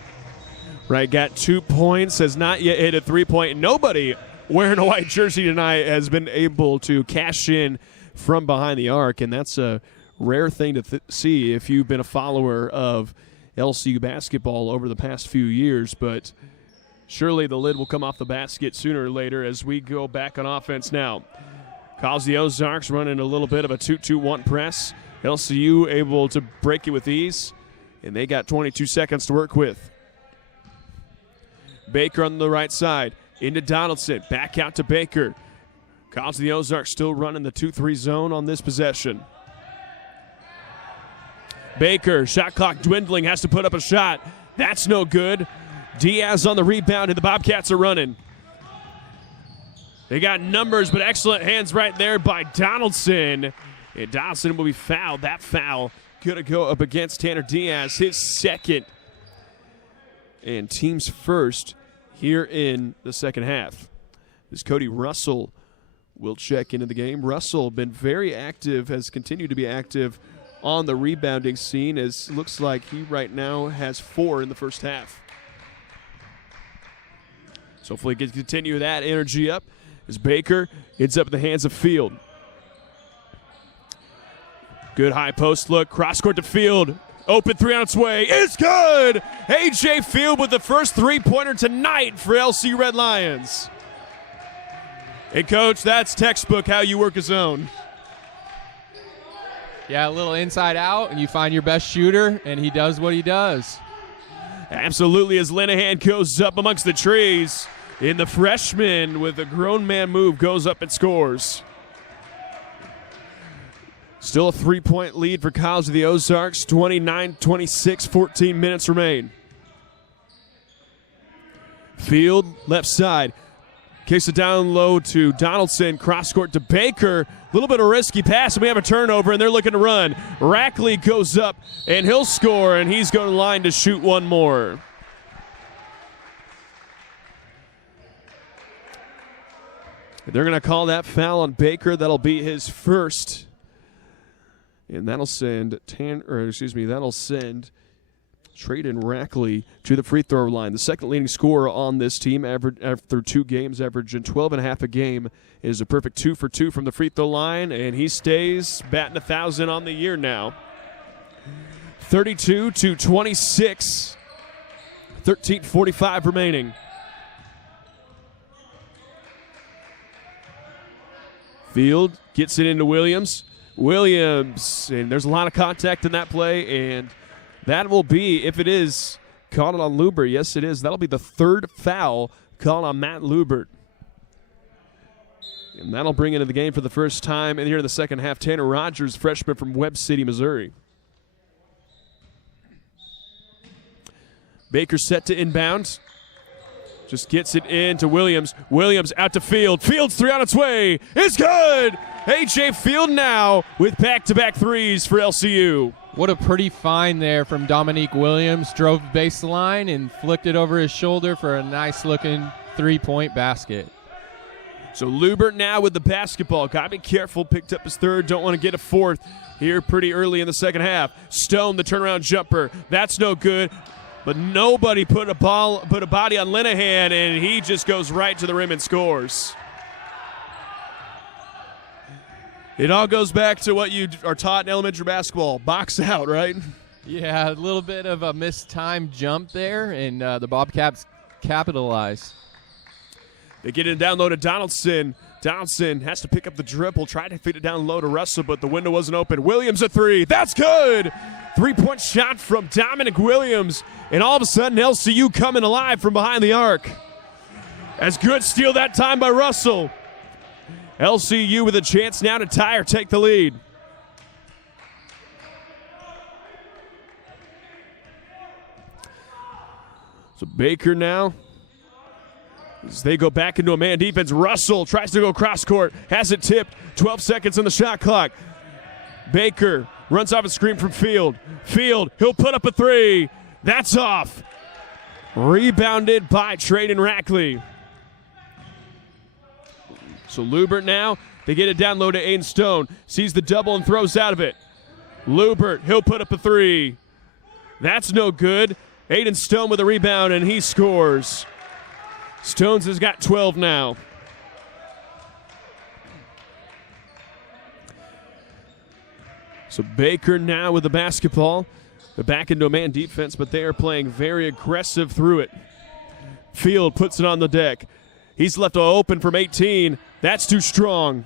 Right, got 2 points, has not yet hit a three-point. Nobody wearing a white jersey tonight has been able to cash in from behind the arc, and that's a rare thing to see if you've been a follower of LCU basketball over the past few years. But surely the lid will come off the basket sooner or later as we go back on offense now. College of the Ozarks running a little bit of a 2-2-1 press. LCU able to break it with ease, and they got 22 seconds to work with. Baker on the right side, into Donaldson, back out to Baker. College of the Ozarks still running the 2-3 zone on this possession. Baker, shot clock dwindling, has to put up a shot. That's no good. Diaz on the rebound, and the Bobcats are running. They got numbers, but excellent hands right there by Donaldson. And Donaldson will be fouled. That foul going to go up against Tanner Diaz, his second. And team's first here in the second half. As Cody Russell will check into the game. Russell been very active, has continued to be active on the rebounding scene, as looks like he right now has 4 in the first half. So hopefully he can continue that energy up as Baker ends up in the hands of Field. Good high post look, cross court to Field. Open three on its way. It's good! A.J. Field with the first three-pointer tonight for LC Red Lions. Hey, Coach, that's textbook how you work a zone. Yeah, a little inside out, and you find your best shooter, and he does what he does. Absolutely, as Linehan goes up amongst the trees. And the freshman with a grown man move goes up and scores. Still a 3-point lead for College of the Ozarks. 29-26, 14 minutes remain. Field, left side. Kicks it down low to Donaldson. Cross court to Baker. A little bit of a risky pass, and we have a turnover, and they're looking to run. Rackley goes up, and he'll score, and he's going to line to shoot one more. They're going to call that foul on Baker. That'll be his first. And that'll send Trayden Rackley to the free throw line. The second leading scorer on this team after 2 games, averaging 12.5 a game, is a perfect 2 for 2 from the free throw line, and he stays batting 1,000 on the year now. 32-26, 13:45 remaining. Field gets it into Williams. And there's a lot of contact in that play, and that will be, if it is called on Lubert, yes it is, that'll be the 3rd foul called on Matt Lubert. And that'll bring into the game for the first time, and here in the second half, Tanner Rogers, freshman from Webb City, Missouri. Baker set to inbound. Just gets it into Williams. Williams out to Field. Field's 3 on its way. It's good! A.J. Field now with back-to-back threes for LCU. What a pretty find there from Dominique Williams. Drove baseline and flicked it over his shoulder for a nice-looking three-point basket. So Lubert now with the basketball. Got to be careful. Picked up his third. Don't want to get a fourth here pretty early in the second half. Stone, the turnaround jumper. That's no good. But nobody put a body on Linehan, and he just goes right to the rim and scores. It all goes back to what you are taught in elementary basketball. Box out, right? Yeah, a little bit of a mistimed jump there, and the Bobcats capitalize. They get it down low to Donaldson. Donaldson has to pick up the dribble, try to feed it down low to Russell, but the window wasn't open. Williams a three. That's good. 3-point shot from Dominic Williams. And all of a sudden, LCU coming alive from behind the arc. As good steal that time by Russell. LCU with a chance now to tie or take the lead. So Baker now, as they go back into a man defense. Russell tries to go cross court, has it tipped. 12 seconds on the shot clock. Baker runs off a screen from Field. Field, he'll put up a three. That's off. Rebounded by Traden Rackley. So Lubert now, they get it down low to Aiden Stone. Sees the double and throws out of it. Lubert, he'll put up a three. That's no good. Aiden Stone with a rebound, and he scores. Stones has got 12 now. So Baker now with the basketball. They're back into a man defense, but they are playing very aggressive through it. Field puts it on the deck. He's left open from 18. That's too strong.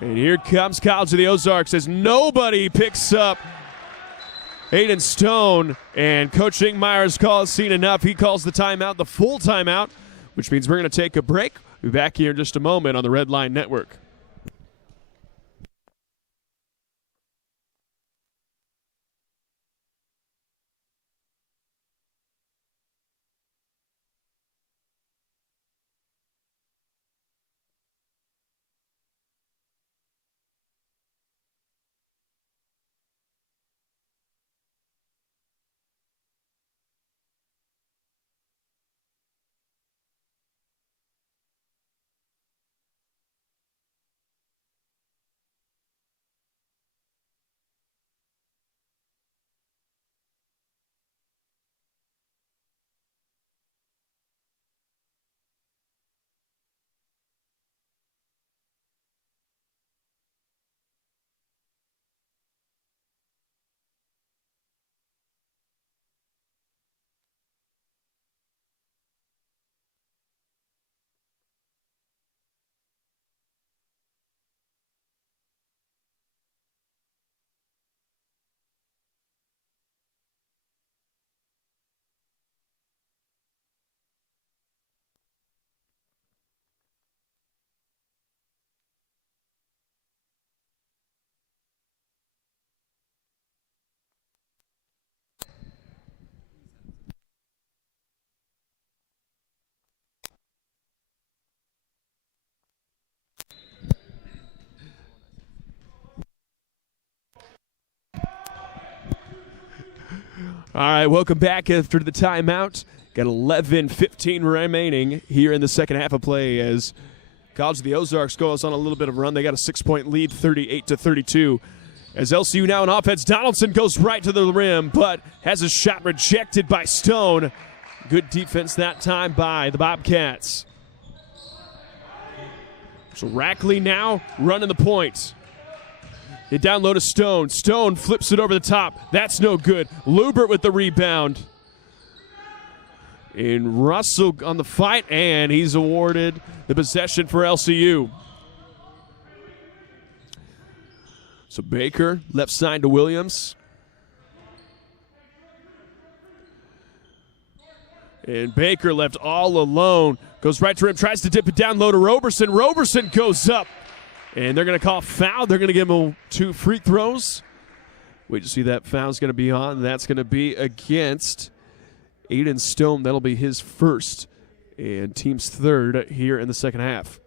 And here comes College of the Ozarks as nobody picks up Aiden Stone. And Coach Ingmeyer's call has seen enough. He calls the timeout, the full timeout, which means we're going to take a break. We'll be back here in just a moment on the Red Line Network. All right, welcome back after the timeout. Got 11:15 remaining here in the second half of play as College of the Ozarks goes on a little bit of a run. They got a 6-point lead, 38-32. As LCU now in offense, Donaldson goes right to the rim, but has a shot rejected by Stone. Good defense that time by the Bobcats. So Rackley now running the point. It down low to Stone. Stone flips it over the top. That's no good. Lubert with the rebound. And Russell on the fight, and he's awarded the possession for LCU. So Baker, left side to Williams. And Baker left all alone. Goes right to him, tries to dip it down low to Roberson. Roberson goes up. And they're going to call foul. They're going to give him 2 free throws. Wait to see that foul's going to be on. That's going to be against Aiden Stone. That'll be his first and team's third here in the second half.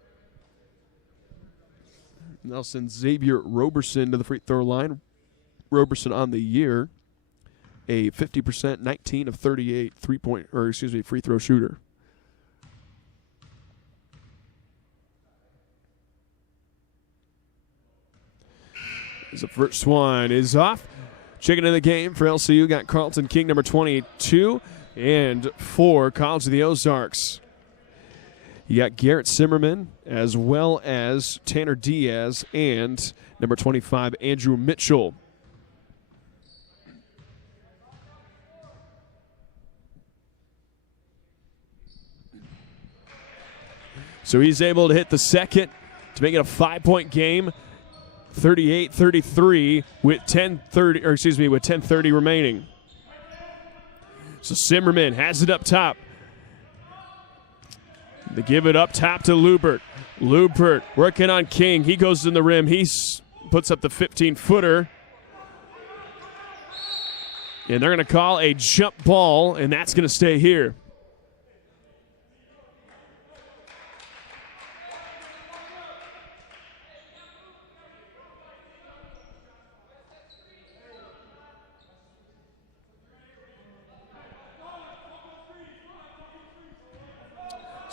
Now send Xavier Roberson to the free throw line. Roberson on the year, a 50%, 19 of 38 free throw shooter. As the first one is off. Checking in the game for LCU, got Carlton King, number 22, and for College of the Ozarks. You got Garrett Zimmerman, as well as Tanner Diaz, and number 25, Andrew Mitchell. So he's able to hit the second to make it a 5-point game. 38-33 with 10:30 remaining. So Zimmerman has it up top. They give it up top to Lubert. Lubert working on King. He goes in the rim. He puts up the 15-footer. And they're going to call a jump ball, and that's going to stay here.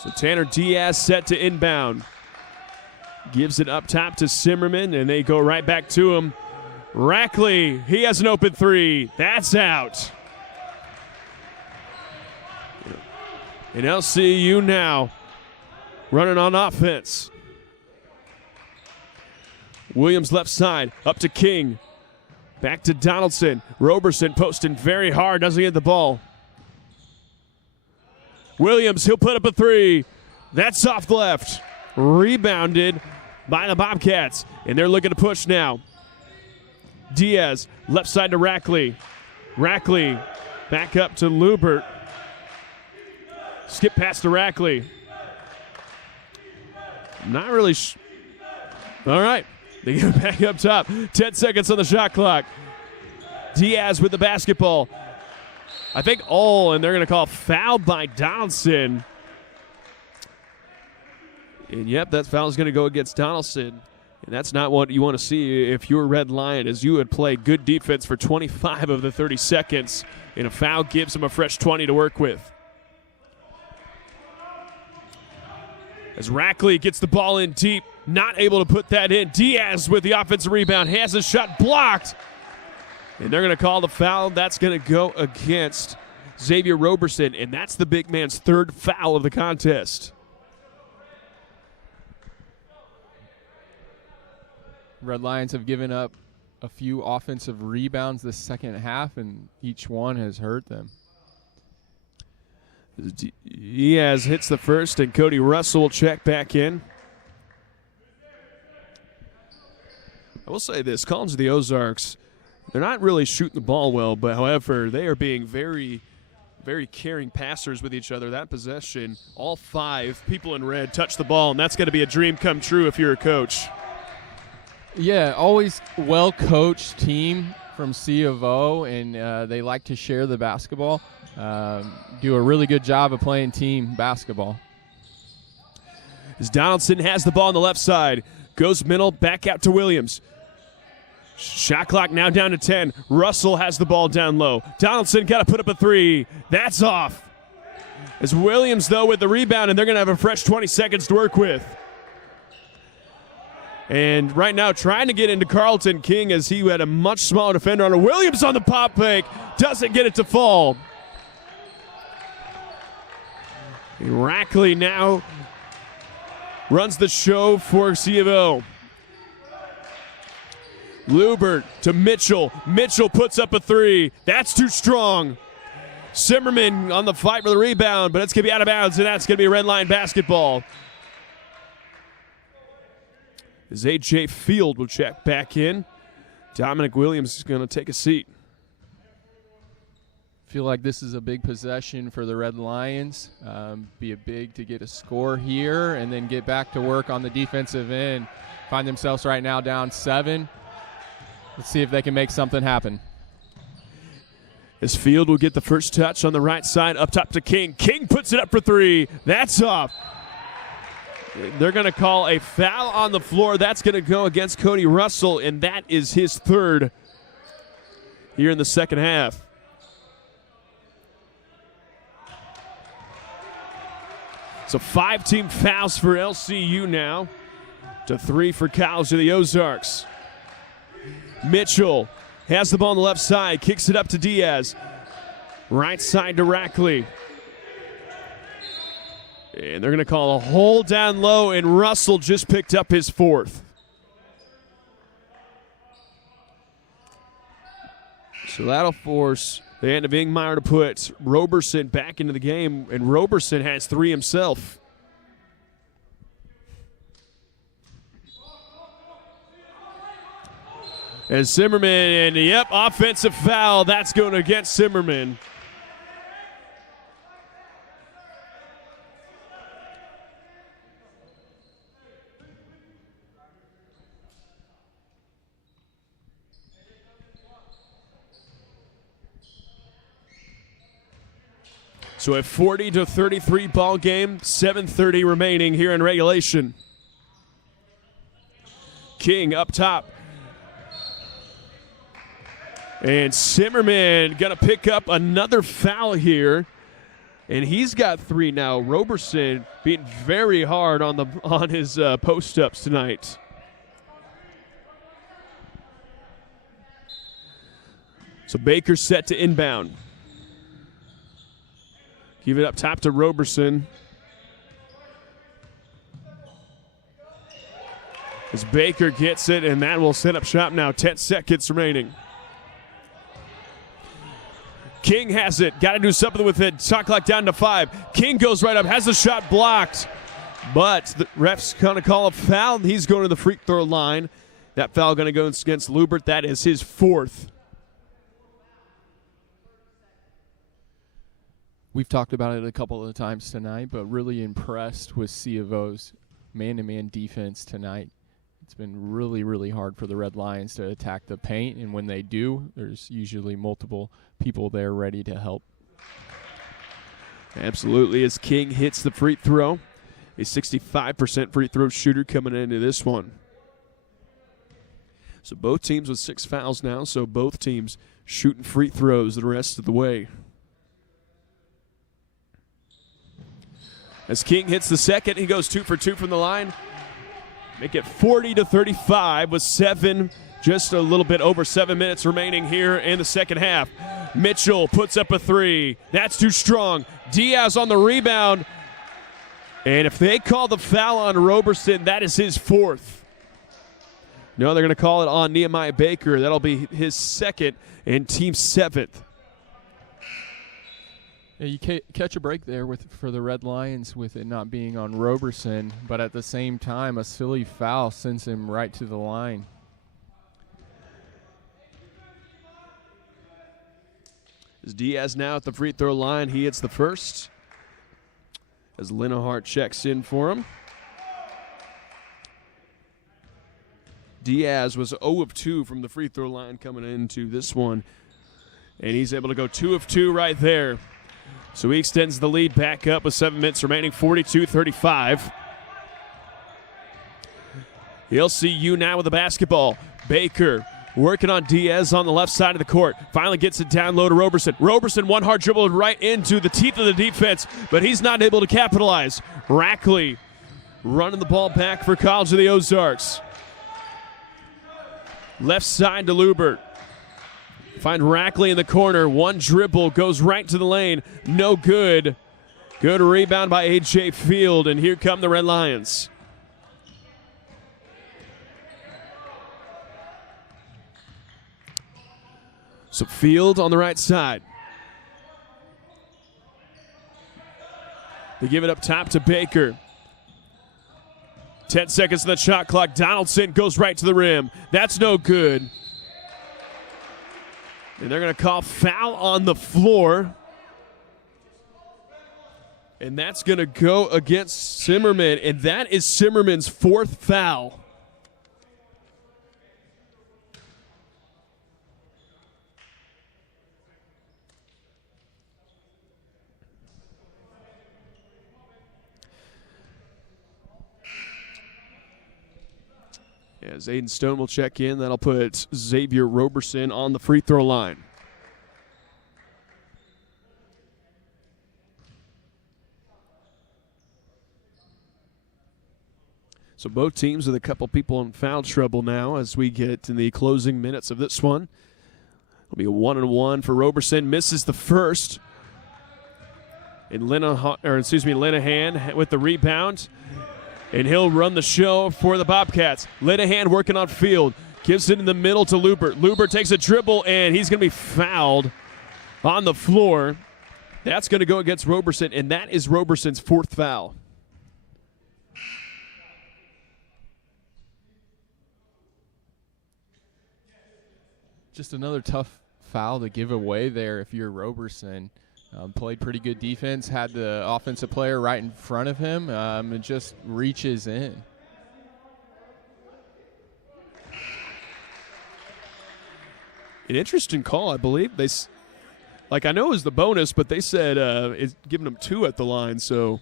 So Tanner Diaz set to inbound. Gives it up top to Zimmerman, and they go right back to him. Rackley, he has an open three. That's out. And LCU now running on offense. Williams left side, up to King. Back to Donaldson. Roberson posting very hard, doesn't get the ball. Williams, he'll put up a three. That's soft left. Rebounded by the Bobcats. And they're looking to push now. Diaz, left side to Rackley. Rackley, back up to Lubert. Skip pass to Rackley. Not really. All right. They get it back up top. 10 seconds on the shot clock. Diaz with the basketball. I think and they're going to call foul by Donaldson. And yep, that foul is going to go against Donaldson. And that's not what you want to see if you're Red Lion, as you would play good defense for 25 of the 30 seconds. And a foul gives him a fresh 20 to work with. As Rackley gets the ball in deep, not able to put that in. Diaz with the offensive rebound, has a shot blocked. And they're going to call the foul. That's going to go against Xavier Roberson, and that's the big man's third foul of the contest. Red Lions have given up a few offensive rebounds this second half, and each one has hurt them. Diaz hits the first, and Cody Russell will check back in. I will say this, College of the Ozarks, they're not really shooting the ball well, but however, they are being very, very caring passers with each other. That possession, all 5 people in red touch the ball, and that's going to be a dream come true if you're a coach. Yeah, always well-coached team from C of O, and they like to share the basketball. Do a really good job of playing team basketball. As Donaldson has the ball on the left side, goes middle, back out to Williams. Shot clock now down to 10. Russell has the ball down low. Donaldson got to put up a three. That's off. As Williams, though, with the rebound, and they're going to have a fresh 20 seconds to work with. And right now trying to get into Carlton King as he had a much smaller defender on it. Williams on the pop fake. Doesn't get it to fall. Rackley now runs the show for C of O. Lubert to Mitchell. Mitchell puts up a three. That's too strong. Zimmerman on the fight for the rebound, but it's going to be out of bounds, and that's going to be Red Line basketball. As A.J. Field will check back in. Dominic Williams is going to take a seat. Feel like this is a big possession for the Red Lions. Be a big to get a score here and then get back to work on the defensive end. Find themselves right now down 7. Let's see if they can make something happen. As Field will get the first touch on the right side, up top to King. King puts it up for three. That's off. They're going to call a foul on the floor. That's going to go against Cody Russell, and that is his third here in the second half. So 5 team fouls for LCU now to 3 for College of the Ozarks. Mitchell has the ball on the left side, kicks it up to Diaz. Right side to Rackley. And they're going to call a hold down low, and Russell just picked up his 4th. So that'll force the hand of Ingmeyer to put Roberson back into the game, and Roberson has 3 himself. And Zimmerman, and yep, offensive foul. That's going against Zimmerman. So a 40-33 ball game, 7:30 remaining here in regulation. King up top. And Zimmerman going to pick up another foul here. And he's got 3 now. Roberson being very hard on his post-ups tonight. So Baker's set to inbound. Give it up top to Roberson. As Baker gets it, and that will set up shop now. 10 seconds remaining. King has it. Got to do something with it. Shot clock down to 5. King goes right up, has the shot blocked. But the ref's going to call a foul. He's going to the free throw line. That foul going to go against Lubert. That is his 4th. We've talked about it a couple of times tonight, but really impressed with C of O's man-to-man defense tonight. It's been really, really hard for the Red Lions to attack the paint, and when they do, there's usually multiple people there ready to help. Absolutely, as King hits the free throw. A 65% free throw shooter coming into this one. So both teams with 6 fouls now, so both teams shooting free throws the rest of the way. As King hits the second, he goes 2 for 2 from the line. Make it 40-35 with just a little bit over 7 minutes remaining here in the second half. Mitchell puts up a 3. That's too strong. Diaz on the rebound. And if they call the foul on Roberson, that is his 4th. No, they're going to call it on Nehemiah Baker. That'll be his 2nd and team 7th. Yeah, you catch a break there for the Red Lions with it not being on Roberson, but at the same time, a silly foul sends him right to the line. As Diaz now at the free throw line, he hits the first. As Linehan checks in for him. Diaz was 0 of 2 from the free throw line coming into this one. And he's able to go 2 of 2 right there. So he extends the lead back up with 7 minutes remaining, 42-35. LCU now with the basketball. Baker working on Diaz on the left side of the court. Finally gets it down low to Roberson. Roberson, one hard dribble right into the teeth of the defense, but he's not able to capitalize. Rackley running the ball back for College of the Ozarks. Left side to Lubert. Find Rackley in the corner. One dribble goes right to the lane. No good. Good rebound by A.J. Field, and here come the Red Lions. So Field on the right side. They give it up top to Baker. 10 seconds on the shot clock. Donaldson goes right to the rim. That's no good. And they're going to call foul on the floor. And that's going to go against Zimmerman. And that is Zimmerman's 4th foul. As Aiden Stone will check in, that'll put Xavier Roberson on the free throw line. So both teams with a couple people in foul trouble now as we get in the closing minutes of this one. It'll be a 1-and-1 for Roberson. Misses the first. And Linehan with the rebound. And he'll run the show for the Bobcats. Linehan working on field. Gives it in the middle to Lubert. Lubert takes a dribble, and he's going to be fouled on the floor. That's going to go against Roberson, and that is Roberson's fourth foul. Just another tough foul to give away there if you're Roberson. Played pretty good defense, had the offensive player right in front of him, and just reaches in. An interesting call, I believe. I know it was the bonus, but they said it's giving him 2 at the line, so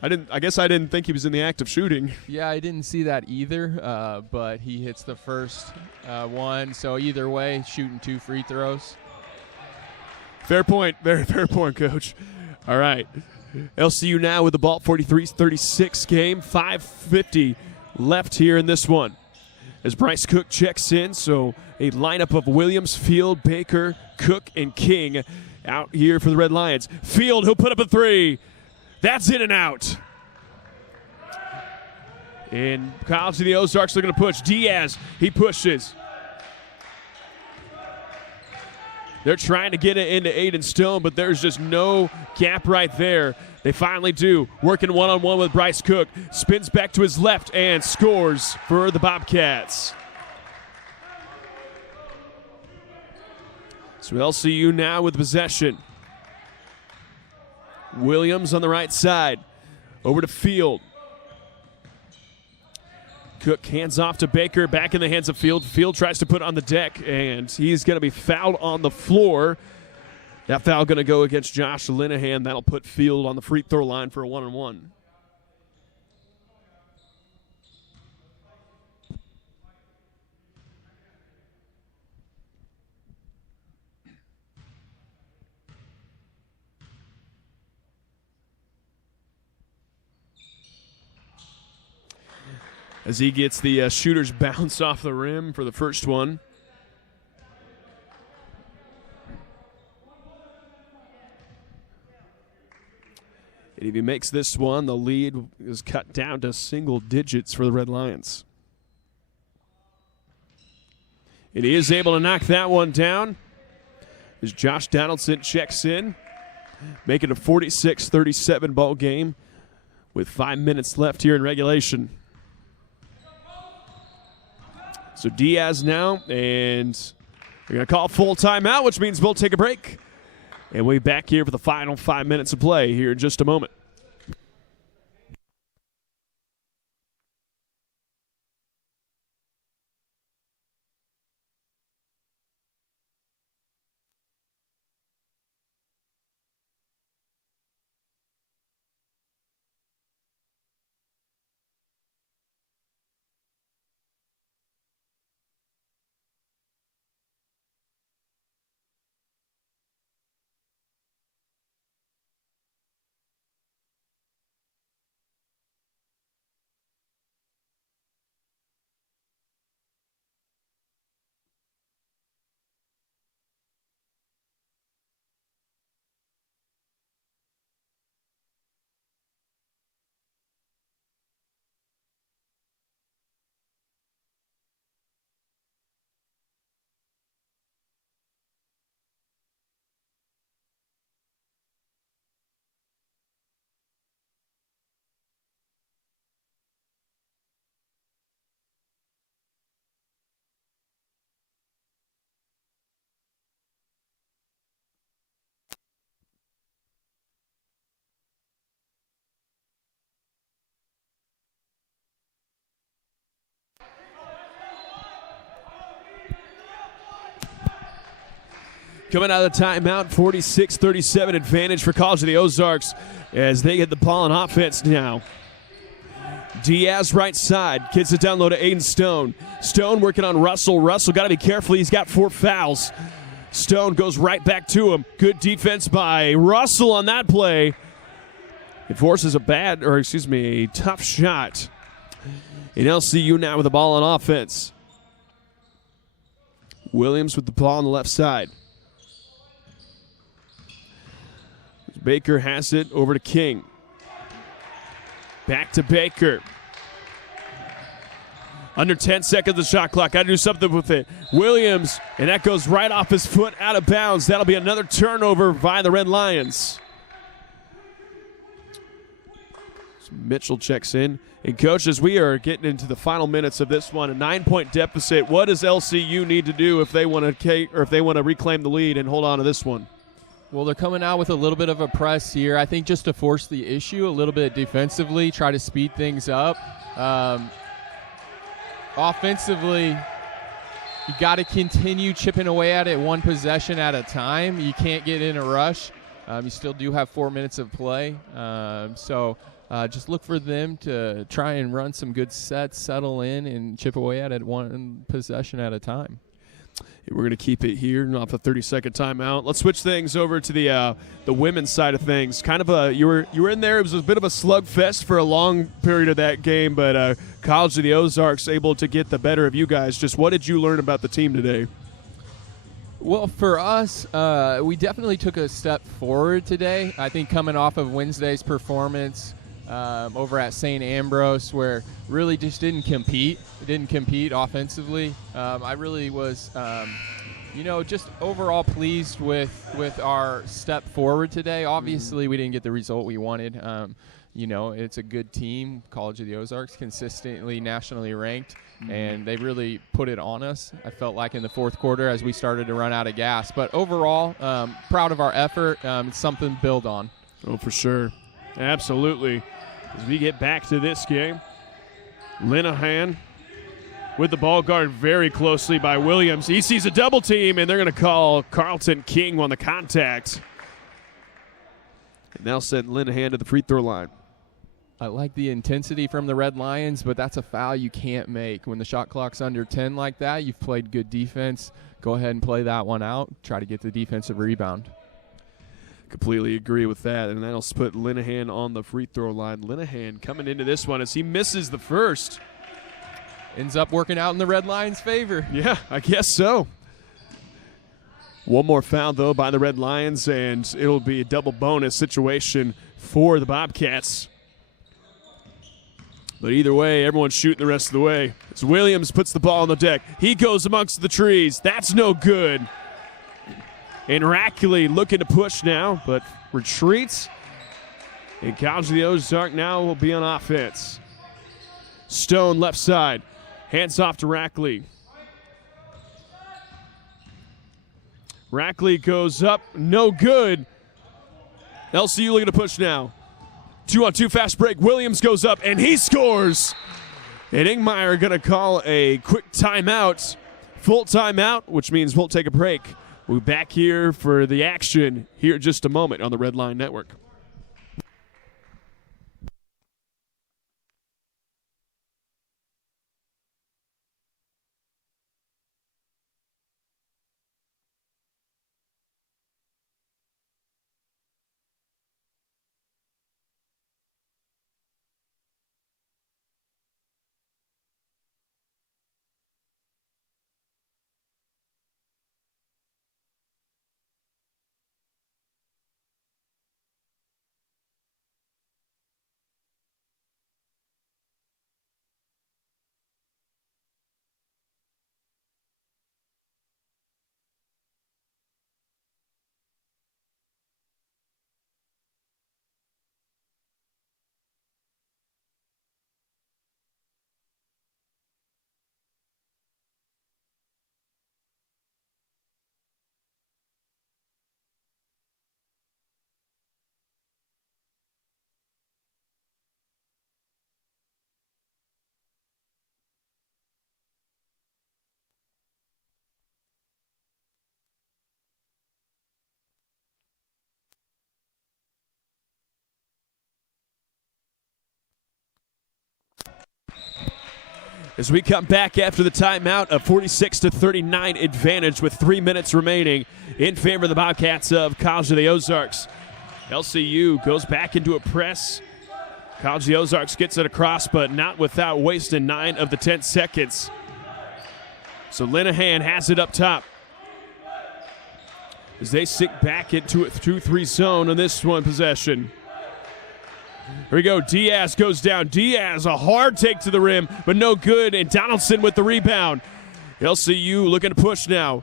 I guess I didn't think he was in the act of shooting. Yeah, I didn't see that either, but he hits the first one, so either way, shooting 2 free throws. Fair point. Very fair point, Coach. All right. LCU now with the ball, 43-36 game. 5:50 left here in this one. As Bryce Cook checks in, so a lineup of Williams, Field, Baker, Cook, and King out here for the Red Lions. Field, he'll put up a 3. That's in and out. And College of the Ozarks are going to push. Diaz, he pushes. They're trying to get it into Aiden Stone, but there's just no gap right there. They finally do. Working one-on-one with Bryce Cook. Spins back to his left and scores for the Bobcats. So LCU now with possession. Williams on the right side. Over to Field. Cook hands off to Baker, back in the hands of Field. Field tries to put it on the deck, and he's going to be fouled on the floor. That foul going to go against Josh Linehan. That'll put Field on the free throw line for a 1-and-1. As he gets the shooter's bounce off the rim for the first one. And if he makes this one, the lead is cut down to single digits for the Red Lions. And he is able to knock that one down as Josh Donaldson checks in, making a 46-37 ball game with 5 minutes left here in regulation. So Diaz now, and they're going to call full timeout, which means we'll take a break. And we'll be back here for the final 5 minutes of play here in just a moment. Coming out of the timeout, 46-37 advantage for College of the Ozarks as they get the ball on offense now. Diaz right side. Gets it down low to Aiden Stone. Stone working on Russell. Russell got to be careful. He's got 4 fouls. Stone goes right back to him. Good defense by Russell on that play. It forces a tough shot. In LCU now with the ball on offense. Williams with the ball on the left side. Baker has it over to King. Back to Baker. Under 10 seconds of the shot clock. Got to do something with it. Williams, and that goes right off his foot, out of bounds. That'll be another turnover by the Red Lions. So Mitchell checks in. And coaches, we are getting into the final minutes of this one. A 9-point deficit. What does LCU need to do if they want to reclaim the lead and hold on to this one? Well, they're coming out with a little bit of a press here. I think just to force the issue a little bit defensively, try to speed things up. Offensively, you got to continue chipping away at it one possession at a time. You can't get in a rush. You still do have 4 minutes of play. So just look for them to try and run some good sets, settle in, and chip away at it one possession at a time. We're going to keep it here off a 30-second timeout. Let's switch things over to the women's side of things. Kind of you were in there. It was a bit of a slugfest for a long period of that game, but College of the Ozarks able to get the better of you guys. Just what did you learn about the team today? Well, for us, we definitely took a step forward today. I think coming off of Wednesday's performance over at St. Ambrose, where really just didn't compete offensively. I really was, just overall pleased with our step forward today. Obviously, we didn't get the result we wanted. It's a good team, College of the Ozarks, consistently nationally ranked, and they really put it on us, I felt like, in the fourth quarter as we started to run out of gas. But overall, proud of our effort. It's something to build on. Oh, for sure. Absolutely. As we get back to this game, Linehan with the ball guarded very closely by Williams. He sees a double team, and they're going to call Carlton King on the contact. And they'll send Linehan to the free throw line. I like the intensity from the Red Lions, but that's a foul you can't make. When the shot clock's under 10 like that, you've played good defense. Go ahead and play that one out. Try to get the defensive rebound. Completely agree with that, and that'll put Linehan on the free throw line. Linehan coming into this one as he misses the first. Ends up working out in the Red Lions' favor. Yeah, I guess so. One more foul, though, by the Red Lions, and it'll be a double bonus situation for the Bobcats. But either way, everyone's shooting the rest of the way. As Williams puts the ball on the deck. He goes amongst the trees. That's no good. And Rackley looking to push now, but retreats. And College of the Ozarks now will be on offense. Stone left side. Hands off to Rackley. Rackley goes up. No good. LCU looking to push now. 2-on-2 fast break. Williams goes up, and he scores. And Ingmeyer going to call a quick timeout. Full timeout, which means we'll take a break. We'll be back here for the action here in just a moment on the Red Line Network. As we come back after the timeout, a 46-39 advantage with 3 minutes remaining in favor of the Bobcats of College of the Ozarks. LCU goes back into a press. College of the Ozarks gets it across, but not without wasting 9 of the 10 seconds. So Linehan has it up top as they sink back into a 2-3 zone on this one possession. Here we go. Diaz goes down. Diaz, a hard take to the rim, but no good. And Donaldson with the rebound. LCU looking to push now.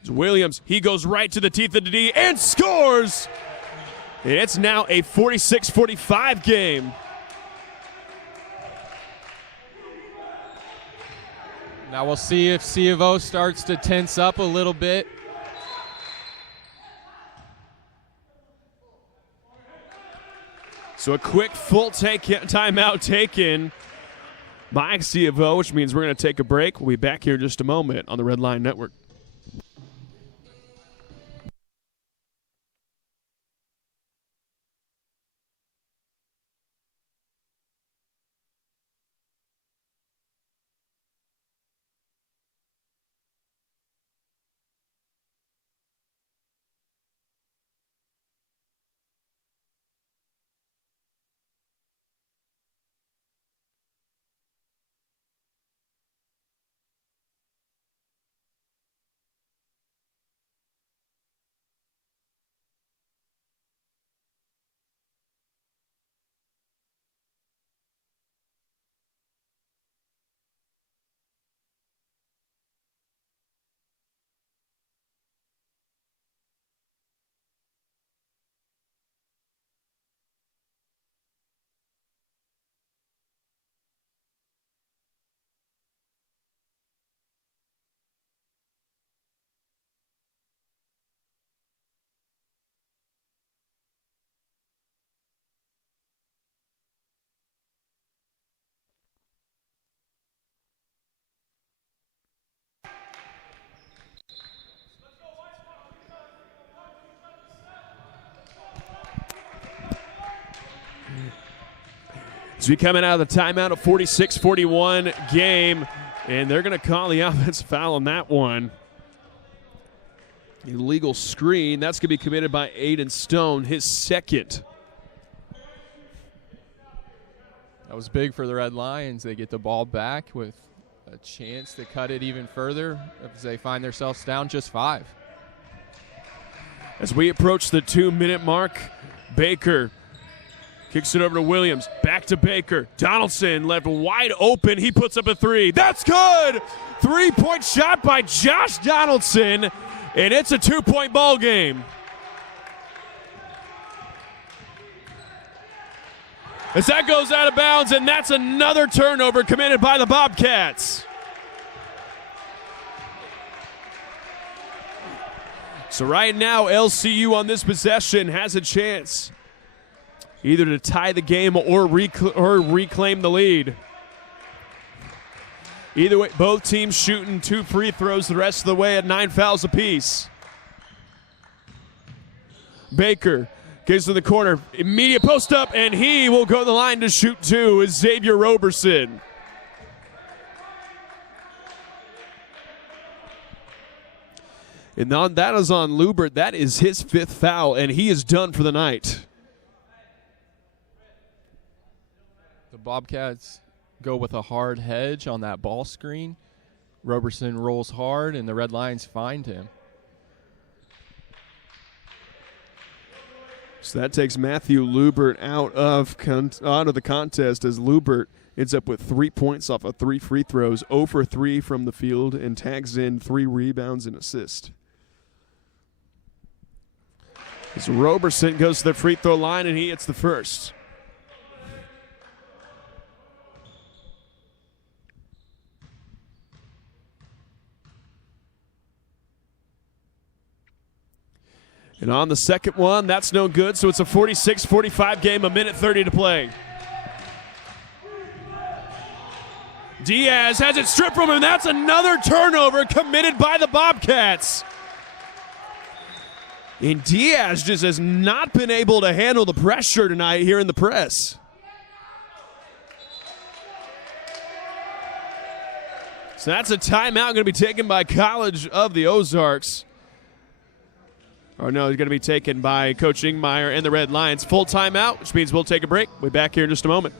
It's Williams. He goes right to the teeth of the D and scores. And it's now a 46-45 game. Now we'll see if C of O starts to tense up a little bit. So a quick full timeout taken by C of O, which means we're going to take a break. We'll be back here in just a moment on the Red Line Network. As we coming out of the timeout, a 46-41 game, and they're going to call the offensive foul on that one. Illegal screen. That's going to be committed by Aiden Stone, his second. That was big for the Red Lions. They get the ball back with a chance to cut it even further as they find themselves down just 5. As we approach the 2-minute mark, Baker kicks it over to Williams. Back to Baker. Donaldson left wide open. He puts up a 3. That's good! 3-point shot by Josh Donaldson, and it's a 2-point ball game. As that goes out of bounds, and that's another turnover committed by the Bobcats. So right now, LCU on this possession has a chance either to tie the game or reclaim the lead. Either way, both teams shooting 2 free throws the rest of the way at 9 fouls apiece. Baker gets to the corner, immediate post up, and he will go to the line to shoot 2 is Xavier Roberson. And that is on Lubert. That is his 5th foul, and he is done for the night. The Bobcats go with a hard hedge on that ball screen. Roberson rolls hard, and the Red Lions find him. So that takes Matthew Lubert out of the contest as Lubert ends up with 3 points off of 3 free throws, 0 for 3 from the field, and tags in 3 rebounds and assist. As Roberson goes to the free throw line, and he hits the first. And on the second one, that's no good, so it's a 46-45 game, 1:30 to play. Diaz has it stripped from him, and that's another turnover committed by the Bobcats. And Diaz just has not been able to handle the pressure tonight here in the press. So that's a timeout going to be taken by College of the Ozarks. Or no, it's going to be taken by Coach Ingmeyer and the Red Lions. Full timeout, which means we'll take a break. We'll be back here in just a moment.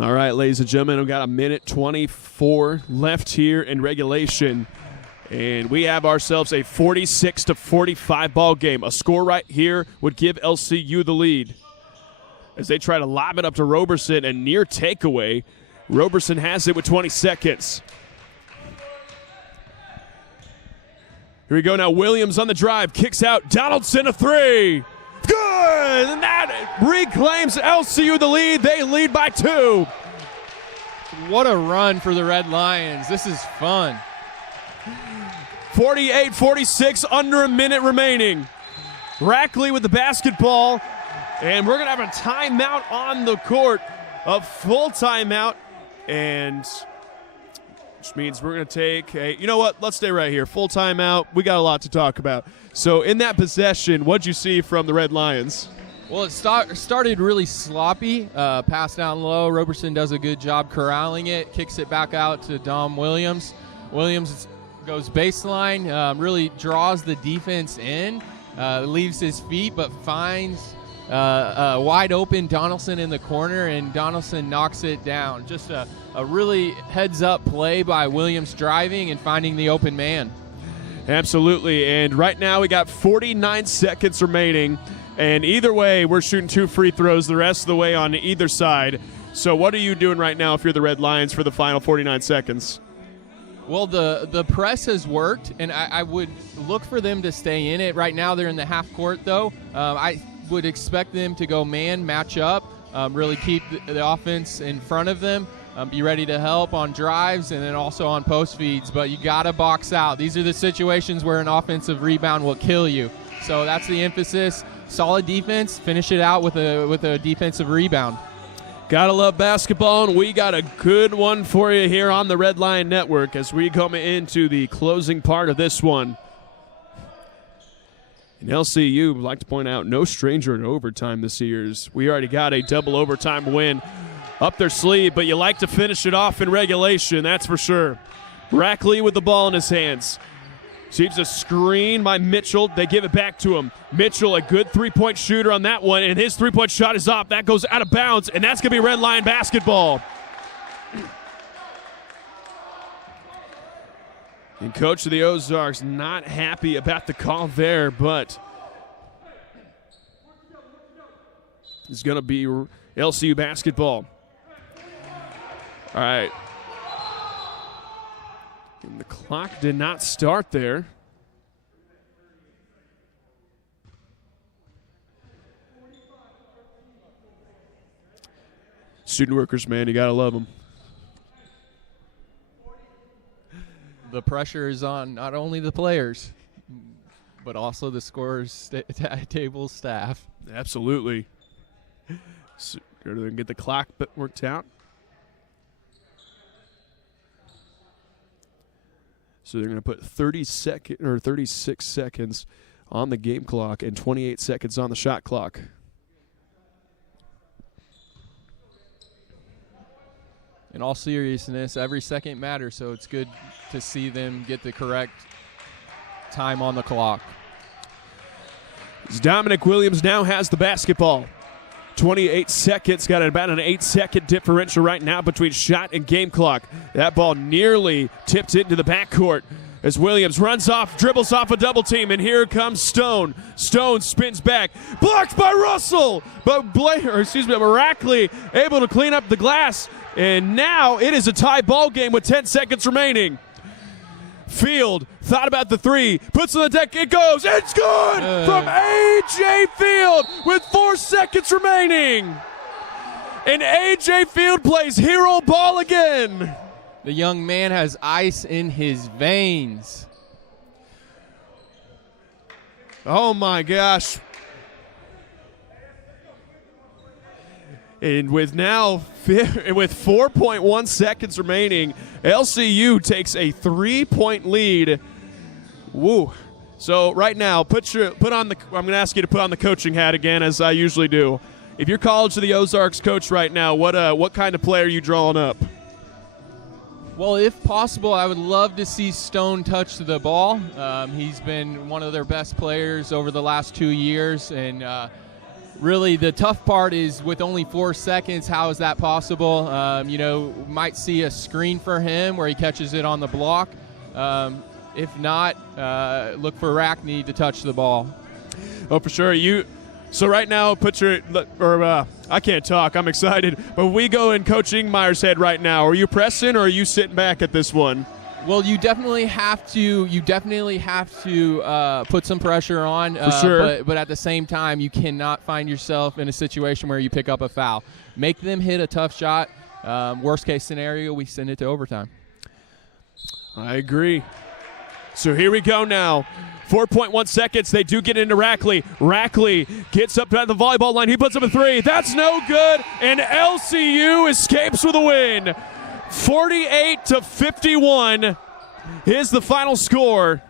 All right, ladies and gentlemen, we've got a minute 24 left here in regulation. And we have ourselves a 46-45 ball game. A score right here would give LCU the lead. As they try to lob it up to Roberson, a near takeaway. Roberson has it with 20 seconds. Here we go now. Williams on the drive. Kicks out. Donaldson a three. Good! And that reclaims LCU the lead. They lead by 2. What a run for the Red Lions. This is fun. 48-46, under a minute remaining. Rackley with the basketball. And we're going to have a timeout on the court. A full timeout. And which means we're going to take a, you know what, let's stay right here. Full timeout. We got a lot to talk about. So in that possession, what'd you see from the Red Lions? Well, it started really sloppy. Pass down low. Roberson does a good job corralling it. Kicks it back out to Dom Williams. Williams goes baseline, really draws the defense in, leaves his feet, but finds wide open Donaldson in the corner, and Donaldson knocks it down. Just a really heads-up play by Williams driving and finding the open man. Absolutely, and right now we got 49 seconds remaining, and either way we're shooting 2 free throws the rest of the way on either side. So what are you doing right now if you're the Red Lions for the final 49 seconds? Well, the press has worked, and I would look for them to stay in it. Right now they're in the half court, though. I would expect them to go man, match up, really keep the offense in front of them, be ready to help on drives and then also on post feeds, but you got to box out. These are the situations where an offensive rebound will kill you. So that's the emphasis. Solid defense, finish it out with a defensive rebound. Gotta love basketball, and we got a good one for you here on the Red Lion Network as we come into the closing part of this one. And LCU, would like to point out, no stranger in overtime this year. We already got a double overtime win up their sleeve, but you like to finish it off in regulation, that's for sure. Rackley with the ball in his hands. Receives a screen by Mitchell. They give it back to him. Mitchell, a good three-point shooter on that one, and his three-point shot is off. That goes out of bounds, and that's going to be Red Lion basketball. And coach of the Ozarks not happy about the call there, but it's going to be LCU basketball. All right. And the clock did not start there. Student workers, man, you got to love them. The pressure is on not only the players, but also the scorers table staff. Absolutely. So, go to get the clock worked out. So they're going to put 36 seconds on the game clock and 28 seconds on the shot clock. In all seriousness, every second matters, so it's good to see them get the correct time on the clock. as Dominic Williams now has the basketball. 28 seconds, got about an 8-second differential right now between shot and game clock. That ball nearly tipped into the backcourt as Williams runs off, dribbles off a double team, and here comes Stone. Stone spins back, blocked by Russell, but Marackley able to clean up the glass, and now it is a tie ball game with 10 seconds remaining. Field thought about the three, puts on the deck, it goes, it's good from A.J. Field with 4 seconds remaining. And A.J. Field plays hero ball again. The young man has ice in his veins. Oh my gosh. And with 4.1 seconds remaining, LCU takes a 3-point lead. Woo. So right now, I'm going to ask you to put on the coaching hat again, as I usually do. If you're College of the Ozarks coach right now, what kind of play are you drawing up? Well, if possible, I would love to see Stone touch the ball. He's been one of their best players over the last 2 years, and really the tough part is with only 4 seconds, how is that possible? Might see a screen for him where he catches it on the block. If not, look for Rackney to touch the ball. Oh, for sure. So right now, I can't talk. I'm excited. But we go in Coach Ingmeyer's head right now. Are you pressing or are you sitting back at this one? Well, you definitely have to. Put some pressure on. For sure. But at the same time, you cannot find yourself in a situation where you pick up a foul. Make them hit a tough shot. Worst case scenario, we send it to overtime. I agree. So here we go now. 4.1 seconds. They do get into Rackley. Rackley gets up at the volleyball line. He puts up a three. That's no good. And LCU escapes with a win. 48-51 is the final score.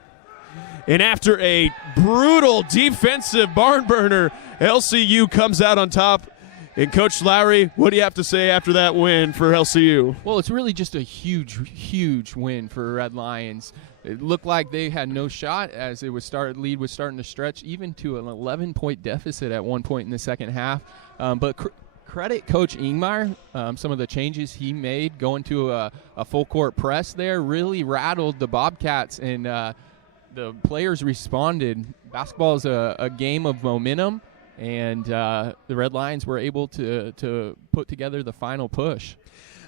And after a brutal defensive barn burner, LCU comes out on top. And Coach Lowry, what do you have to say after that win for LCU? Well, it's really just a huge, huge win for Red Lions. It looked like they had no shot as lead was starting to stretch, even to an 11-point deficit at one point in the second half. But credit Coach Ingmeyer. Some of the changes he made going to a full-court press there really rattled the Bobcats, and the players responded. Basketball is a game of momentum, and the Red Lions were able to put together the final push.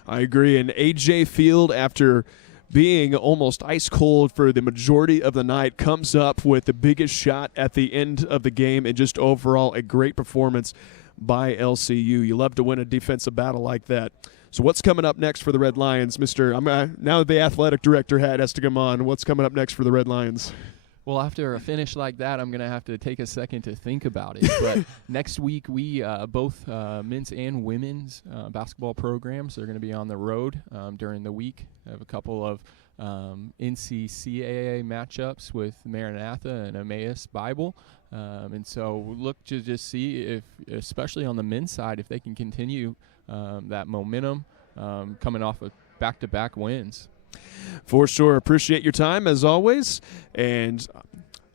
I agree. And A.J. Field, after being almost ice cold for the majority of the night, comes up with the biggest shot at the end of the game, and just overall a great performance by LCU. You love to win a defensive battle like that. So what's coming up next for the Red Lions, now the athletic director hat has to come on. What's coming up next for the Red Lions? Well, after a finish like that, I'm going to have to take a second to think about it. But next week, we both men's and women's basketball programs are going to be on the road during the week. I have a couple of NCCAA matchups with Maranatha and Emmaus Bible. And so look to just see if, especially on the men's side, if they can continue that momentum coming off of back-to-back wins. For sure. Appreciate your time, as always. And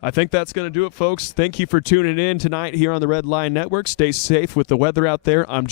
I think that's going to do it, folks. Thank you for tuning in tonight here on the Red Line Network. Stay safe with the weather out there. I'm